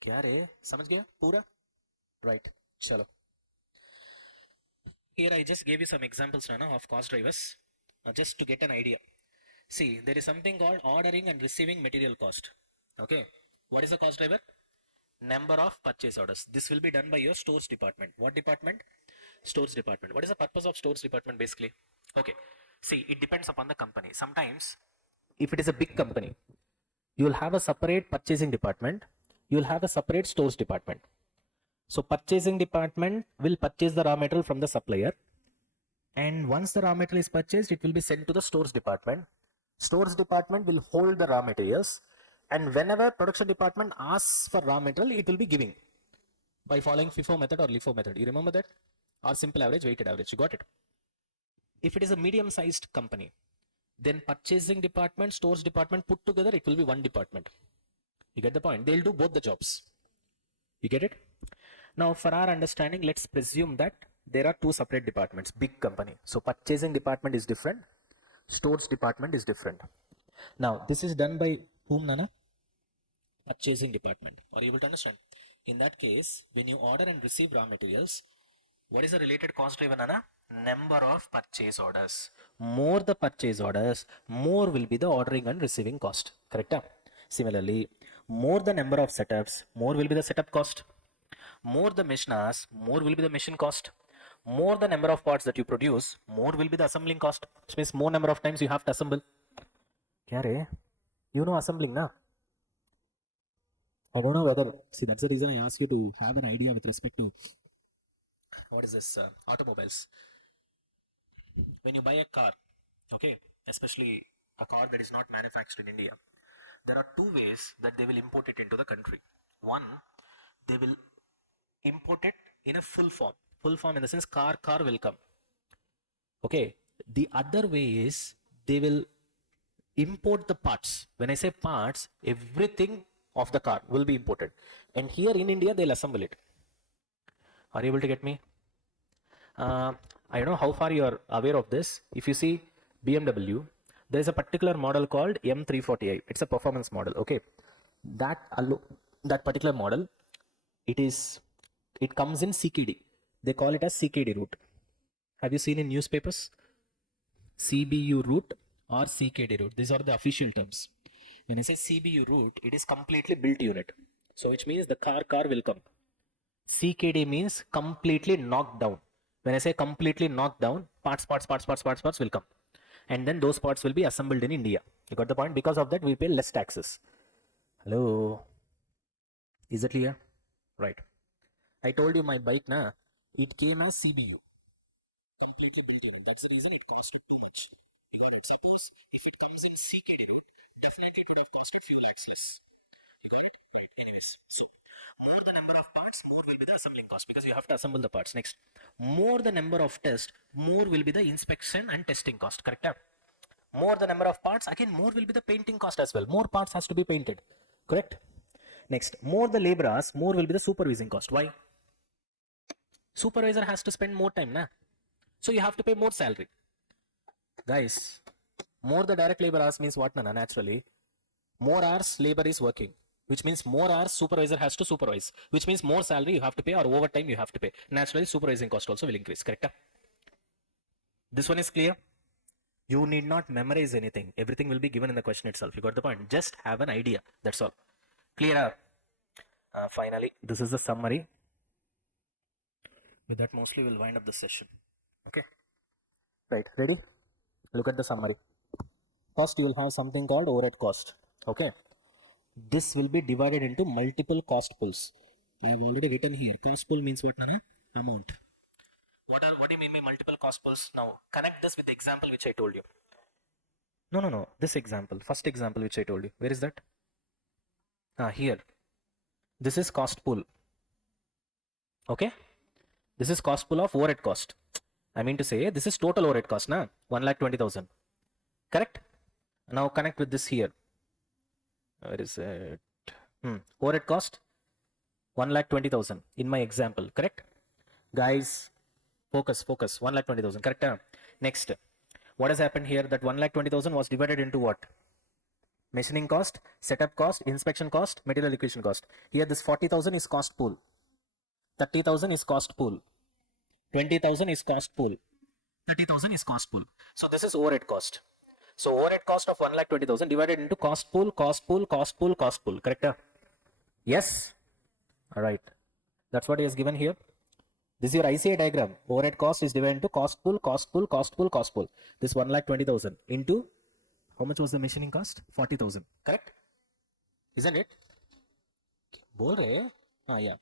क्या रे समझ गया पूरा right chalo here I just gave you some examples Nana, of cost drivers just to get an idea. See, there is something called ordering and receiving material cost. Okay, what is the cost driver? Number of purchase orders. This will be done by your stores department. What department? Stores department. What is the purpose of stores department basically? Okay, see, it depends upon the company. Sometimes if it is a big company, you will have a separate purchasing department, you will have a separate stores department. So purchasing department will purchase the raw material from the supplier, and once the raw material is purchased, it will be sent to the stores department. Stores department will hold the raw materials, and whenever production department asks for raw material, it will be giving by following FIFO method or LIFO method. You remember that? Or simple average, weighted average. You got it? If it is a medium-sized company, then purchasing department, stores department put together, it will be one department. You get the point? They'll do both the jobs. You get it? Now, for our understanding, let's presume that there are two separate departments, big company. So purchasing department is different, stores department is different. Now, this is done by whom, Nana? Purchasing department. Are you able to understand? In that case, when you order and receive raw materials, what is the related cost driver, Nana? Number of purchase orders. More the purchase orders, more will be the ordering and receiving cost. Correct? Similarly, more the number of setups, more will be the setup cost. More the machine hours, more will be the machine cost. More the number of parts that you produce, more will be the assembling cost. Which means more number of times you have to assemble. Kya re? You know assembling, na? I don't know whether, see, that's the reason I asked you to have an idea with respect to what is this automobiles. When you buy a car, okay, especially a car that is not manufactured in India, there are two ways that they will import it into the country. One, they will import it in a full form in the sense car will come. Okay, the other way is they will import the parts. When I say parts, everything of the car will be imported, and here in India they'll assemble it. Are you able to get me? I don't know how far you are aware of this. If you see BMW, there is a particular model called M340i. It's a performance model. Okay, that particular model, it comes in CKD. They call it as CKD route. Have you seen in newspapers? CBU route or CKD route. These are the official terms. When I say CBU route, it is completely built unit. So which means the car will come. CKD means completely knocked down. When I say completely knocked down, parts will come. And then those parts will be assembled in India. You got the point? Because of that, we pay less taxes. Hello? Is it clear? Right. I told you my bike, na, it came as CBU. Completely built in. That's the reason it costed too much. You got it? Suppose if it comes in CKD route, definitely it would have costed few lakhs less. You got it? Right. Anyways, so more the number of parts, more will be the assembling cost because you have to assemble the parts. Next, more the number of tests, more will be the inspection and testing cost. Correct? More the number of parts, again more will be the painting cost as well. More parts has to be painted, correct? Next, more the labor hours, more will be the supervising cost. Why? Supervisor has to spend more time, na? So you have to pay more salary. Guys, more the direct labor hours means what, Nana? Naturally, more hours labor is working, which means more hours supervisor has to supervise, which means more salary you have to pay or overtime you have to pay. Naturally, supervising cost also will increase, correct? This one is clear? You need not memorize anything. Everything will be given in the question itself. You got the point? Just have an idea. That's all. Clear? Finally, this is the summary. With that, mostly we'll wind up the session. Okay. Right. Ready? Look at the summary. First, you will have something called overhead cost. Okay. This will be divided into multiple cost pools. I have already written here. Cost pool means what, Nana? Amount. What do you mean by multiple cost pools? Now, connect this with the example which I told you. No. This example. First example which I told you. Where is that? Here. This is cost pool. Okay. This is cost pool of overhead cost. I mean to say, this is total overhead cost, na? 1,20,000. Correct? Now connect with this here. Where is it? Overhead cost 1,20,000 in my example. Correct? Guys, focus. 1,20,000. Correct? Next, what has happened here? That 1,20,000 was divided into what? Machining cost, setup cost, inspection cost, material acquisition cost. Here, this 40,000 is cost pool. 30,000 is cost pool. 20,000 is cost pool. 30,000 is cost pool. So this is overhead cost. So overhead cost of 1,20,000 divided into cost pool. Correct? Yes. All right. That's what is given here. This is your ICA diagram. Overhead cost is divided into cost pool. This 1,20,000 into how much was the machining cost? 40,000. Correct? Isn't it? Bol rahe? Yeah.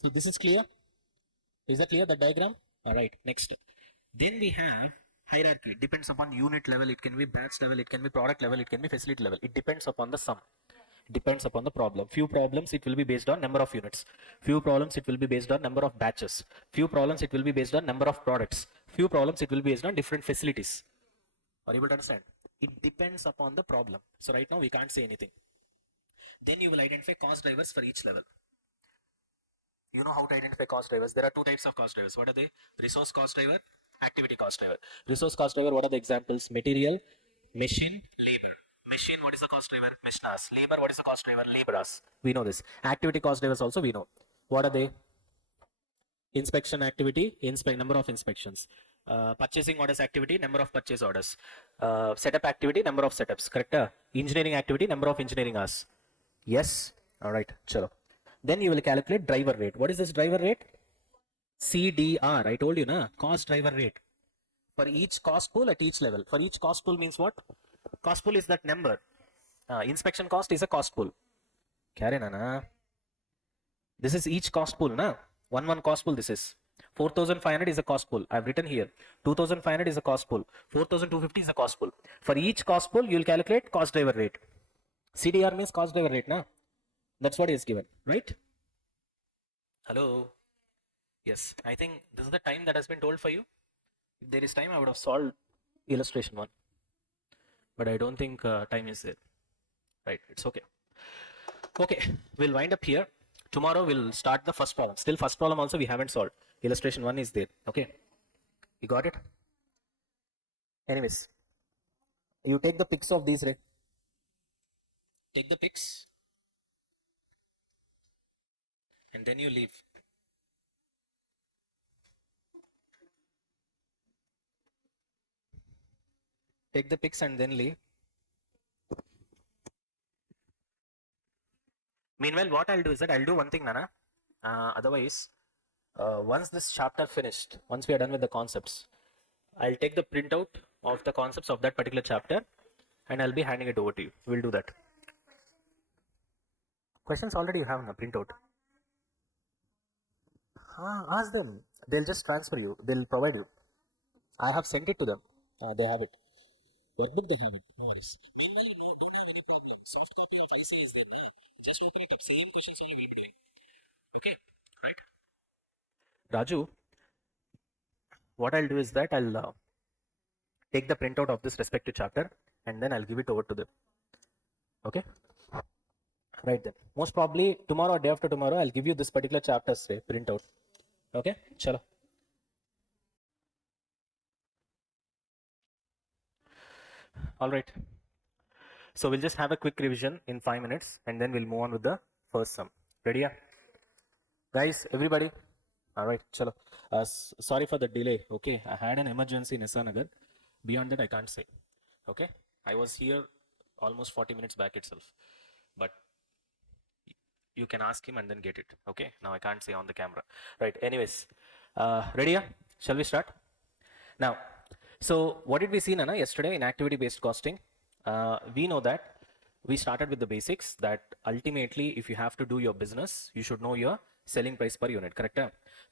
So this is clear. Is that clear? The diagram? All right. Next. Then we have hierarchy. Depends upon unit level. It can be batch level. It can be product level. It can be facility level. It depends upon the sum. Depends upon the problem. Few problems it will be based on number of units. Few problems it will be based on number of batches. Few problems it will be based on number of products. Few problems it will be based on different facilities. Are you able to understand? It depends upon the problem. So right now we can't say anything. Then you will identify cost drivers for each level. You know how to identify cost drivers. There are two types of cost drivers. What are they? Resource cost driver, activity cost driver. Resource cost driver, what are the examples? Material, machine, labor. Machine, what is the cost driver? Machine hours. Labor, what is the cost driver? Labor hours. We know this. Activity cost drivers also we know. What are they? Inspection activity, number of inspections. Purchasing orders activity, number of purchase orders. Setup activity, number of setups. Correct? Engineering activity, number of engineering hours. Yes? Alright, chalo. Then you will calculate driver rate. What is this driver rate? CDR. I told you, na? Cost driver rate. For each cost pool at each level. For each cost pool means what? Cost pool is that number. Inspection cost is a cost pool. Kya na? This is each cost pool, na? One cost pool this is. 4,500 is a cost pool. I've written here. 2,500 is a cost pool. 4,250 is a cost pool. For each cost pool, you will calculate cost driver rate. CDR means cost driver rate, na? That's what is given, right? Hello? Yes, I think this is the time that has been told for you. If there is time, I would have solved illustration 1. But I don't think time is there. Right, it's okay. Okay, we'll wind up here. Tomorrow we'll start the first problem. Still first problem also we haven't solved. Illustration 1 is there. Okay, you got it? Anyways, you take the pics of these, right? Take the pics. And then you leave. Take the pics and then leave. Meanwhile, what I'll do is that I'll do one thing, Nana. Otherwise, once this chapter finished, once we are done with the concepts, I'll take the printout of the concepts of that particular chapter and I'll be handing it over to you. We'll do that. Questions already you have in a printout. Ask them. They'll just transfer you. They'll provide you. I have sent it to them. They have it. Workbook, they have it. No worries. Meanwhile, you don't have any problem. Soft copy of ICA is there. Just open it up. Same questions only we'll be doing. Okay? Right? Raju, what I'll do is that I'll take the printout of this respective chapter and then I'll give it over to them. Okay. Right then. Most probably tomorrow or day after tomorrow, I'll give you this particular chapter's printout. Okay. Chalo. All right. So we'll just have a quick revision in 5 minutes and then we'll move on with the first sum. Ready? Yeah? Guys, everybody. All right. Chalo. Sorry for the delay. Okay. I had an emergency in Isanagar. Beyond that, I can't say. Okay. I was here almost 40 minutes back itself. But you can ask him and then get it. Okay. Now I can't say on the camera. Right. Anyways. Ready? Yeah? Shall we start? Now, so what did we see, Nana, yesterday in activity-based costing? We know that we started with the basics that ultimately, if you have to do your business, you should know your selling price per unit, correct?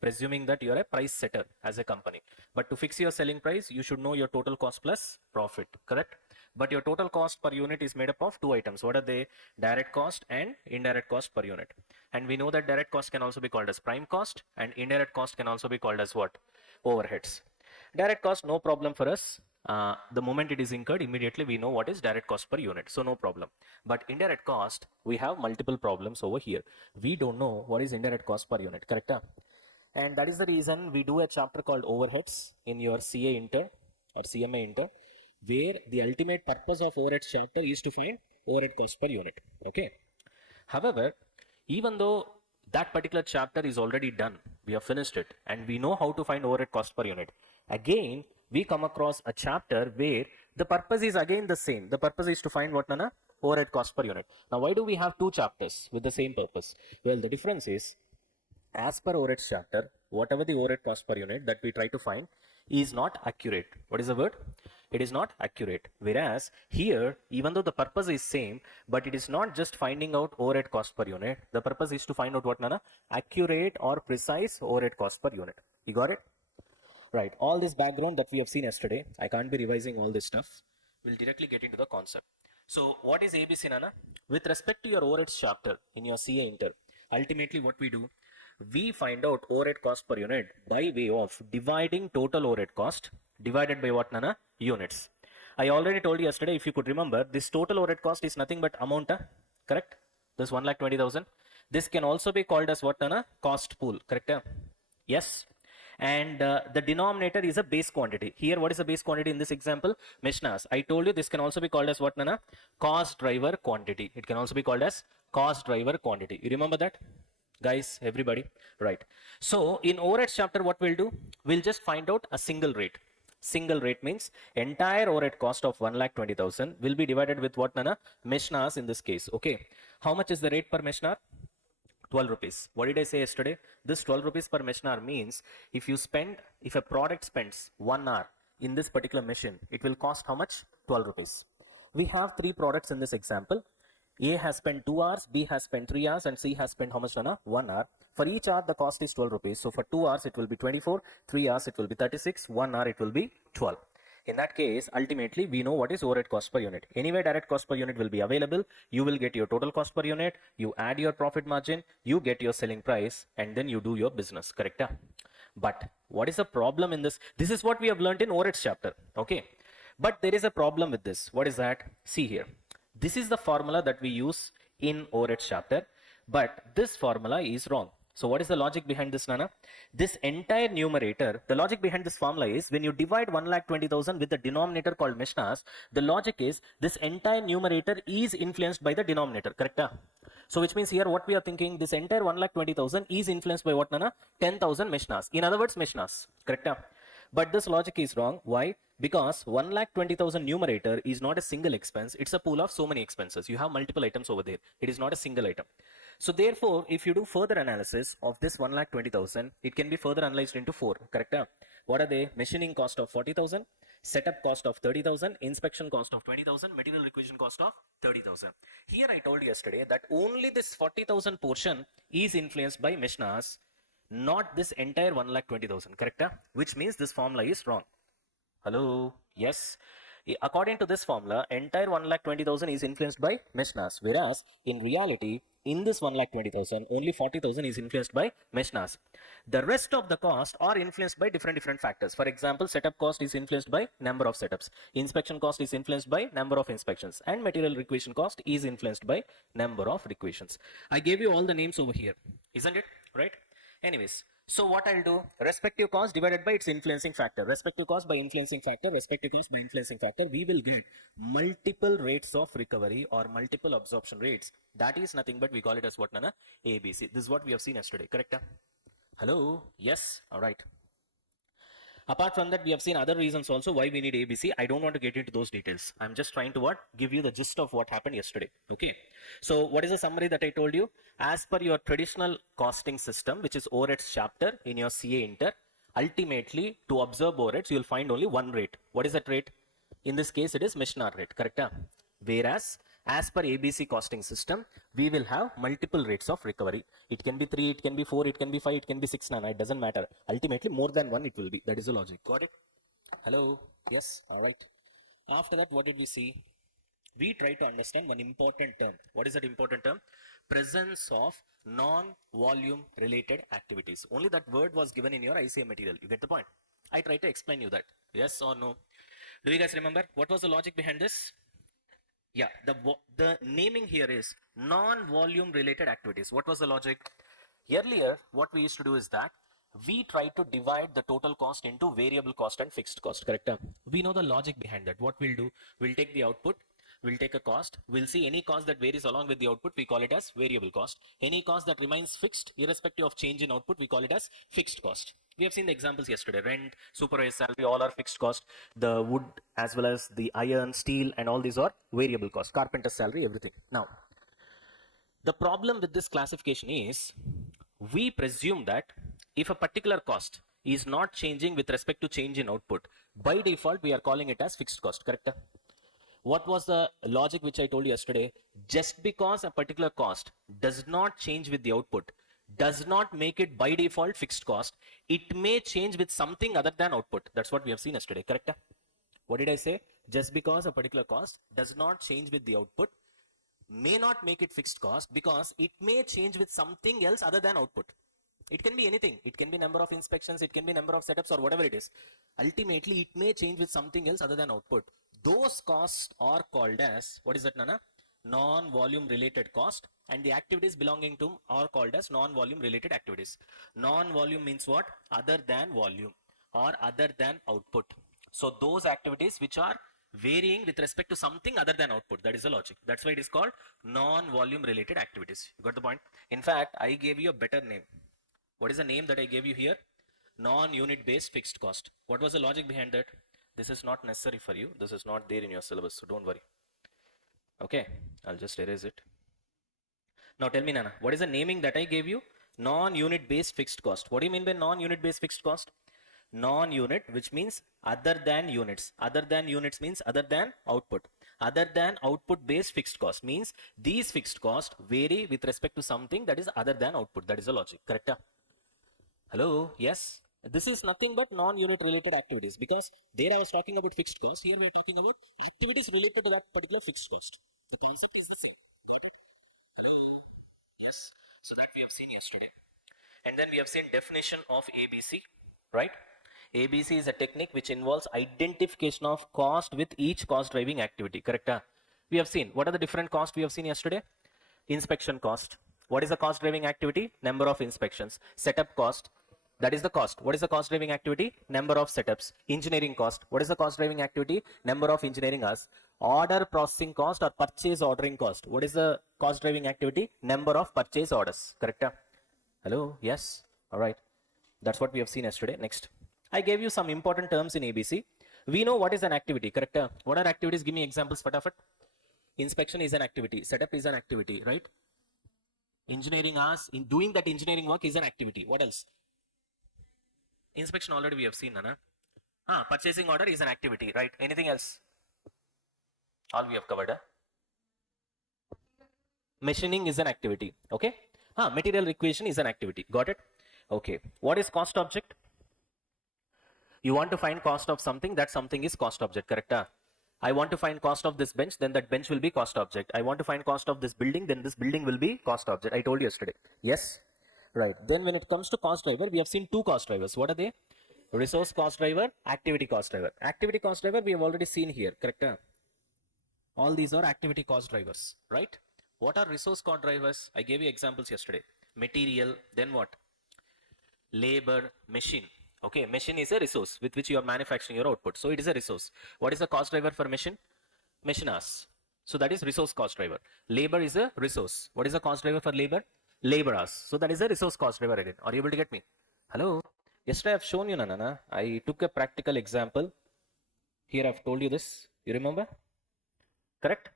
Presuming that you're a price setter as a company. But to fix your selling price, you should know your total cost plus profit, correct? But your total cost per unit is made up of two items. What are they? Direct cost and indirect cost per unit. And we know that direct cost can also be called as prime cost and indirect cost can also be called as what? Overheads. Direct cost, no problem for us. The moment it is incurred, immediately we know what is direct cost per unit. So no problem. But indirect cost, we have multiple problems over here. We don't know what is indirect cost per unit, correct? And that is the reason we do a chapter called overheads in your CA intern or CMA intern, where the ultimate purpose of overheads chapter is to find overhead cost per unit. Okay. However, even though that particular chapter is already done, we have finished it, and we know how to find overhead cost per unit. Again, we come across a chapter where the purpose is again the same. The purpose is to find what, Nana? Overhead cost per unit. Now, why do we have two chapters with the same purpose? Well, the difference is, as per overheads chapter, whatever the overhead cost per unit that we try to find is not accurate. What is the word? It is not accurate. Whereas here, even though the purpose is same, but it is not just finding out overhead cost per unit. The purpose is to find out what, Nana? Accurate or precise overhead cost per unit. You got it? Right. All this background that we have seen yesterday, I can't be revising all this stuff. We'll directly get into the concept. So what is ABC, Nana? With respect to your overheads chapter in your CA Inter, ultimately what we do, we find out overhead cost per unit by way of dividing total overhead cost divided by what, Nana? Units. I already told you yesterday, if you could remember, this total overhead cost is nothing but amount, correct? This 1,20,000. This can also be called as what, Nana? Cost pool, correct? Yes. And the denominator is a base quantity. Here, what is the base quantity in this example? Meshnas. I told you this can also be called as what, Nana? Cost driver quantity. It can also be called as cost driver quantity. You remember that? Guys, everybody, right? So in overheads chapter, what we'll do, we'll just find out a single rate. Single rate means entire overhead cost of 1,20,000 will be divided with what, Nana? Meshnas in this case. Okay. How much is the rate per meshnar? 12 rupees. What did I say yesterday? This 12 rupees per meshnar means if a product spends 1 hour in this particular machine, it will cost how much? 12 rupees. We have three products in this example. A has spent 2 hours, B has spent 3 hours, and C has spent how much, Nana? 1 hour. For each hour, the cost is 12 rupees. So for 2 hours, it will be 24, 3 hours, it will be 36, 1 hour, it will be 12. In that case, ultimately, we know what is overhead cost per unit. Anyway, direct cost per unit will be available. You will get your total cost per unit. You add your profit margin. You get your selling price. And then you do your business. Correct? But what is the problem in this? This is what we have learned in overheads chapter. Okay. But there is a problem with this. What is that? See here. This is the formula that we use in overheads chapter. But this formula is wrong. So what is the logic behind this, Nana? This entire numerator, the logic behind this formula is when you divide 1,20,000 with the denominator called Meshnas, the logic is this entire numerator is influenced by the denominator, correct? So which means here what we are thinking, this entire 1,20,000 is influenced by what, Nana? 10,000 Meshnas. In other words, Meshnas, correct? But this logic is wrong. Why? Because 1,20,000 numerator is not a single expense. It's a pool of so many expenses. You have multiple items over there. It is not a single item. So therefore, if you do further analysis of this 1,20,000, it can be further analyzed into 4, correct? What are they? Machining cost of 40,000, setup cost of 30,000, inspection cost of 20,000, material requisition cost of 30,000. Here I told you yesterday that only this 40,000 portion is influenced by Meshnas, not this entire 1,20,000, correct? Which means this formula is wrong. Hello? Yes. According to this formula, entire 1,20,000 is influenced by Meshnas, whereas in reality, in this 1,20,000, only 40,000 is influenced by machineries. The rest of the cost are influenced by different factors. For example, setup cost is influenced by number of setups. Inspection cost is influenced by number of inspections, and material requisition cost is influenced by number of requisitions. I gave you all the names over here, isn't it? Right? Anyways, so what I'll do, respective cost divided by its influencing factor, respective cost by influencing factor, respective cost by influencing factor, we will get multiple rates of recovery or multiple absorption rates. That is nothing but we call it as what, Nana? ABC. This is what we have seen yesterday, correct? Hello? Yes? All right. Apart from that, we have seen other reasons also why we need ABC. I don't want to get into those details. I'm just trying to give you the gist of what happened yesterday. Okay. So what is the summary that I told you? As per your traditional costing system, which is overheads chapter in your CA Inter, ultimately to observe overheads, you'll find only one rate. What is that rate? In this case, it is machinery rate, correct? Whereas as per ABC costing system, we will have multiple rates of recovery. It can be 3, it can be 4, it can be 5, it can be 6, none, it doesn't matter. Ultimately, more than one it will be. That is the logic. Got it? Hello? Yes? All right. After that, what did we see? We try to understand one important term. What is that important term? Presence of non-volume related activities. Only that word was given in your ICA material. You get the point? I try to explain you that. Yes or no? Do you guys remember? What was the logic behind this? Yeah, the naming here is non-volume related activities. What was the logic? Earlier, what we used to do is that we try to divide the total cost into variable cost and fixed cost, correct? We know the logic behind that. What we'll do, we'll take the output, we'll take a cost, we'll see any cost that varies along with the output, we call it as variable cost. Any cost that remains fixed, irrespective of change in output, we call it as fixed cost. We have seen the examples yesterday. Rent, supervisor salary, all are fixed cost. The wood as well as the iron, steel, and all these are variable cost. Carpenter's salary, everything. Now, the problem with this classification is we presume that if a particular cost is not changing with respect to change in output, by default, we are calling it as fixed cost, correct? What was the logic which I told you yesterday? Just because a particular cost does not change with the output, does not make it by default fixed cost. It may change with something other than output. That's what we have seen yesterday, correct? What did I say? Just because a particular cost does not change with the output, may not make it fixed cost because it may change with something else other than output. It can be anything. It can be number of inspections, it can be number of setups or whatever it is. Ultimately, it may change with something else other than output. Those costs are called as, what is that, Nana? Non-volume related cost, and the activities belonging to are called as non-volume related activities. Non-volume means what? Other than volume or other than output. So those activities which are varying with respect to something other than output. That is the logic. That's why it is called non-volume related activities. You got the point? In fact, I gave you a better name. What is the name that I gave you here? Non-unit based fixed cost. What was the logic behind that? This is not necessary for you. This is not there in your syllabus, so don't worry. Okay, I'll just erase it. Now tell me, Nana, what is the naming that I gave you? Non-unit based fixed cost. What do you mean by non-unit based fixed cost? Non-unit, which means other than units. Other than units means other than output. Other than output based fixed cost means these fixed costs vary with respect to something that is other than output. That is the logic, correct? Hello? Yes? This is nothing but non-unit related activities because there I was talking about fixed cost. Here we are talking about activities related to that particular fixed cost. The concept is the same. Hello? Yes. So that we have seen yesterday. And then we have seen definition of ABC, right? ABC is a technique which involves identification of cost with each cost driving activity, correct? We have seen, what are the different costs we have seen yesterday? Inspection cost. What is the cost driving activity? Number of inspections. Setup cost. That is the cost. What is the cost driving activity? Number of setups. Engineering cost. What is the cost driving activity? Number of engineering hours. Order processing cost or purchase ordering cost. What is the cost driving activity? Number of purchase orders, correct? Hello? Yes? All right. That's what we have seen yesterday. Next. I gave you some important terms in ABC. We know what is an activity, correct? What are activities? Give me examples, fatafat. Inspection is an activity. Setup is an activity, right? Engineering hours, in doing that engineering work is an activity. What else? Inspection already we have seen, Nana. Purchasing order is an activity, right? Anything else? All we have covered. Machining is an activity, okay? Material requisition is an activity. Got it? Okay. What is cost object? You want to find cost of something, that something is cost object, correct? I want to find cost of this bench, then that bench will be cost object. I want to find cost of this building, then this building will be cost object. I told you yesterday. Yes? Right. Then when it comes to cost driver, we have seen two cost drivers. What are they? Resource cost driver, activity cost driver. Activity cost driver we have already seen here, correct? All these are activity cost drivers, right? What are resource cost drivers? I gave you examples yesterday. Material, then what? Labor, machine. Okay, machine is a resource with which you are manufacturing your output. So it is a resource. What is the cost driver for machine? Machine hours. So that is resource cost driver. Labor is a resource. What is the cost driver for labor? Labor hours. So that is a resource cost driver again. Are you able to get me? Hello? Yesterday I've shown you, Nana. I took a practical example. Here I've told you this. You remember? Correct?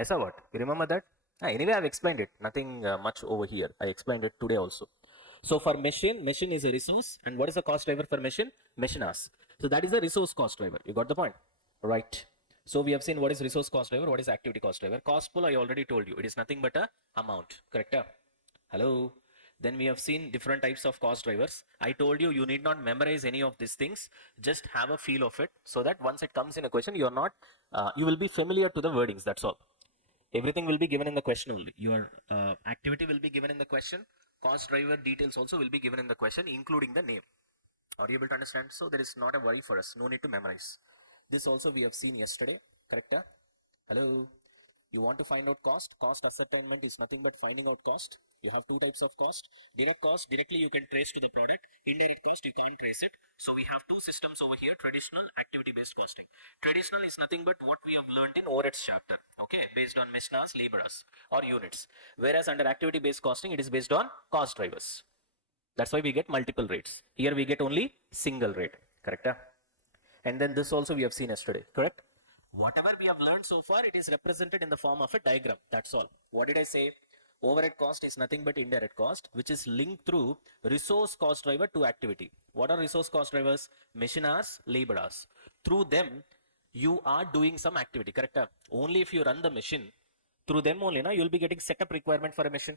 Aisa what? You remember that? Anyway, I've explained it. Nothing much over here. I explained it today also. So for machine is a resource. And what is the cost driver for machine? Machine hours. So that is the resource cost driver. You got the point? Right. So we have seen what is resource cost driver, what is activity cost driver. Cost pool I already told you. It is nothing but a amount. Correct? Hello? Then we have seen different types of cost drivers. I told you, you need not memorize any of these things. Just have a feel of it so that once it comes in a question, you are not, you will be familiar to the wordings. That's all. Everything will be given in the question only. Your activity will be given in the question. Cost driver details also will be given in the question, including the name. Are you able to understand? So there is not a worry for us. No need to memorize. This also we have seen yesterday. Correct? Hello? You want to find out cost. Cost ascertainment is nothing but finding out cost. You have two types of cost. Direct cost, directly you can trace to the product. Indirect cost, you can't trace it. So we have two systems over here, traditional, activity-based costing. Traditional is nothing but what we have learned in overheads chapter, okay, based on machine hours, labor hours, or units. Whereas under activity-based costing, it is based on cost drivers. That's why we get multiple rates. Here we get only single rate, correct? And then this also we have seen yesterday, correct? Whatever we have learned so far, it is represented in the form of a diagram. That's all. What did I say? Overhead cost is nothing but indirect cost, which is linked through resource cost driver to activity. What are resource cost drivers? Machine hours, labor hours. Through them, you are doing some activity, correct? Only if you run the machine, through them only, you'll be getting setup requirement for a machine.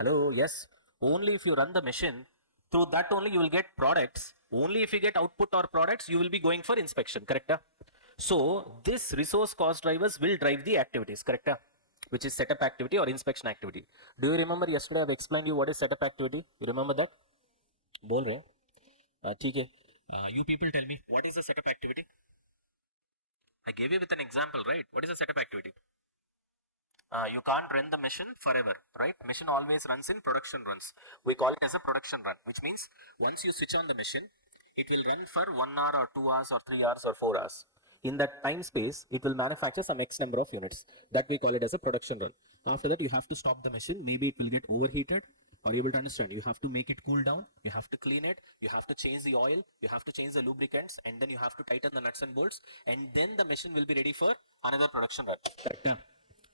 Hello, yes. Only if you run the machine, through that only you will get products. Only if you get output or products, you will be going for inspection, correct? So this resource cost drivers will drive the activities, correct? Which is setup activity or inspection activity. Do you remember yesterday I've explained you what is setup activity? You remember that? Bol rahe? Okay. You people tell me, what is the setup activity? I gave you with an example, right? What is the setup activity? You can't run the machine forever, right? Machine always runs in production runs. We call it as a production run, which means once you switch on the machine, it will run for 1 hour or 2 hours or 3 hours or 4 hours. In that time space, it will manufacture some X number of units. That we call it as a production run. After that, you have to stop the machine. Maybe it will get overheated. Are you able to understand? You have to make it cool down. You have to clean it. You have to change the oil. You have to change the lubricants. And then you have to tighten the nuts and bolts. And then the machine will be ready for another production run. Correct?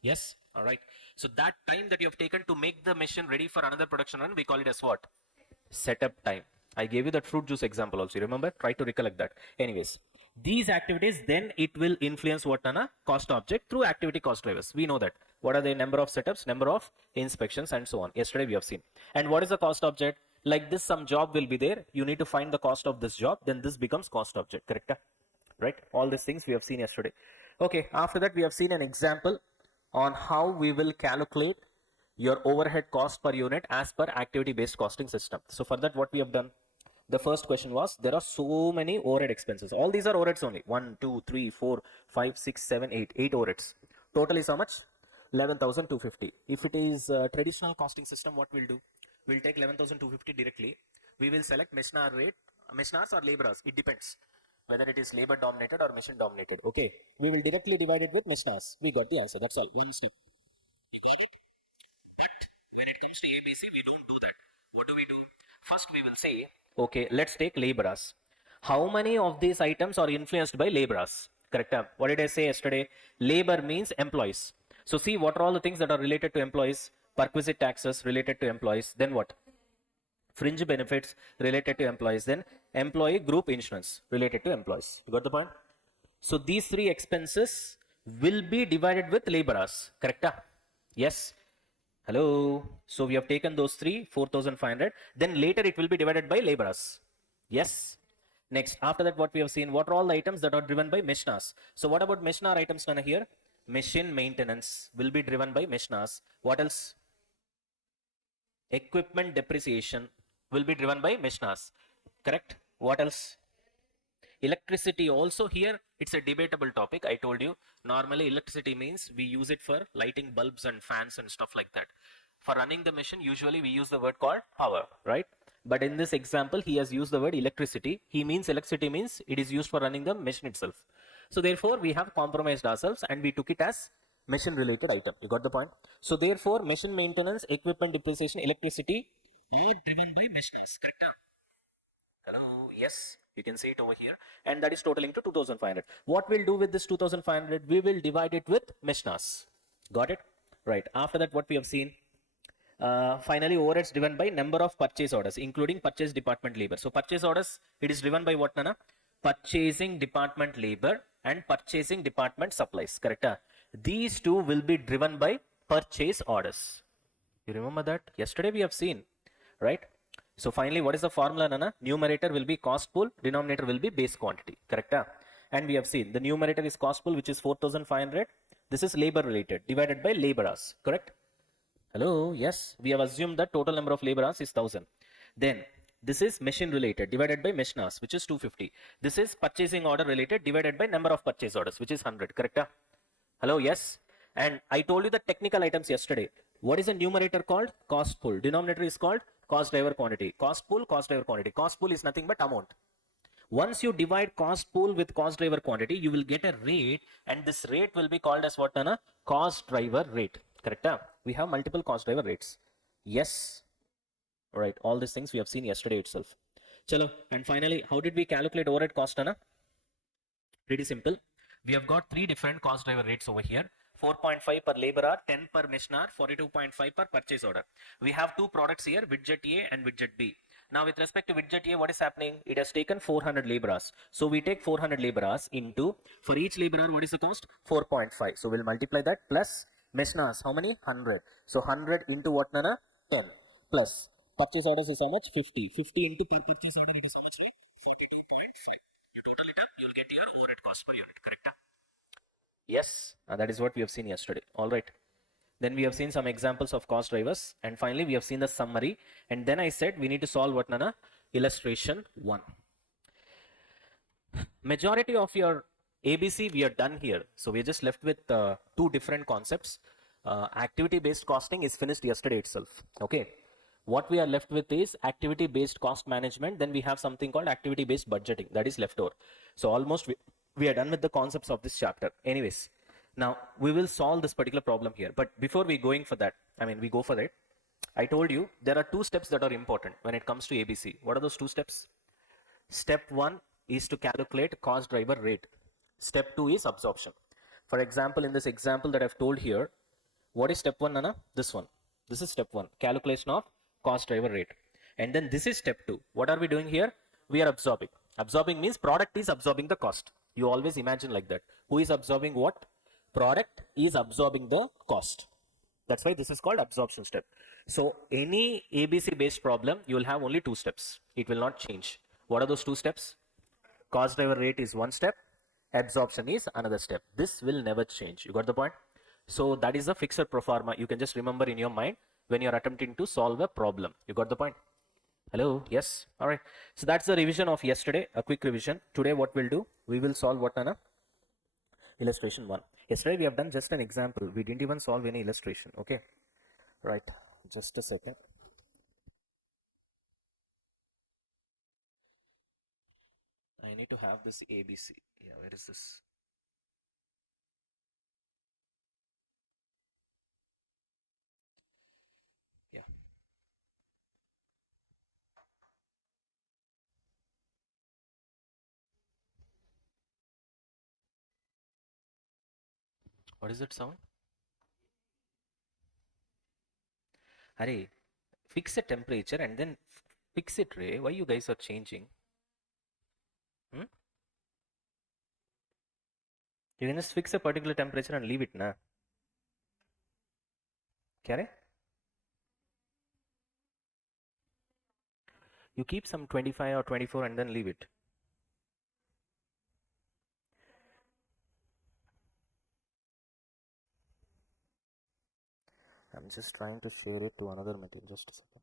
Yes? All right. So that time that you have taken to make the machine ready for another production run, we call it as what? Setup time. I gave you that fruit juice example also. You remember? Try to recollect that. Anyways, these activities, then it will influence what, Nana? Cost object through activity cost drivers. We know that. What are the number of setups, number of inspections, and so on. Yesterday we have seen. And what is the cost object? Like this, some job will be there. You need to find the cost of this job. Then this becomes cost object. Correct? Right? All these things we have seen yesterday. Okay. After that, we have seen an example on how we will calculate your overhead cost per unit as per activity-based costing system. So for that, what we have done? The first question was, there are so many overhead expenses. All these are overheads only. 1, 2, 3, 4, 5, 6, 7, 8. 8 overheads. Total is how much? 11,250. If it is a traditional costing system, what we'll do? We'll take 11,250 directly. We will select machine hour rate, machine hours or labor hours. It depends whether it is labor dominated or machine dominated. Okay. We will directly divide it with machine hours. We got the answer. That's all. One step. You got it? But when it comes to ABC, we don't do that. What do? First, we will say, okay, let's take labor hours. How many of these items are influenced by labor hours? Correct? What did I say yesterday? Labor means employees. So see, what are all the things that are related to employees? Perquisite taxes related to employees. Then what? Fringe benefits related to employees. Then employee group insurance related to employees. You got the point? So these three expenses will be divided with labor hours. Correct? Yes. Hello. So we have taken those three, 4,500. Then later it will be divided by labor hours. Yes. Next, after that, what we have seen, what are all the items that are driven by Mishnas? So what about Mishna items Nana here? Machine maintenance will be driven by Mishnas. What else? Equipment depreciation will be driven by Mishnas. Correct? What else? Electricity also here, it's a debatable topic. I told you, normally electricity means we use it for lighting bulbs and fans and stuff like that. For running the machine, usually we use the word called power, right? But in this example, he has used the word electricity. He means electricity means it is used for running the machine itself. So therefore, we have compromised ourselves and we took it as machine related item. You got the point? So therefore, machine maintenance, equipment depreciation, electricity, all driven by machines. Correct? Hello, yes, you can see it over here, and that is totaling to 2500. What we'll do with this 2500, we will divide it with Mishnas. Got it? Right. After that, what we have seen, finally, overheads driven by number of purchase orders, including purchase department labor. So purchase orders, it is driven by what, Nana? Purchasing department labor and purchasing department supplies. Correct? These two will be driven by purchase orders. You remember that? Yesterday we have seen, right? So finally, what is the formula, Nana? Numerator will be cost pool, denominator will be base quantity. Correct? And we have seen the numerator is cost pool, which is 4500. This is labor related, divided by labor hours. Correct? Hello, yes, we have assumed that total number of labor hours is 1000. Then this is machine related divided by machine hours, which is 250. This is purchasing order related divided by number of purchase orders, which is 100. Correct? Hello, yes. And I told you the technical items yesterday. What is the numerator called? Cost pool. Denominator is called cost driver quantity. Cost pool, cost driver quantity. Cost pool is nothing but amount. Once you divide cost pool with cost driver quantity, you will get a rate, and this rate will be called as what, Nana? Cost driver rate. Correct? We have multiple cost driver rates. Yes. All right. All these things we have seen yesterday itself. Chalo. And finally, how did we calculate overhead cost, Nana? Pretty simple. We have got three different cost driver rates over here. 4.5 per labor hour, 10 per machine hour, 42.5 per purchase order. We have two products here, widget A and widget B. Now with respect to widget A, what is happening? It has taken 400 labor hours. So we take 400 labor hours into, for each labor hour, what is the cost? 4.5. So we'll multiply that plus machine hours. How many? 100. So 100 into what, Nana? 10. Plus purchase orders is how much? 50. 50 into per purchase order, it is how much, right? 42.5. You total it up, you'll get your overhead cost per unit. Correct? Yes, that is what we have seen yesterday. All right. Then we have seen some examples of cost drivers, and finally we have seen the summary. And then I said we need to solve what, Nana? Illustration 1. Majority of your ABC we are done here. So we're just left with two different concepts. Activity-based costing is finished yesterday itself. Okay. What we are left with is activity-based cost management. Then we have something called activity-based budgeting that is left over. So almost we are done with the concepts of this chapter. Anyways, now we will solve this particular problem here. But before we go for that, we go for that. I told you there are two steps that are important when it comes to ABC. What are those two steps? Step 1 is to calculate cost driver rate. Step 2 is absorption. For example, in this example that I've told here, what is step 1, Nana? This one. This is step 1, calculation of cost driver rate. And then this is step 2. What are we doing here? We are absorbing. Absorbing means product is absorbing the cost. You always imagine like that. Who is absorbing what? Product is absorbing the cost. That's why this is called absorption step. So any ABC based problem, you will have only two steps. It will not change. What are those two steps? Cost driver rate is one step. Absorption is another step. This will never change. You got the point? So that is a fixed pro forma. You can just remember in your mind when you're attempting to solve a problem. You got the point? Hello? Yes? All right. So that's the revision of yesterday, a quick revision. Today what we'll do, we will solve what, Nana? Illustration 1. Yesterday we have done just an example. We didn't even solve any illustration. Okay. Right. Just a second. I need to have this ABC. Yeah, where is this? Yeah. What is that sound? Hurry. Fix a temperature and then fix it, Ray. Why you guys are changing? Hmm? You can just fix a particular temperature and leave it, na? Kya? You keep some 25 or 24 and then leave it. I'm just trying to share it to another material. Just a second.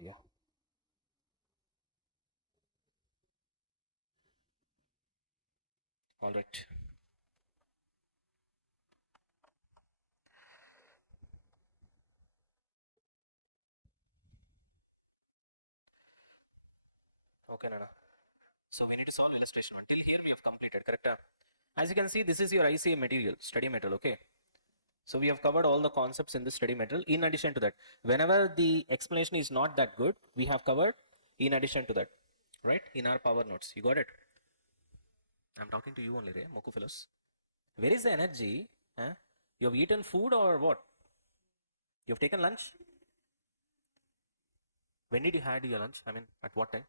Yeah. All right. Okay, Nana. So we need to solve illustration one. Till here we have completed, correct? As you can see, this is your ICA material, study material, okay? So we have covered all the concepts in this study material. In addition to that, whenever the explanation is not that good, we have covered in addition to that, right? In our power notes. You got it? I'm talking to you only, Ray, Moku fellows. Where is the energy? Huh? You have eaten food or what? You have taken lunch? When did you had your lunch? I mean, at what time?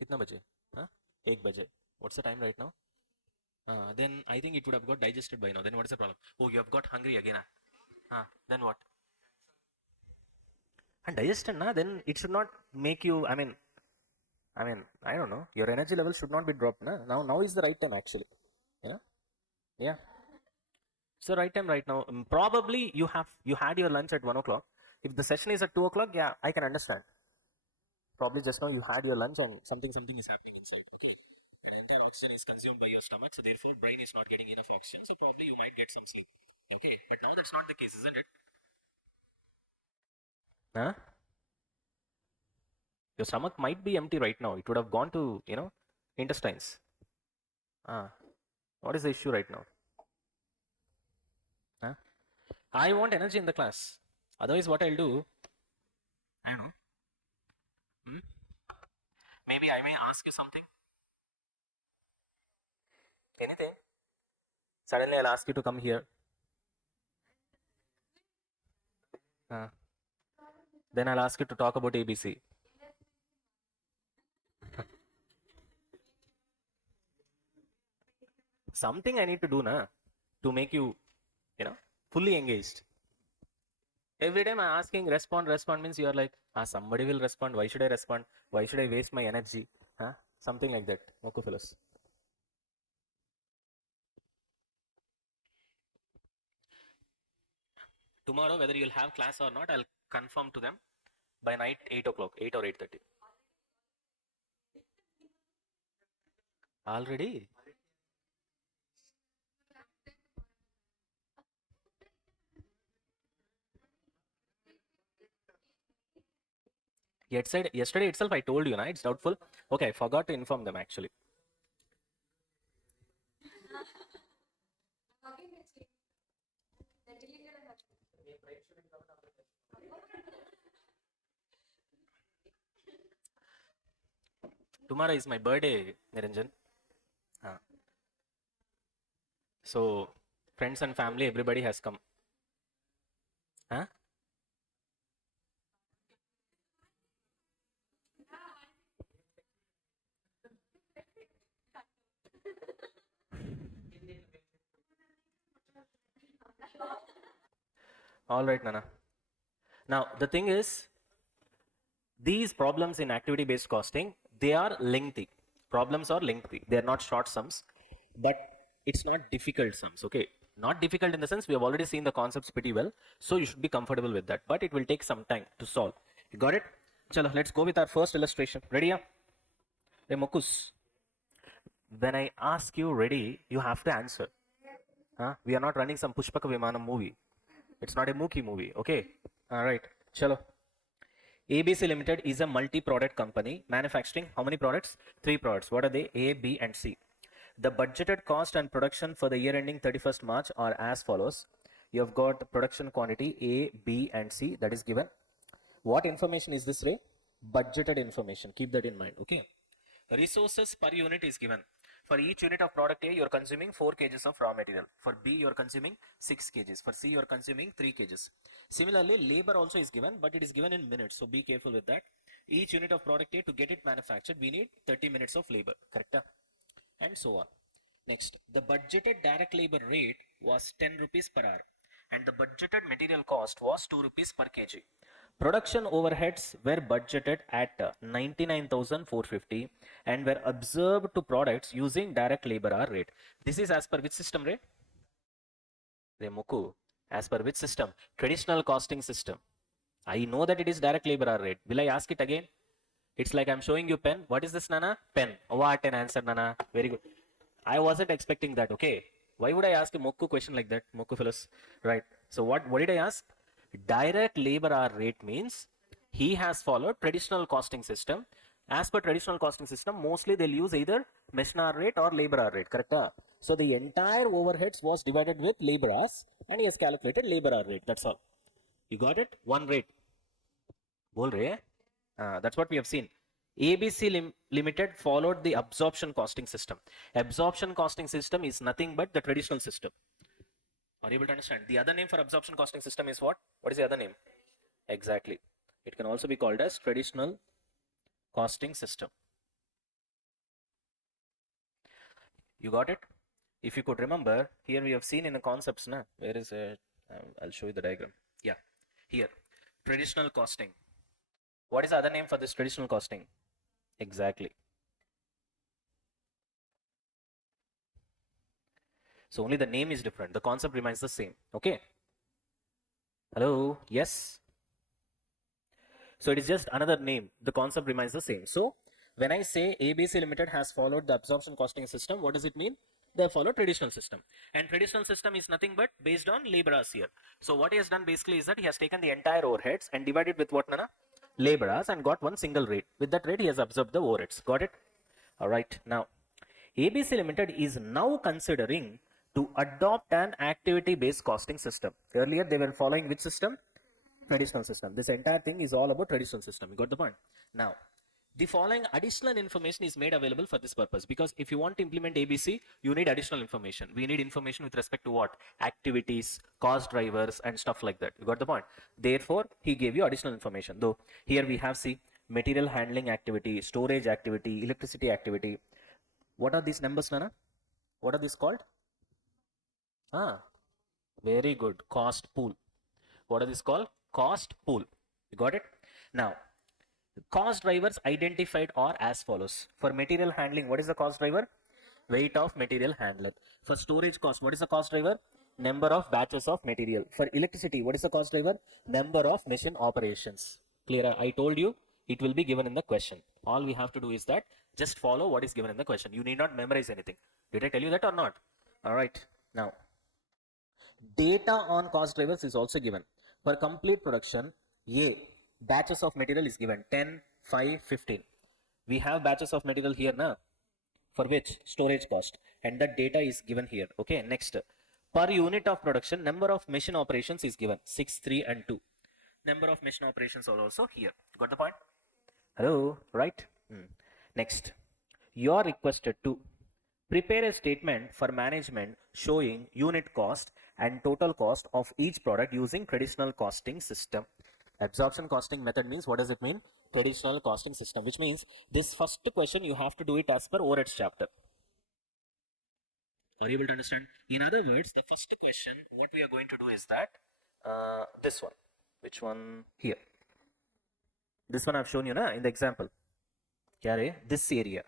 Kitna baje? Huh? 1 baje. What's the time right now? Then I think it would have got digested by now. Then what is the problem? Oh, you have got hungry again. Then what? And digestion, then it should not make you. I don't know. Your energy level should not be dropped. Now is the right time actually. Yeah, yeah. So right time right now. Probably you had your lunch at 1 o'clock. If the session is at 2 o'clock, yeah, I can understand. Probably just now you had your lunch and something is happening inside. Okay, and entire oxygen is consumed by your stomach, so therefore brain is not getting enough oxygen. So probably you might get some sleep. Okay, but now that's not the case, isn't it? Huh? Your stomach might be empty right now. It would have gone to intestines. Ah, what is the issue right now? Huh? I want energy in the class. Otherwise, what I'll do, I don't know. Hmm? Maybe I may ask you something. Anything. Suddenly, I'll ask you to come here. Uh, then I'll ask you to talk about ABC. Something I need to do, to make you, fully engaged. Every time I'm asking, respond means you're like, somebody will respond. Why should I respond? Why should I waste my energy? Something like that. Moko fellows. Tomorrow, whether you'll have class or not, I'll confirm to them by night 8 o'clock, 8 or 8:30. Already? Yesterday itself I told you, it's doubtful. Okay, I forgot to inform them actually. Tomorrow is my birthday, Niranjan. Uh, so friends and family, everybody has come. Huh? All right, Nana. Now the thing is, these problems in activity-based costing, they are lengthy. Problems are lengthy. They are not short sums, but it's not difficult sums. Okay, not difficult in the sense we have already seen the concepts pretty well, so you should be comfortable with that. But it will take some time to solve. You got it? Chalo, let's go with our first illustration. Ready? Yeah? Hey, Mokus. When I ask you ready, you have to answer. We are not running some Pushpaka Vimanam movie. It's not a Mookie movie. Okay. All right. Chalo. ABC Limited is a multi-product company manufacturing how many products? 3 products. What are they? A, B, and C. The budgeted cost and production for the year ending 31st March are as follows. You have got production quantity A, B, and C that is given. What information is this, Ray? Budgeted information. Keep that in mind. Okay. Resources per unit is given. For each unit of product A, you are consuming 4 kgs of raw material. For B, you are consuming 6 kgs. For C, you are consuming 3 kgs. Similarly, labor also is given, but it is given in minutes. So be careful with that. Each unit of product A, to get it manufactured, we need 30 minutes of labor. Correct? And so on. Next, the budgeted direct labor rate was 10 rupees per hour and the budgeted material cost was 2 rupees per kg. Production overheads were budgeted at 99,450 and were observed to products using direct labor hour rate. This is as per which system, Ray? Muku. As per which system? Traditional costing system. I know that it is direct labor hour rate. Will I ask it again? It's like I'm showing you pen. What is this, Nana? Pen. What an answer, Nana. Very good. I wasn't expecting that. Okay. Why would I ask a Mokku question like that? Mokku fellows. Right. So what did I ask? Direct labor hour rate means he has followed traditional costing system. As per traditional costing system, mostly they'll use either machine hour rate or labor hour rate. Correct? So the entire overheads was divided with labor hours and he has calculated labor hour rate. That's all. You got it? One rate. Bol rahe hai? That's what we have seen. ABC Limited followed the absorption costing system. Absorption costing system is nothing but the traditional system. Are you able to understand? The other name for absorption costing system is what? What is the other name? Exactly. It can also be called as traditional costing system. You got it? If you could remember, here we have seen in the concepts, na? Where is it? I'll show you the diagram. Yeah, here. Traditional costing. What is the other name for this traditional costing? Exactly. So only the name is different. The concept remains the same. Okay. Hello. Yes. So it is just another name. The concept remains the same. So when I say ABC Limited has followed the absorption costing system, what does it mean? They follow traditional system. And traditional system is nothing but based on labor hours here. So what he has done basically is that he has taken the entire overheads and divided with what, Nana? Labor hours and got one single rate. With that rate, he has absorbed the overheads. Got it? All right. Now, ABC Limited is now considering to adopt an activity-based costing system. Earlier, they were following which system? Traditional system. This entire thing is all about traditional system. You got the point? Now, the following additional information is made available for this purpose, because if you want to implement ABC, you need additional information. We need information with respect to what? Activities, cost drivers, and stuff like that. You got the point? Therefore, he gave you additional information. Though here we have, see, material handling activity, storage activity, electricity activity. What are these numbers, Nana? What are these called? Very good. Cost pool. What are these called? Cost pool. You got it? Now, cost drivers identified are as follows. For material handling, what is the cost driver? Weight of material handler. For storage cost, what is the cost driver? Number of batches of material. For electricity, what is the cost driver? Number of machine operations. Clear? I told you it will be given in the question. All we have to do is that just follow what is given in the question. You need not memorize anything. Did I tell you that or not? All right. Now, data on cost drivers is also given. For complete production, A, batches of material is given 10, 5, 15. We have batches of material here now. For which? Storage cost. And that data is given here. Okay, next. Per unit of production, number of machine operations is given 6, 3, and 2. Number of machine operations are also here. Got the point? Hello, right? Next. You are requested to prepare a statement for management showing unit cost and total cost of each product using traditional costing system. Absorption costing method means, what does it mean? Traditional costing system, which means this first question you have to do it as per overheads chapter. Are you able to understand? In other words, the first question, what we are going to do is that this one. Which one? Here. This one I've shown you na, in the example. This area.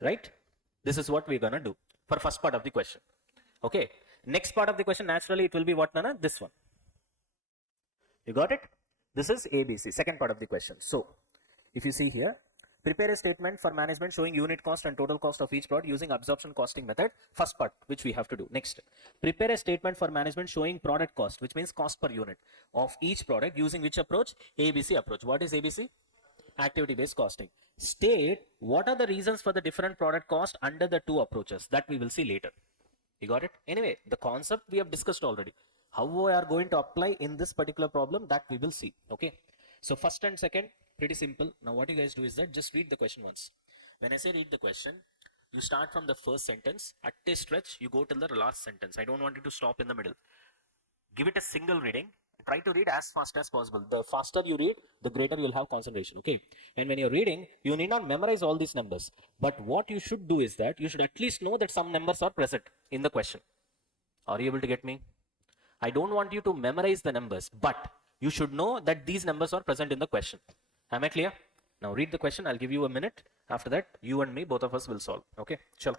Right? This is what we're gonna do for first part of the question. Okay. Next part of the question, naturally, it will be what, Nana? This one. You got it? This is ABC, second part of the question. So, if you see here, prepare a statement for management showing unit cost and total cost of each product using absorption costing method. First part, which we have to do. Next, prepare a statement for management showing product cost, which means cost per unit of each product using which approach? ABC approach. What is ABC? Activity-based costing. State what are the reasons for the different product cost under the two approaches. That we will see later. You got it? Anyway, the concept we have discussed already. How we are going to apply in this particular problem, that we will see. Okay. So first and second, pretty simple. Now what you guys do is that just read the question once. When I say read the question, you start from the first sentence. At a stretch, you go till the last sentence. I don't want you to stop in the middle. Give it a single reading. Try to read as fast as possible. The faster you read, the greater you'll have concentration. Okay. And when you're reading, you need not memorize all these numbers. But what you should do is that you should at least know that some numbers are present in the question. Are you able to get me? I don't want you to memorize the numbers, but you should know that these numbers are present in the question. Am I clear? Now read the question. I'll give you a minute. After that, you and me, both of us will solve. Okay. Chalo.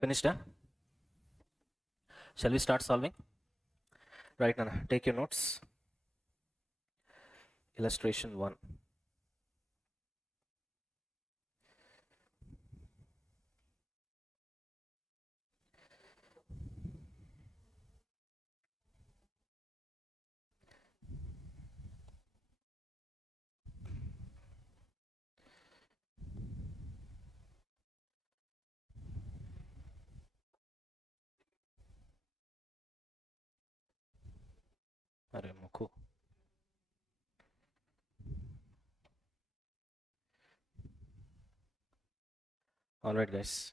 Finished, huh? Shall we start solving? Right, Nana, take your notes. Illustration 1. Arey Mukhu. All right, guys.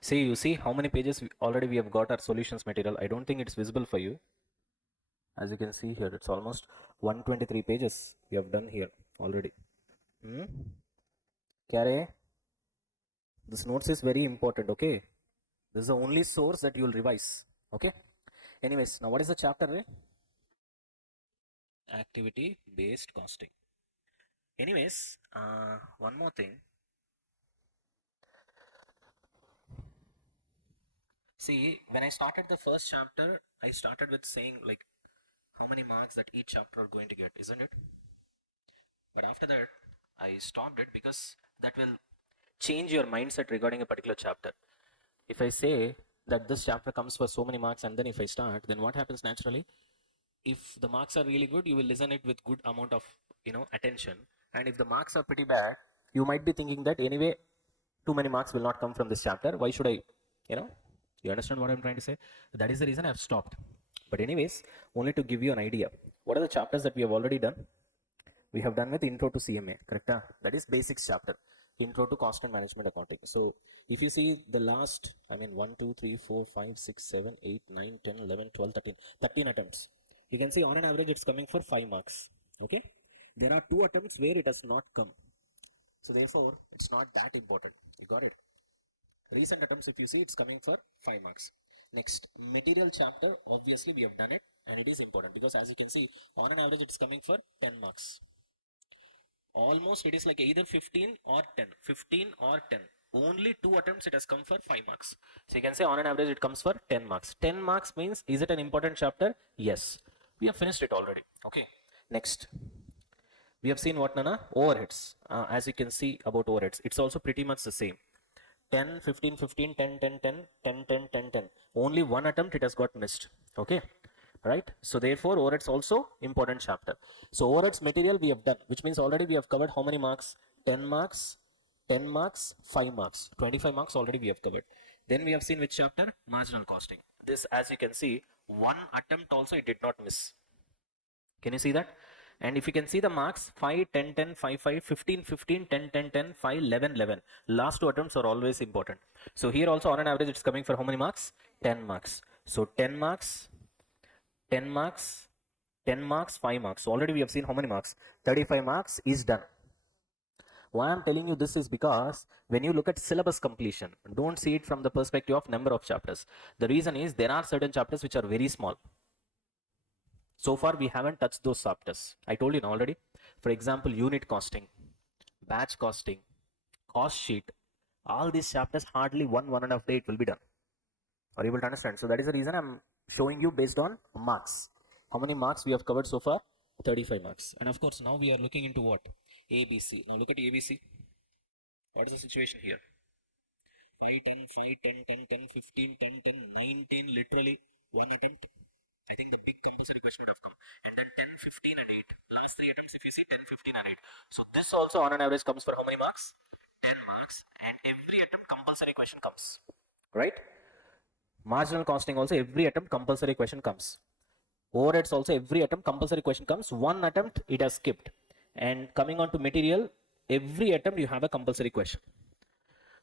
See, you see how many pages already we have got our solutions material. I don't think it's visible for you. As you can see here, it's almost 123 pages we have done here already. क्या रे? This notes is very important, okay? This is the only source that you will revise, okay? Anyways, now what is the chapter, Ray? Activity-based costing. Anyways, one more thing. See, when I started the first chapter, I started with saying like how many marks that each chapter are going to get, isn't it? But after that, I stopped it because that will change your mindset regarding a particular chapter. If I say that this chapter comes for so many marks and then if I start, then what happens naturally? If the marks are really good, you will listen it with good amount of attention. And if the marks are pretty bad, you might be thinking that anyway, too many marks will not come from this chapter. Why should I, you understand what I'm trying to say? That is the reason I've stopped. But anyways, only to give you an idea, what are the chapters that we have already done? We have done with intro to CMA, correct? That is basics chapter, intro to cost and management accounting. So if you see the last, 1, 2, 3, 4, 5, 6, 7, 8, 9, 10, 11, 12, 13 attempts. You can see on an average it's coming for 5 marks. Okay. There are 2 attempts where it has not come. So therefore, it's not that important. You got it? Recent attempts, if you see, it's coming for 5 marks. Next, material chapter, obviously we have done it and it is important because as you can see, on an average it's coming for 10 marks. Almost it is like either 15 or 10. 15 or 10. Only 2 attempts it has come for 5 marks. So you can say on an average it comes for 10 marks. 10 marks means, is it an important chapter? Yes. We have finished it already. Okay. Next. We have seen what, Nana? Overheads. As you can see about overheads, it's also pretty much the same. 10, 15, 15, 10, 10, 10, 10, 10, 10, 10. Only one attempt it has got missed. Okay. Right. So therefore, overheads also important chapter. So overheads material we have done, which means already we have covered how many marks? 10 marks, 10 marks, 5 marks, 25 marks already we have covered. Then we have seen which chapter? Marginal costing. This, as you can see, one attempt also it did not miss. Can you see that? And if you can see the marks 5, 10, 10, 5, 5, 15, 15, 10, 10, 10, 5, 11, 11. Last 2 attempts are always important. So here also on an average it's coming for how many marks? 10 marks. So 10 marks, 10 marks, 10 marks, 5 marks. So already we have seen how many marks? 35 marks is done. Why I'm telling you this is because when you look at syllabus completion, don't see it from the perspective of number of chapters. The reason is there are certain chapters which are very small. So far we haven't touched those chapters. I told you already. For example, unit costing, batch costing, cost sheet, all these chapters hardly 1.5 day it will be done. Are you able to understand? So that is the reason I'm showing you based on marks. How many marks we have covered so far? 35 marks. And of course now we are looking into what? ABC. Now look at ABC. What is the situation here? 5, 10, 5, 10, 10, 10, 15, 10, 10, 19, literally one attempt. I think the big compulsory question would have come. And then 10, 15 and 8. Last 3 attempts if you see 10, 15 and 8. So this also on an average comes for how many marks? 10 marks, and every attempt compulsory question comes. Right? Marginal costing also every attempt compulsory question comes. Overheads also every attempt compulsory question comes. One attempt it has skipped. And coming on to material, every attempt you have a compulsory question.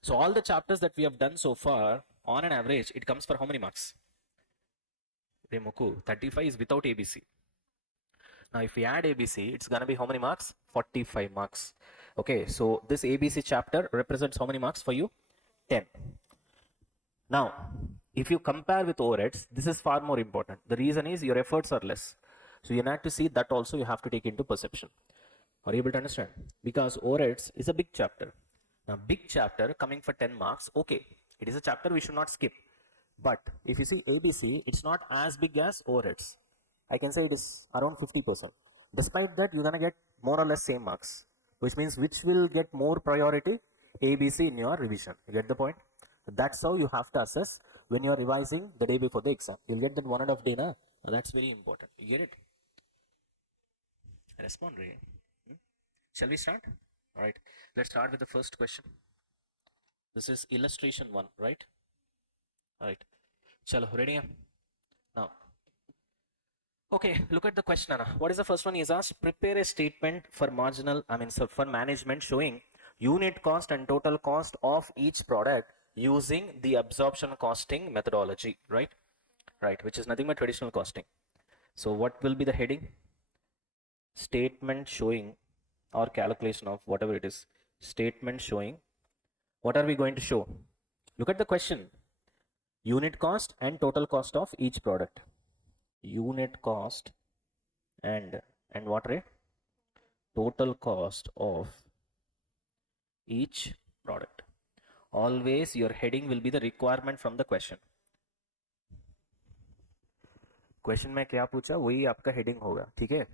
So all the chapters that we have done so far, on an average, it comes for how many marks? Remoku, 35 is without ABC. Now if we add ABC, it's gonna be how many marks? 45 marks. Okay, so this ABC chapter represents how many marks for you? 10. Now, if you compare with overheads, this is far more important. The reason is your efforts are less. So you have to see that also you have to take into perception. Are you able to understand? Because overheads is a big chapter. Now, big chapter coming for 10 marks, okay. It is a chapter we should not skip. But if you see ABC, it's not as big as overheads. I can say it is around 50%. Despite that, you're gonna get more or less same marks, which means which will get more priority? ABC in your revision. You get the point? That's how you have to assess when you're revising the day before the exam. You'll get that 1.5 day, na? That's very important. You get it? Respond, Ray. Shall we start? All right. Let's start with the first question. This is illustration 1, right? All right. Chalo, ready? Now, okay, look at the question, Anna. What is the first one? He is asked, prepare a statement for for management showing unit cost and total cost of each product using the absorption costing methodology, right? Right, which is nothing but traditional costing. So what will be the heading? Statement showing or calculation of whatever it is. Statement showing. What are we going to show? Look at the question. Unit cost and total cost of each product. Unit cost and what rate? Total cost of each product. Always your heading will be the requirement from the question. Question में क्या पूछा वही आपका heading होगा, ठीक है?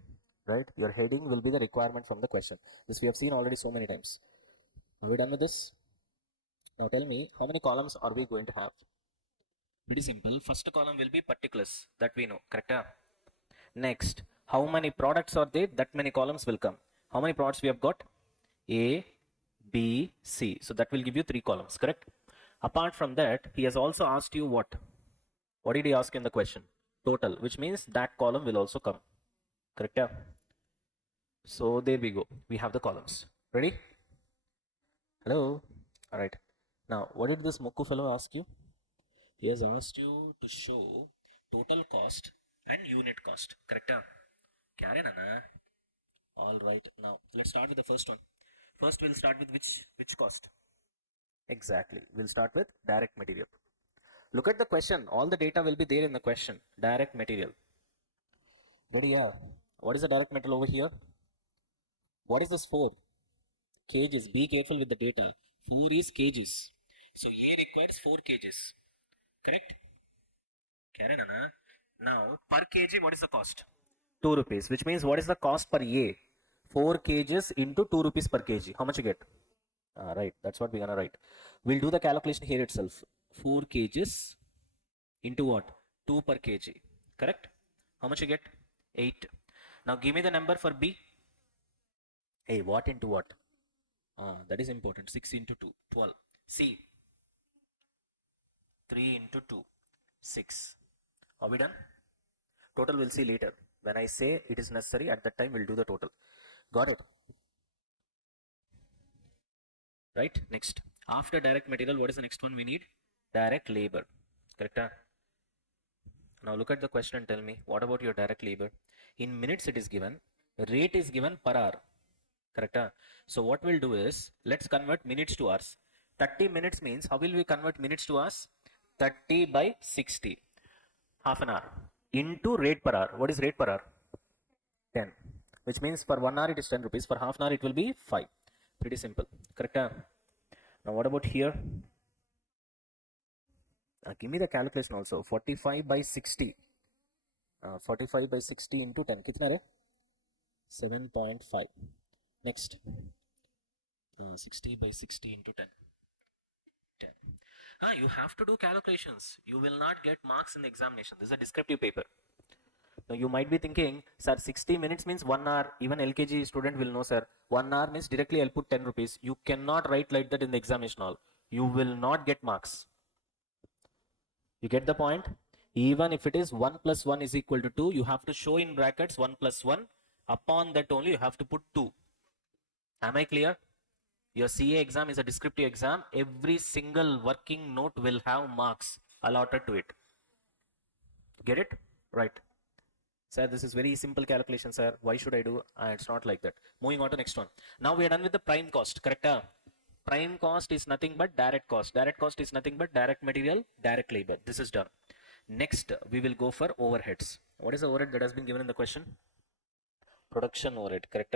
Right? Your heading will be the requirement from the question. This we have seen already so many times. Are we done with this? Now tell me, how many columns are we going to have? Pretty simple. First column will be particulars that we know, correct? Next, how many products are there? That many columns will come. How many products we have got? A, B, C. So that will give you 3 columns, correct? Apart from that, he has also asked you what? What did he ask in the question? Total, which means that column will also come, correct? So there we go. We have the columns. Ready? Hello? All right. Now, what did this Moku fellow ask you? He has asked you to show total cost and unit cost, correct? All right. Now, let's start with the first one. First, we'll start with which cost? Exactly. We'll start with direct material. Look at the question. All the data will be there in the question. Direct material. Ready? Yeah. What is the direct material over here? What is this 4? Cages. Be careful with the data. 4 is cages. So A requires 4 cages. Correct? Now, per kg, what is the cost? 2 rupees. Which means what is the cost per A? 4 kgs into 2 rupees per kg. How much you get? Right, that's what we're gonna write. We'll do the calculation here itself. 4 kgs into what? 2 per kg. Correct? How much you get? 8. Now give me the number for B. Hey, what into what? That is important. 6 into 2, 12. C. 3 into 2, 6. Are we done? Total we'll see later. When I say it is necessary, at that time we'll do the total. Got it? Right? Next. After direct material, what is the next one we need? Direct labor. Correct? Now look at the question and tell me, what about your direct labor? In minutes it is given. Rate is given per hour. Correct? So what we'll do is, let's convert minutes to hours. 30 minutes means, how will we convert minutes to hours? 30 by 60. Half an hour. Into rate per hour. What is rate per hour? 10. Which means for 1 hour it is 10 rupees. For half an hour it will be 5. Pretty simple. Correct? Now what about here? Give me the calculation also. 45 by 60. 45 by 60 into 10. Kitna re? 7.5. Next. 60 by 60 into 10. 10. You have to do calculations. You will not get marks in the examination. This is a descriptive paper. Now you might be thinking, sir, 60 minutes means 1 hour. Even LKG student will know, sir. 1 hour means directly I'll put 10 rupees. You cannot write like that in the examination hall. You will not get marks. You get the point? Even if it is 1 plus 1 is equal to 2, you have to show in brackets 1 plus 1. Upon that only you have to put 2. Am I clear? Your CA exam is a descriptive exam. Every single working note will have marks allotted to it. Get it? Right. Sir, this is very simple calculation, sir. Why should I do? It's not like that. Moving on to next one. Now we are done with the prime cost, correct? Prime cost is nothing but direct cost. Direct cost is nothing but direct material, direct labor. This is done. Next, we will go for overheads. What is the overhead that has been given in the question? Production overhead, correct?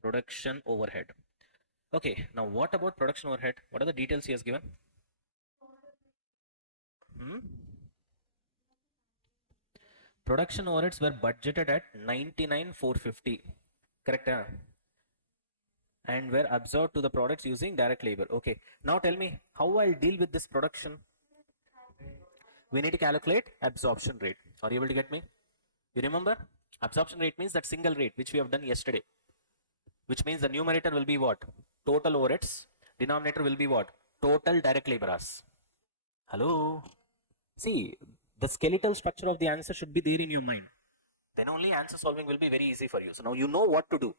Production overhead. Okay, now what about production overhead? What are the details he has given? Hmm? Production overheads were budgeted at 99,450. Correct? And were absorbed to the products using direct labor. Okay. Now tell me how I'll deal with this production. We need to calculate absorption rate. Are you able to get me? You remember? Absorption rate means that single rate which we have done yesterday. Which means the numerator will be what? Total overheads. Denominator will be what? Total direct labor hours. Hello? See, the skeletal structure of the answer should be there in your mind. Then only answer solving will be very easy for you. So now you know what to do.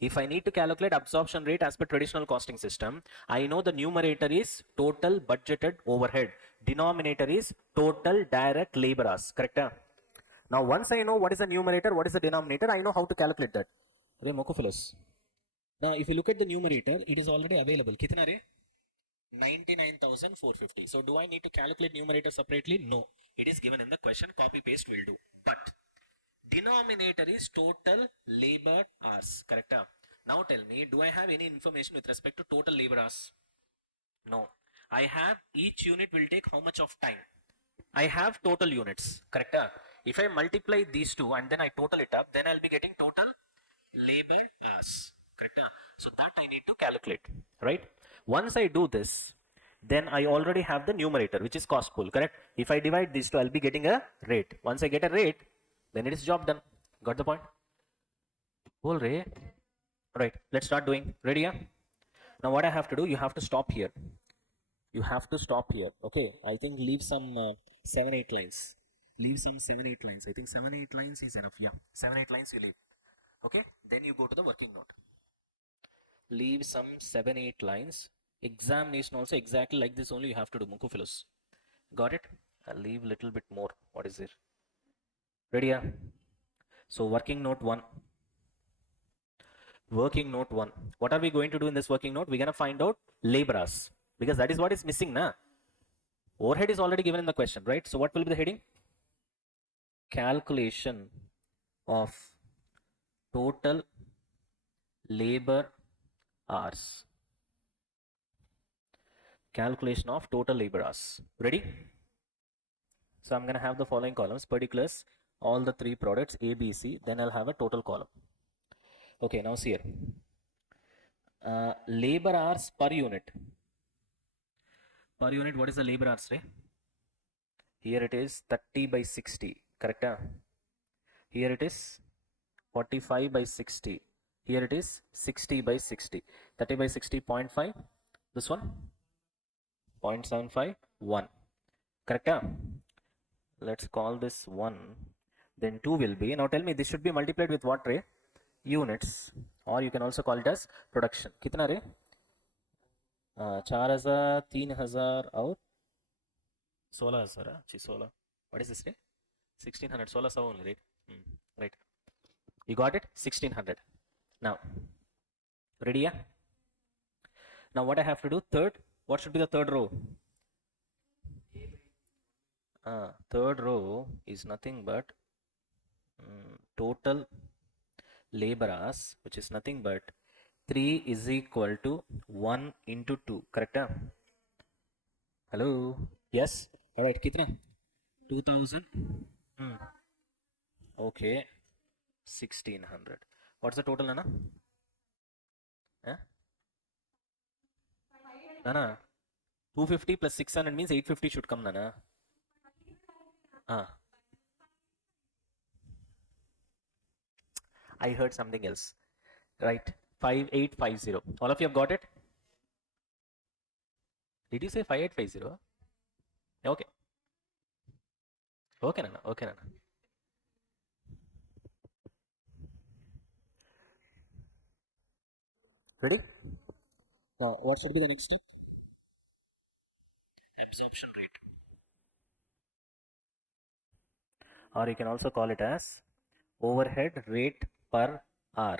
If I need to calculate absorption rate as per traditional costing system, I know the numerator is total budgeted overhead. Denominator is total direct labor hours. Correct? Now once I know what is the numerator, what is the denominator, I know how to calculate that. Now if you look at the numerator, it is already available. Kitna re? 99,450. So do I need to calculate numerator separately? No. It is given in the question. Copy paste will do. But denominator is total labor hours. Correct? Now tell me, do I have any information with respect to total labor hours? No. I have each unit will take how much of time? I have total units. Correct? If I multiply these two and then I total it up, then I'll be getting total labor hours. Correct? So that I need to calculate. Right? Once I do this, then I already have the numerator, which is cost pool. Correct? If I divide these two, I'll be getting a rate. Once I get a rate, then it is job done. Got the point? Whole ray. Right. Let's start doing. Ready? Yeah? Now what I have to do, you have to stop here. You have to stop here. Okay. I think leave some 7-8 lines. Leave some 7-8 lines. I think 7-8 lines is enough. Yeah. 7-8 lines you leave. Okay. Then you go to the working note. Leave some 7-8 lines. Examination also exactly like this only you have to do. Mukuphilus. Got it? I'll leave little bit more. What is it? Ready? Yeah? So working note 1. Working note 1. What are we going to do in this working note? We're going to find out labor hours. Because that is what is missing now. Overhead is already given in the question, right? So what will be the heading? Calculation of total labor hours. Calculation of total labor hours. Ready? So I'm going to have the following columns. Particulars, all the three products A, B, C. Then I'll have a total column. Okay, now see here. Labor hours per unit. Per unit, what is the labor hours, right? Here it is 30 by 60. Correct? Here it is 45 by 60. Here it is 60 by 60. 30 by 60, 0.5. This one 0.75, 1. Correct? Let's call this 1. Then 2 will be. Now tell me, this should be multiplied with what, ray? Units. Or you can also call it as production. Kitna ray? 4,000, 3,000 और 16,000. 16. What is this ray? 1,600. 16 only, right? Right. You got it? 1,600. Now, ready? Yeah? Now what I have to do? Third. What should be the third row? Third row is nothing but total labor hours, which is nothing but 3 is equal to 1 into 2. Correct? Hello? Yes? Alright, kitna? 2,000. Okay. 1,600. What's the total, Nana? Nana? 250 plus 600 means 850 should come, Nana. I heard something else. Right. 5850. All of you have got it? Did you say 5850? Okay. Okay, Nana. Okay, Nana. Ready? Now, what should be the next step? Absorption rate. Or you can also call it as overhead rate per hour.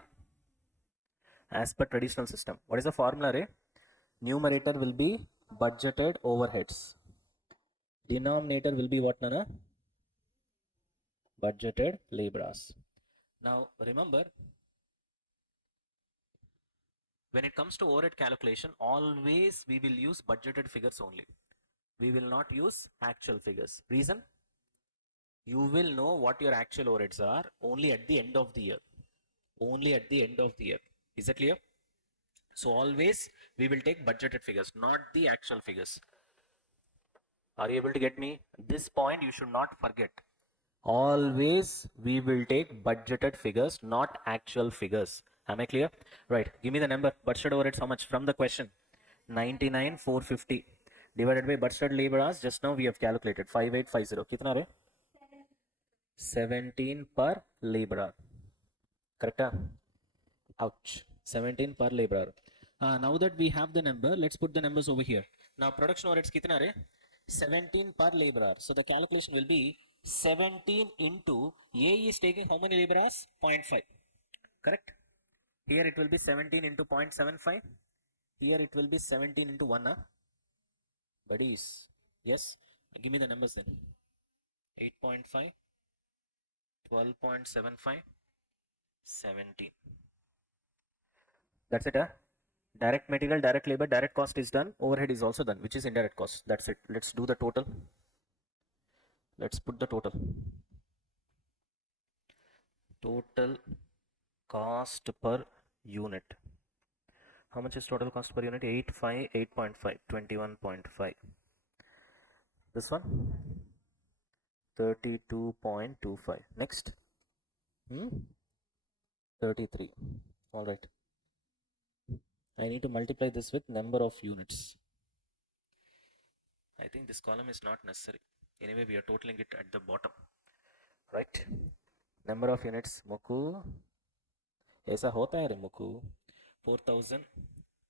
As per traditional system. What is the formula, Ray? Numerator will be budgeted overheads. Denominator will be what, Nana? Budgeted labor hours. Now, remember, when it comes to overhead calculation, always we will use budgeted figures only. We will not use actual figures. Reason? You will know what your actual overheads are only at the end of the year. Only at the end of the year. Is that clear? So always we will take budgeted figures, not the actual figures. Are you able to get me? This point you should not forget. Always we will take budgeted figures, not actual figures. Am I clear? Right. Give me the number. Budgeted overheads how much? From the question. 99,450 divided by budgeted labor hours. Just now we have calculated 5850. Kitna re? 17 per labor hour. Correct? Ouch. 17 per labor hour. Now that we have the number, let's put the numbers over here. Now production overheads kitna re? 17 per labor hour. So the calculation will be 17 into A is taking how many labor hours? 0.5. Correct? Here it will be 17 into 0.75. Here it will be 17 into 1. Buddies. Yes? Give me the numbers then. 8.5, 12.75, 17. That's it. Direct material, direct labor, direct cost is done. Overhead is also done, which is indirect cost. That's it. Let's do the total. Let's put the total. Total cost per unit. How much is total cost per unit? 8.5, 8.5, 21.5. This one? 32.25. Next. 33. All right. I need to multiply this with number of units. I think this column is not necessary. Anyway, we are totaling it at the bottom. Right? Number of units. Muku. ऐसा होता है रे मुकु. 4,000,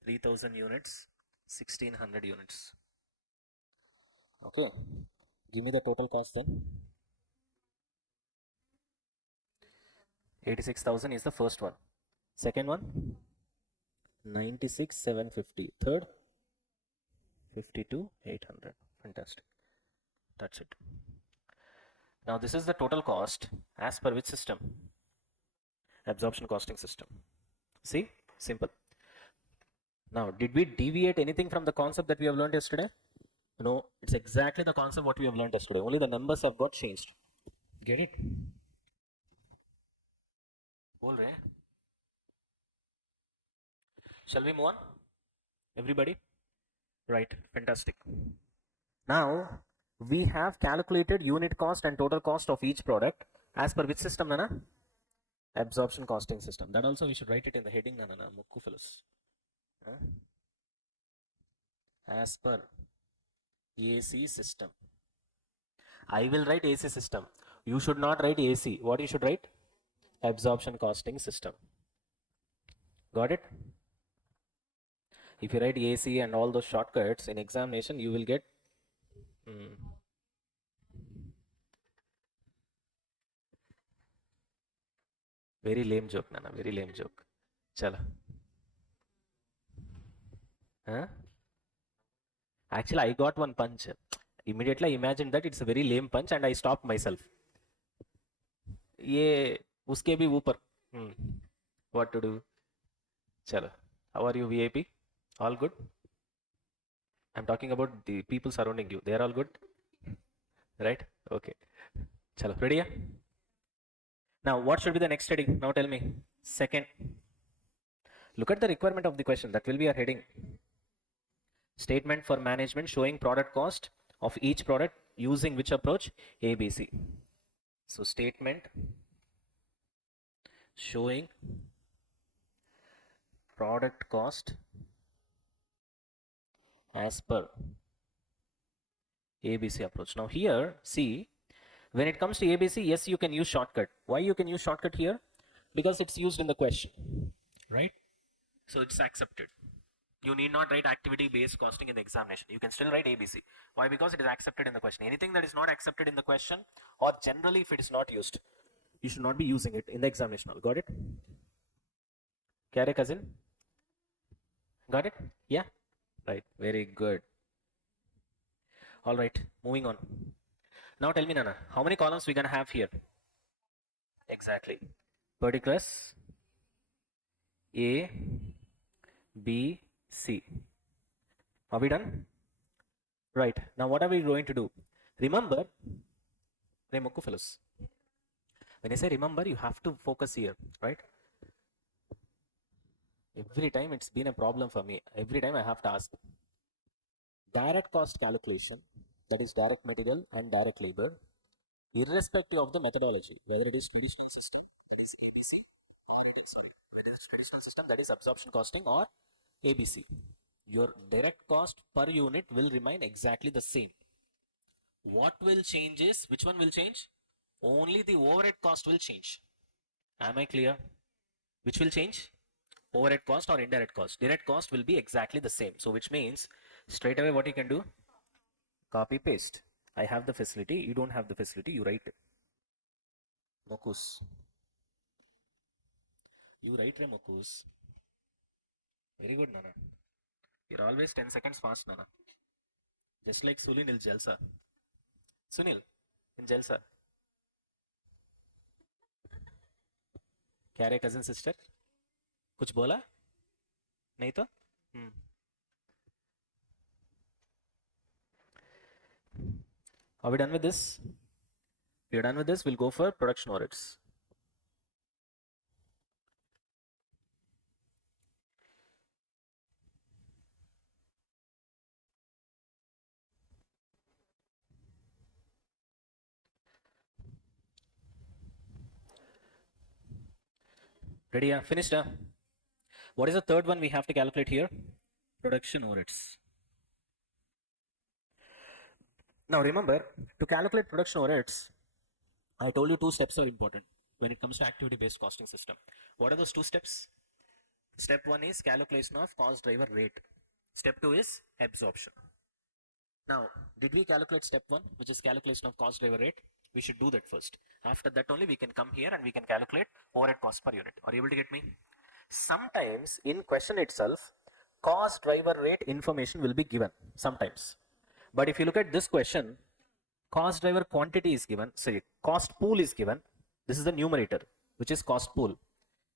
3,000 units, 1,600 units. Okay. Give me the total cost then. 86,000 is the first one. Second one, 96,750. Third, 52,800. Fantastic. That's it. Now this is the total cost as per which system? Absorption costing system. See? Simple. Now, did we deviate anything from the concept that we have learned yesterday? No, it's exactly the concept what we have learned yesterday. Only the numbers have got changed. Get it? Bol rahe hain? Shall we move on? Everybody? Right, fantastic. Now, we have calculated unit cost and total cost of each product as per which system, Nana? Absorption costing system. That also we should write it in the heading, Nana. Mukku fellows. As per AC system. I will write AC system. You should not write AC. What you should write? Absorption costing system. Got it? If you write AC and all those shortcuts in examination, you will get very lame joke, Nana. Very lame joke. Chala. Huh? Actually, I got one punch. Immediately I imagined that it's a very lame punch and I stopped myself. ये उसके भी ऊपर. What to do? Chalo. How are you, VIP? All good? I'm talking about the people surrounding you. They are all good? Right? Okay. Chalo. Ready? Now, what should be the next heading? Now tell me. Second. Look at the requirement of the question. That will be our heading. Statement for management showing product cost of each product using which approach? ABC. So, statement showing product cost as per ABC approach. Now here, see, when it comes to ABC, yes, you can use shortcut. Why you can use shortcut here? Because it's used in the question, right? So it's accepted. You need not write activity-based costing in the examination. You can still write ABC. Why? Because it is accepted in the question. Anything that is not accepted in the question, or generally if it is not used, you should not be using it in the examination. Got it? Kya re cousin? Got it? Yeah? Right. Very good. All right. Moving on. Now tell me, Nana, how many columns we gonna have here? Exactly. Particulars A, B, C. Are we done? Right. Now what are we going to do? Remember, Remoku fellows. When I say remember, you have to focus here, right? Every time it's been a problem for me. Every time I have to ask. Direct cost calculation, that is direct material and direct labor, irrespective of the methodology, whether it is traditional system, that is ABC, or it is, sorry, whether it is traditional system, that is absorption costing, or ABC, your direct cost per unit will remain exactly the same. What will change is, which one will change? Only the overhead cost will change. Am I clear? Which will change? Overhead cost or indirect cost. Direct cost will be exactly the same. So which means straight away what you can do? Copy paste. I have the facility. You don't have the facility. You write. Mokus. You write Mokus. Very good, Nana. You're always 10 seconds fast, Nana. Just like Sunil in Jalsa. Sunil in Jalsa. क्या रे cousin sister? कुछ बोला? नहीं तो? Are we done with this? We are done with this. We'll go for production audits. Ready? Finished? What is the third one we have to calculate here? Production overheads. Now remember, to calculate production overheads, I told you two steps are important when it comes to activity-based costing system. What are those two steps? Step one is calculation of cost driver rate. Step two is absorption. Now, did we calculate step one, which is calculation of cost driver rate? We should do that first. After that only we can come here and we can calculate overhead cost per unit. Are you able to get me? Sometimes in question itself, cost driver rate information will be given sometimes. But if you look at this question, cost driver quantity is given, sorry, cost pool is given. This is the numerator, which is cost pool,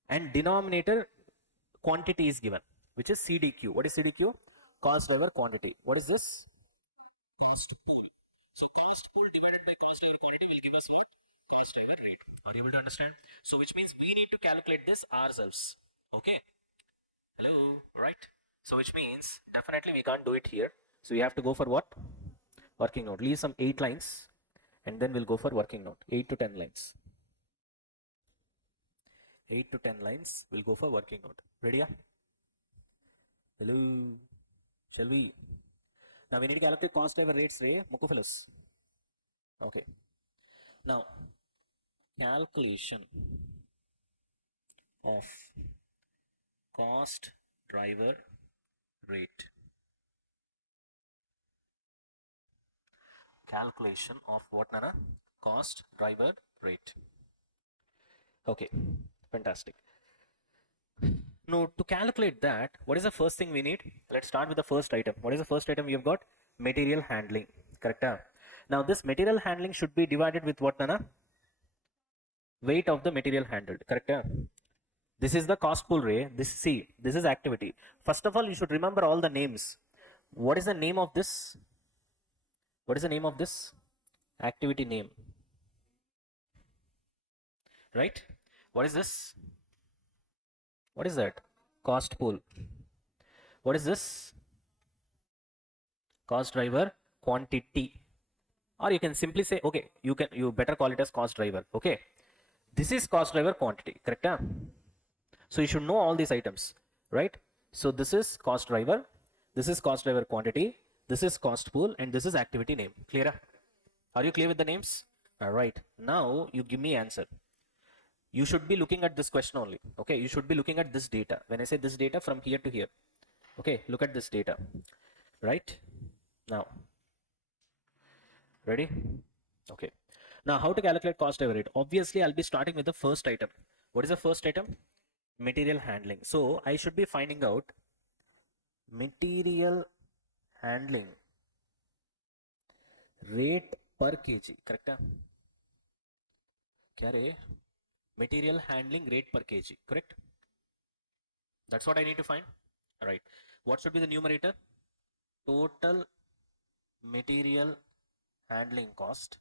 and denominator quantity is given, which is CDQ. What is CDQ? Cost driver quantity. What is this? Cost pool. So cost pool divided by cost driver quantity will give us what? Cost driver rate. Are you able to understand? So which means we need to calculate this ourselves. Okay. Hello. Right. So which means definitely we can't do it here. So we have to go for what? Working note. Leave some 8 lines and then we'll go for working note. 8 to 10 lines. 8 to 10 lines. We'll go for working note. Ready? Hello. Shall we? Now we need to calculate cost driver rates, Ray. Moku fellows. Okay. Now, calculation of cost driver rate. Calculation of what, Nana? Cost driver rate. Okay, fantastic. Now, to calculate that, what is the first thing we need? Let's start with the first item. What is the first item we have got? Material handling. Correct? Now, this material handling should be divided with what, Nana? Weight of the material handled. Correct? This is the cost pool, Ray. This is activity. First of all, you should remember all the names. What is the name of this? What is the name of this? Activity name. Right? What is this? What is that? Cost pool. What is this? Cost driver quantity. Or you can simply say, okay, you better call it as cost driver. Okay. This is cost driver quantity. Correct? So you should know all these items, right? So this is cost driver, this is cost driver quantity, this is cost pool, and this is activity name. Clear? Are you clear with the names? All right. Now you give me answer. You should be looking at this question only. Okay. You should be looking at this data. When I say this data from here to here. Okay. Look at this data. Right? Now. Ready? Okay. Now how to calculate cost driver rate? Obviously, I'll be starting with the first item. What is the first item? Material handling. So I should be finding out material handling rate per kg. Correct? क्या रे? Material handling rate per kg. Correct? That's what I need to find. All right. What should be the numerator? Total material handling cost,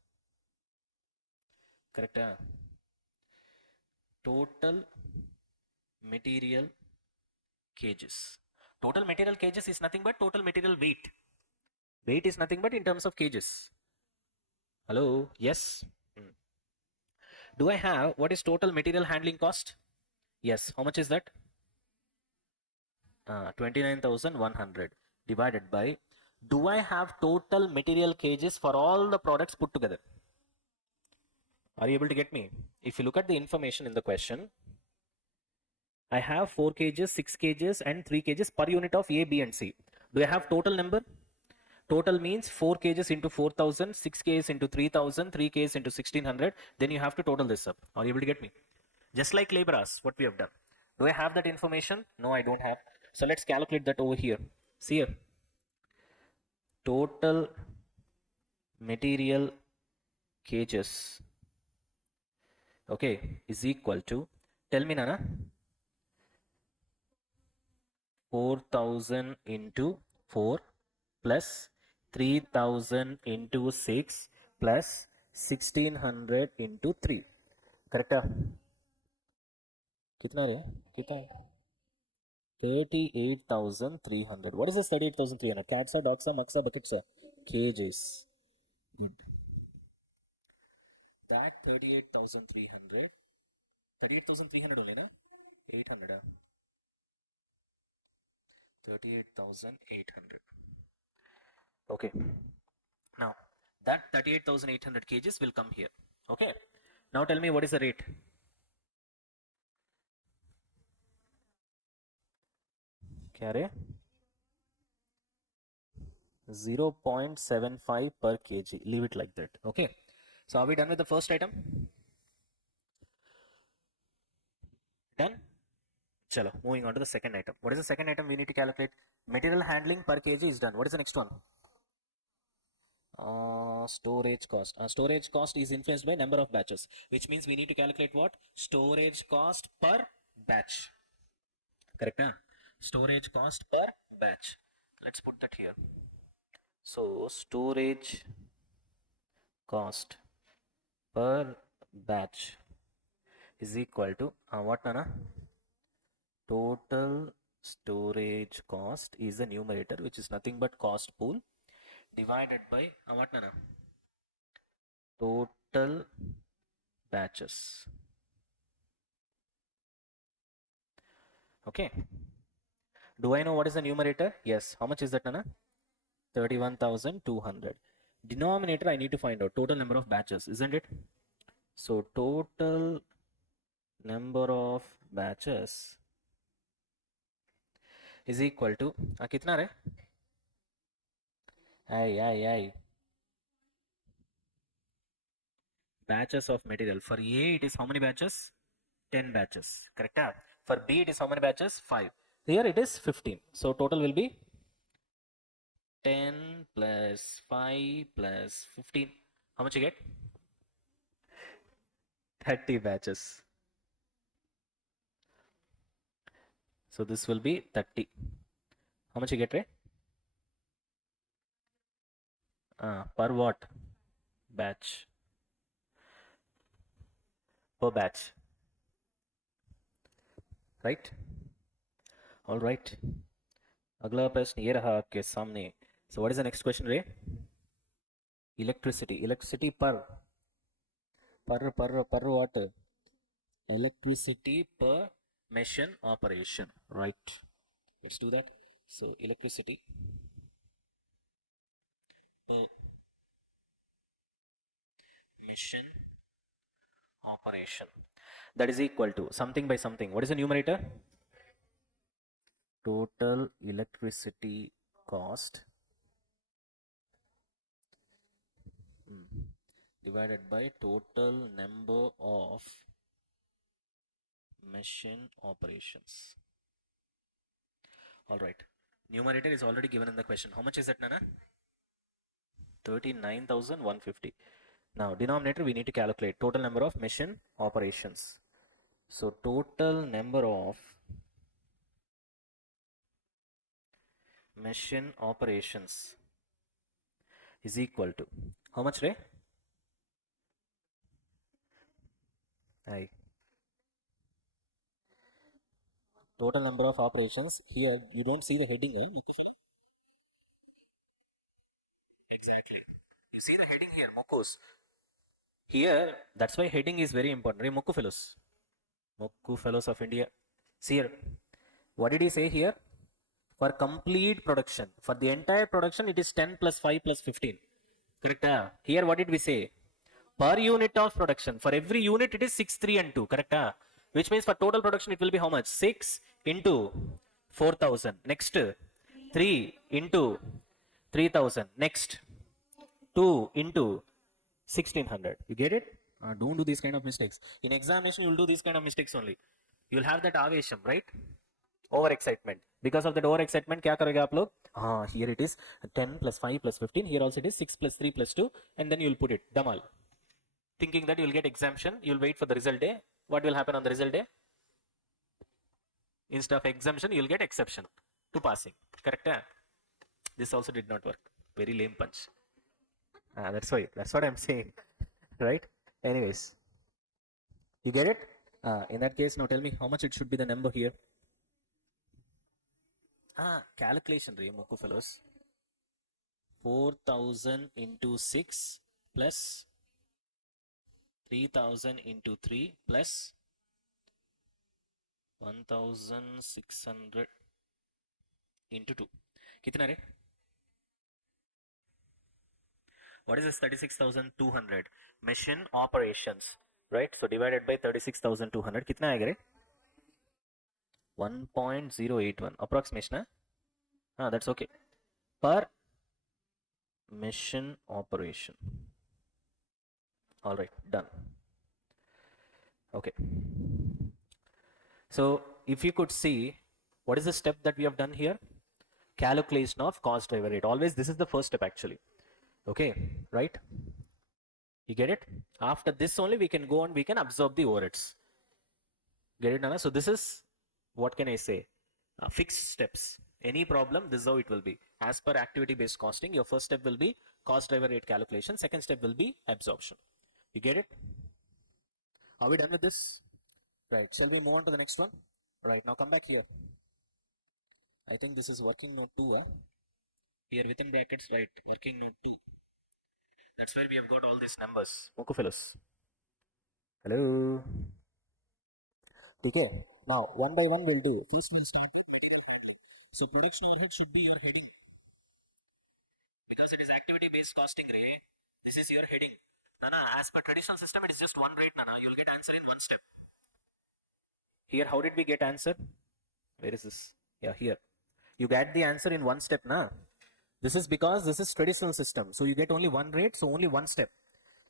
correct? Total material cages. Total material cages is nothing but total material weight. Weight is nothing but in terms of cages. Hello? Yes? Hmm. Do I have what is total material handling cost? Yes. How much is that? 29,100 divided by. Do I have total material cages for all the products put together? Are you able to get me? If you look at the information in the question, I have 4 cages, 6 cages and 3 cages per unit of A, B and C. Do I have total number? Total means 4 cages into 4,000, 6 cages into 3,000, 3 cages into 1,600. Then you have to total this up. Are you able to get me? Just like laborers, what we have done. Do I have that information? No, I don't have. So let's calculate that over here. See here. Total material cages, okay, is equal to, tell me Nana, 4,000 into 4 plus 3,000 into 6 plus 1,600 into 3. Correct? कितना रे? कितना है? 38,300. What is this 38,300? Cats are, dogs are, mugs are, buckets are? Cages. Good. That 38,300. 38,300 only, na? 800. 38,800. Okay. Now, that 38,800 kgs will come here. Okay. Now tell me what is the rate? क्या रे? 0.75 per kg. Leave it like that. Okay. So are we done with the first item? Done? Chalo, moving on to the second item. What is the second item we need to calculate? Material handling per kg is done. What is the next one? Storage cost. Storage cost is influenced by number of batches, which means we need to calculate what? Storage cost per batch. Correct? Huh? Storage cost per batch. Let's put that here. So storage cost per batch is equal to what, Nana? Total storage cost is the numerator, which is nothing but cost pool, divided by what, Nana? Total batches. Okay. Do I know what is the numerator? Yes. How much is that, Nana? 31,200. Denominator I need to find out. Total number of batches, isn't it? So total number of batches is equal to कितना रे? आई batches of material. For A it is how many batches? 10 batches. Correct? For B it is how many batches? 5. Here it is 15. So total will be 10 plus 5 plus 15. How much you get? 30 batches. So this will be 30. How much you get, Ray? Per what? Batch. Per batch. Right? All right. अगला प्रश्न ये रहा आपके सामने. So what is the next question, Ray? Electricity per what? Electricity per machine operation. Right. Let's do that. So electricity per machine operation. That is equal to something by something. What is the numerator? Total electricity cost divided by total number of machine operations. All right. Numerator is already given in the question. How much is that, Nana? 39,150. Now, denominator we need to calculate total number of machine operations. So, total number of machine operations is equal to how much, Ray? Aye. Total number of operations. Here you don't see the heading. Exactly. You see the heading here, Mokos. Here, that's why heading is very important. Ray, Mokku fellows. Mokku fellows of India. See here. What did he say here? For complete production. For the entire production, it is 10 plus 5 plus 15. Correct? Here, what did we say? Per unit of production. For every unit, it is 6, 3 and 2. Correct? Which means for total production, it will be how much? 6 into 4,000. Next, 3 into 3,000. Next, 2 into 1600. You get it? Don't do these kind of mistakes. In examination, you'll do these kind of mistakes only. You'll have that avesham, right? Over excitement. Because of that over excitement, क्या करोगे आप लोग? Here it is 10 plus 5 plus 15. Here also it is 6 plus 3 plus 2. And then you'll put it, damal. Thinking that you'll get exemption, you'll wait for the result day. What will happen on the result day? Instead of exemption, you'll get exception to passing. Correct? This also did not work. Very lame punch. That's why. That's what I'm saying. Right? Anyways. You get it? In that case, now tell me how much it should be the number here. Calculation, Mokku fellows. 4,000 into 6 plus 3,000 into 3 plus 1,600 into 2. कितना रे? What is this 36,200? Machine operations, right? So divided by 36,200, कितना आएगा रे? 1.081 approximation. That's okay. Per mission operation. All right, done. Okay. So if you could see, what is the step that we have done here? Calculation of cost driver rate. Always this is the first step actually. Okay, right? You get it? After this only we can go and we can absorb the overheads. Get it, Nana? So this is, what can I say? Fixed steps. Any problem, this is how it will be. As per activity-based costing, your first step will be cost driver rate calculation. Second step will be absorption. You get it? Are we done with this? Right. Shall we move on to the next one? Right. Now come back here. I think this is working note 2. Here within brackets, right. Working note 2. That's where we have got all these numbers. Mokku fellows. Hello. Okay. Now, one by one we'll do. First we'll start with material handling. So production overhead should be your heading. Because it is activity-based costing, Ray. This is your heading. Nana, as per traditional system, it is just one rate, Nana. You'll get answer in one step. Here, how did we get answer? Where is this? Yeah, here. You get the answer in one step, na? This is because this is traditional system. So you get only one rate, so only one step.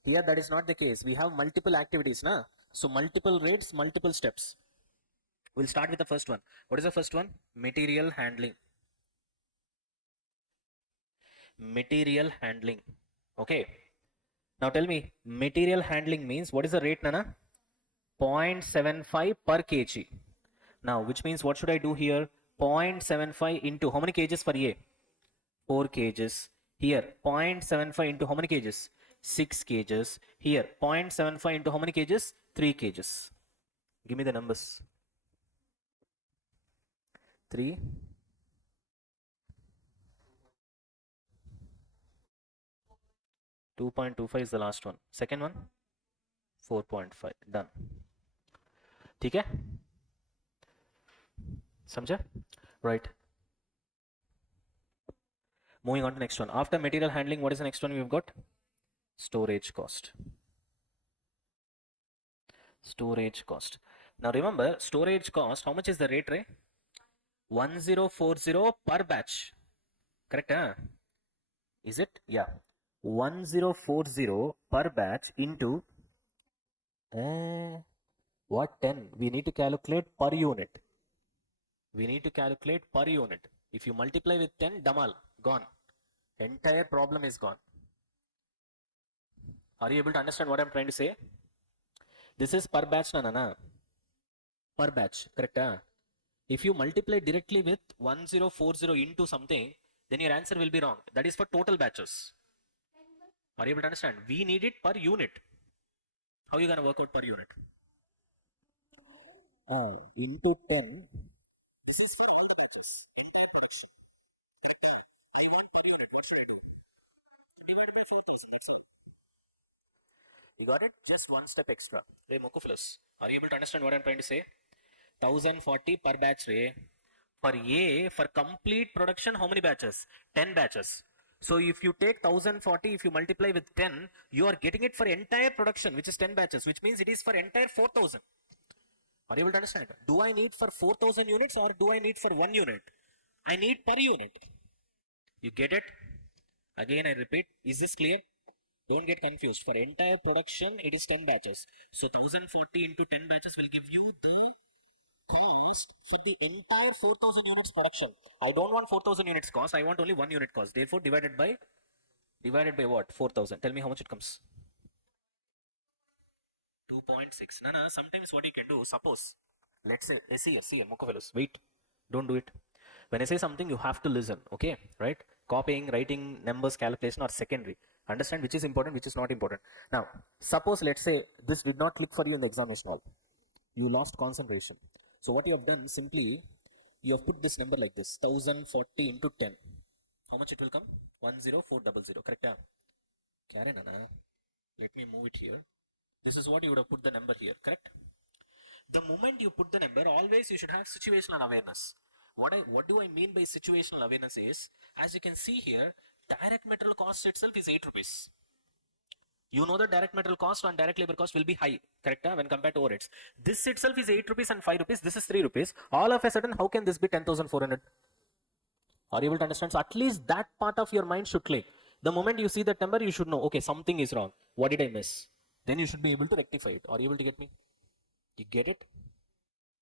Here, that is not the case. We have multiple activities, na? So multiple rates, multiple steps. We'll start with the first one. What is the first one? Material handling. Material handling. Okay. Now tell me, material handling means what is the rate, Nana? 0.75 per kg. Now, which means what should I do here? 0.75 into how many kgs per A? 4 kgs. Here, 0.75 into how many kgs? 6 kgs. Here, 0.75 into how many kgs? 3 kgs. Give me the numbers. 3. 2.25 is the last one. Second one? 4.5. Done. ठीक है? समझा? Right. Moving on to next one. After material handling, what is the next one we've got? Storage cost. Storage cost. Now remember, storage cost, how much is the rate, Ray? 1040 per batch. Correct, huh? Is it? Yeah. 1040 per batch into what 10? We need to calculate per unit. We need to calculate per unit. If you multiply with 10, damal, gone. Entire problem is gone. Are you able to understand what I'm trying to say? This is per batch, na. Per batch, correct? If you multiply directly with 1040 into something, then your answer will be wrong. That is for total batches. Are you able to understand? We need it per unit. How are you going to work out per unit? Into 10. This is for all the batches. Entire production. Correct? I want per unit. What should I do? Divided by 4,000. That's all. You got it? Just one step extra. Ray Mokophilus. Are you able to understand what I'm trying to say? 1040 per batch, Ray. For A, for complete production, how many batches? 10 batches. So if you take 1040, if you multiply with 10, you are getting it for entire production, which is 10 batches, which means it is for entire 4,000. Are you able to understand? Do I need for 4,000 units or do I need for 1 unit? I need per unit. You get it? Again, I repeat, is this clear? Don't get confused. For entire production, it is 10 batches. So 1040 into 10 batches will give you the cost for the entire 4,000 units production. I don't want 4,000 units cost. I want only 1 unit cost. Therefore, divided by what? 4,000. Tell me how much it comes. 2.6. Nana, sometimes what you can do, suppose, let's say, see here, Mokofelos, wait, don't do it. When I say something, you have to listen, okay, right? Copying, writing, numbers, calculation are secondary. Understand which is important, which is not important. Now, suppose, let's say, this did not click for you in the examination hall. You lost concentration. So what you have done, simply, you have put this number like this, 1040 into 10. How much it will come? 10400, correct? Karen, Nana, let me move it here. This is what you would have put the number here, correct? The moment you put the number, always you should have situational awareness. What do I mean by situational awareness is, as you can see here, direct material cost itself is 8 rupees. You know the direct material cost and direct labor cost will be high, correct? When compared to overheads. This itself is 8 rupees and 5 rupees. This is 3 rupees. All of a sudden, how can this be 10,400? Are you able to understand? So at least that part of your mind should click. The moment you see that number, you should know, okay, something is wrong. What did I miss? Then you should be able to rectify it. Are you able to get me? You get it?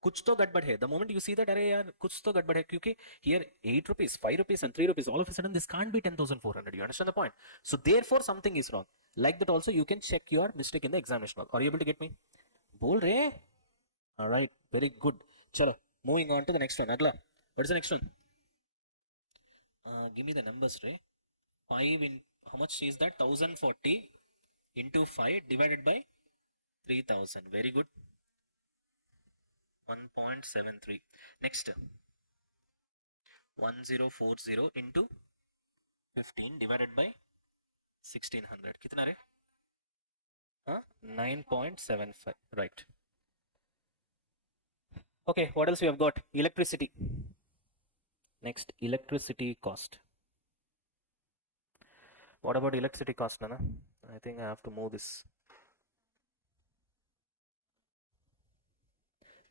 कुछ तो गड़बड़ है. The moment you see that, अरे यार कुछ तो गड़बड़ है, क्योंकि here 8 rupees, 5 rupees and 3 rupees, all of a sudden this can't be 10,400. You understand the point? So therefore something is wrong. Like that also you can check your mistake in the examination hall. Are you able to get me? बोल रहे? All right, very good. चलो, moving on to the next one. अगला. What is the next one? Give me the numbers, Ray. 5 in, how much is that? 1040 into 5 divided by 3000. Very good. 1.73. Next, 1040 into 15 divided by 1600. कितना रे? 9.75. Right. Okay, what else we have got? Electricity. Next, electricity cost. What about electricity cost, Nana? I think I have to move this.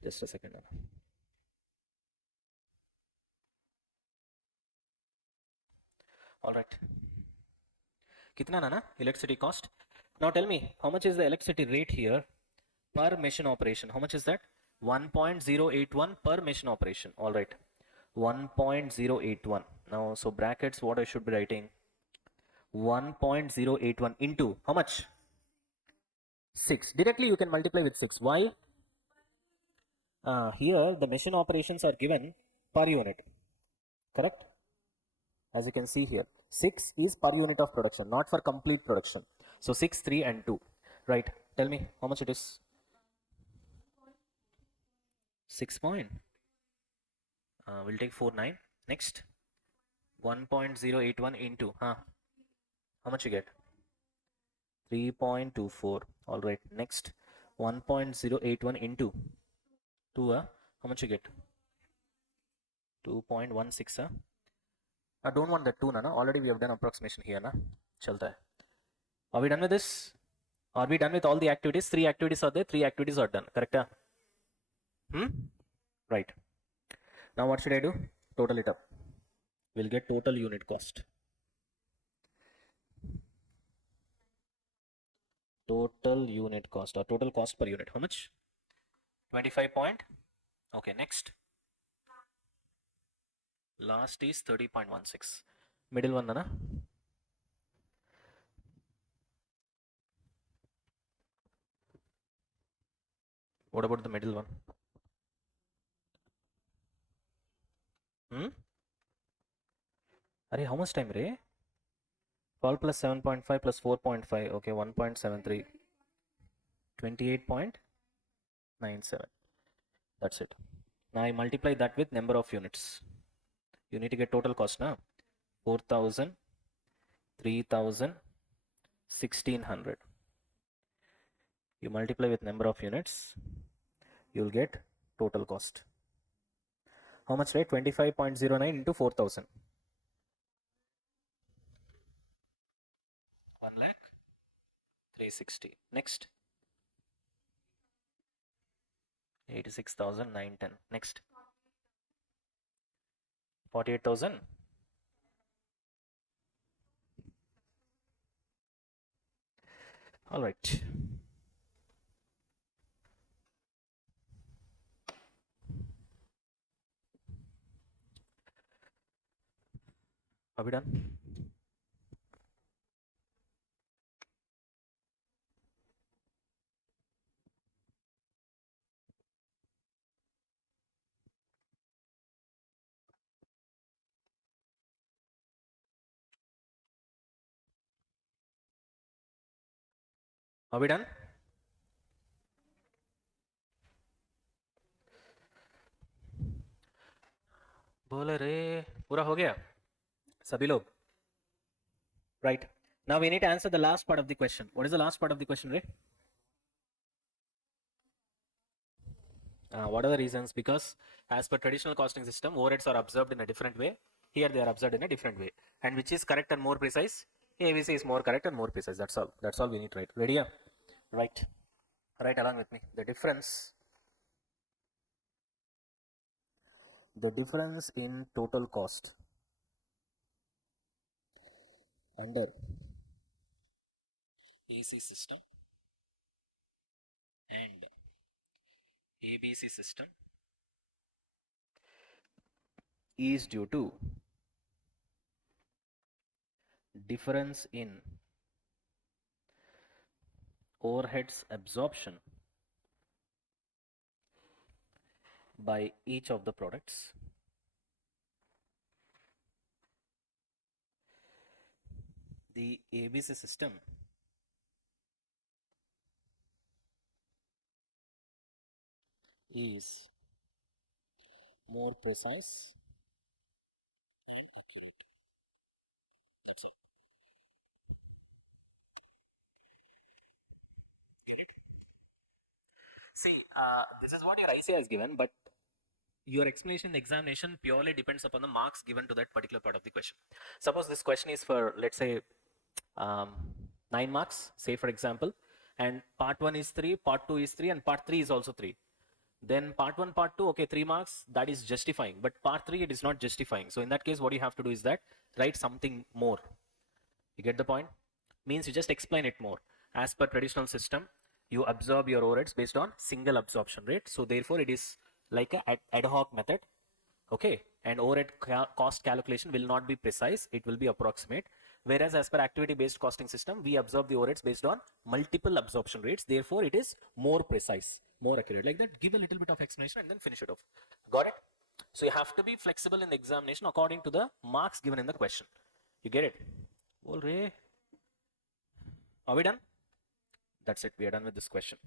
Just a second, Nana. All right. Kitna, Nana? Electricity cost. Now tell me, how much is the electricity rate here per machine operation? How much is that? 1.081 per machine operation. All right. 1.081. Now, so brackets, what I should be writing? 1.081 into how much? 6. Directly you can multiply with 6. Why? Here the machine operations are given per unit. Correct? As you can see here, 6 is per unit of production, not for complete production. So 6, 3 and 2. Right. Tell me how much it is. 6 point. We'll take 4, 9. Next. 1.081 into. How much you get? 3.24. All right. Next. 1.081 into 2. How much you get? 2.16. I don't want that 2, Nana. Already we have done approximation here, na. Chalta hai. Are we done with this? Are we done with all the activities? 3 activities are there. 3 activities are done. Correct? Right. Now what should I do? Total it up. We'll get total unit cost. Total unit cost or total cost per unit. How much? 25 point. Okay, next. Last is 30.16. Middle one, Nana. What about the middle one? Are how much time, Ray? 12 plus 7.5 plus 4.5. Okay, 1.73. 28.97. That's it. Now I multiply that with number of units. You need to get total cost now. 4,000, 3,000, 1,600. You multiply with number of units, you'll get total cost. How much, right? 25.09 into 4,000. 1 lakh 360. Next. 86,910. Next. 48,000. All right. Are we done? Are we done? बोले रे पूरा हो गया सभी लोग. Right. Now we need to answer the last part of the question. What is the last part of the question, Ray? What are the reasons? Because as per traditional costing system, overheads are observed in a different way. Here they are observed in a different way. And which is correct and more precise? ABC is more correct and more precise. That's all. That's all we need, right? Ready? Right. Right along with me. The difference in total cost under AC system and ABC system is due to difference in overheads absorption by each of the products the ABC system is more precise and accurate. That's all. Get it? See, this is what your IC has given, but your explanation examination purely depends upon the marks given to that particular part of the question. Suppose this question is for, let's say, 9 marks, say for example, and part 1 is 3, part 2 is 3, and part 3 is also 3. Then part 1, part 2, okay, 3 marks, that is justifying, but part 3 it is not justifying. So in that case, what you have to do is that write something more. You get the point? Means you just explain it more. As per traditional system, you absorb your overheads based on single absorption rate. So therefore, it is like a ad hoc method. Okay, and overhead cost calculation will not be precise, it will be approximate. Whereas as per activity based costing system, we absorb the overheads based on multiple absorption rates. Therefore, it is more precise, more accurate. Like that, give a little bit of explanation and then finish it off. Got it? So you have to be flexible in the examination according to the marks given in the question. You get it? Bol rahe. Are we done? That's it. We are done with this question.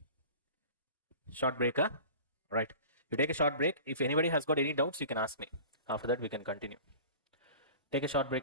Short break, huh? Right. You take a short break. If anybody has got any doubts, you can ask me. After that, we can continue. Take a short break.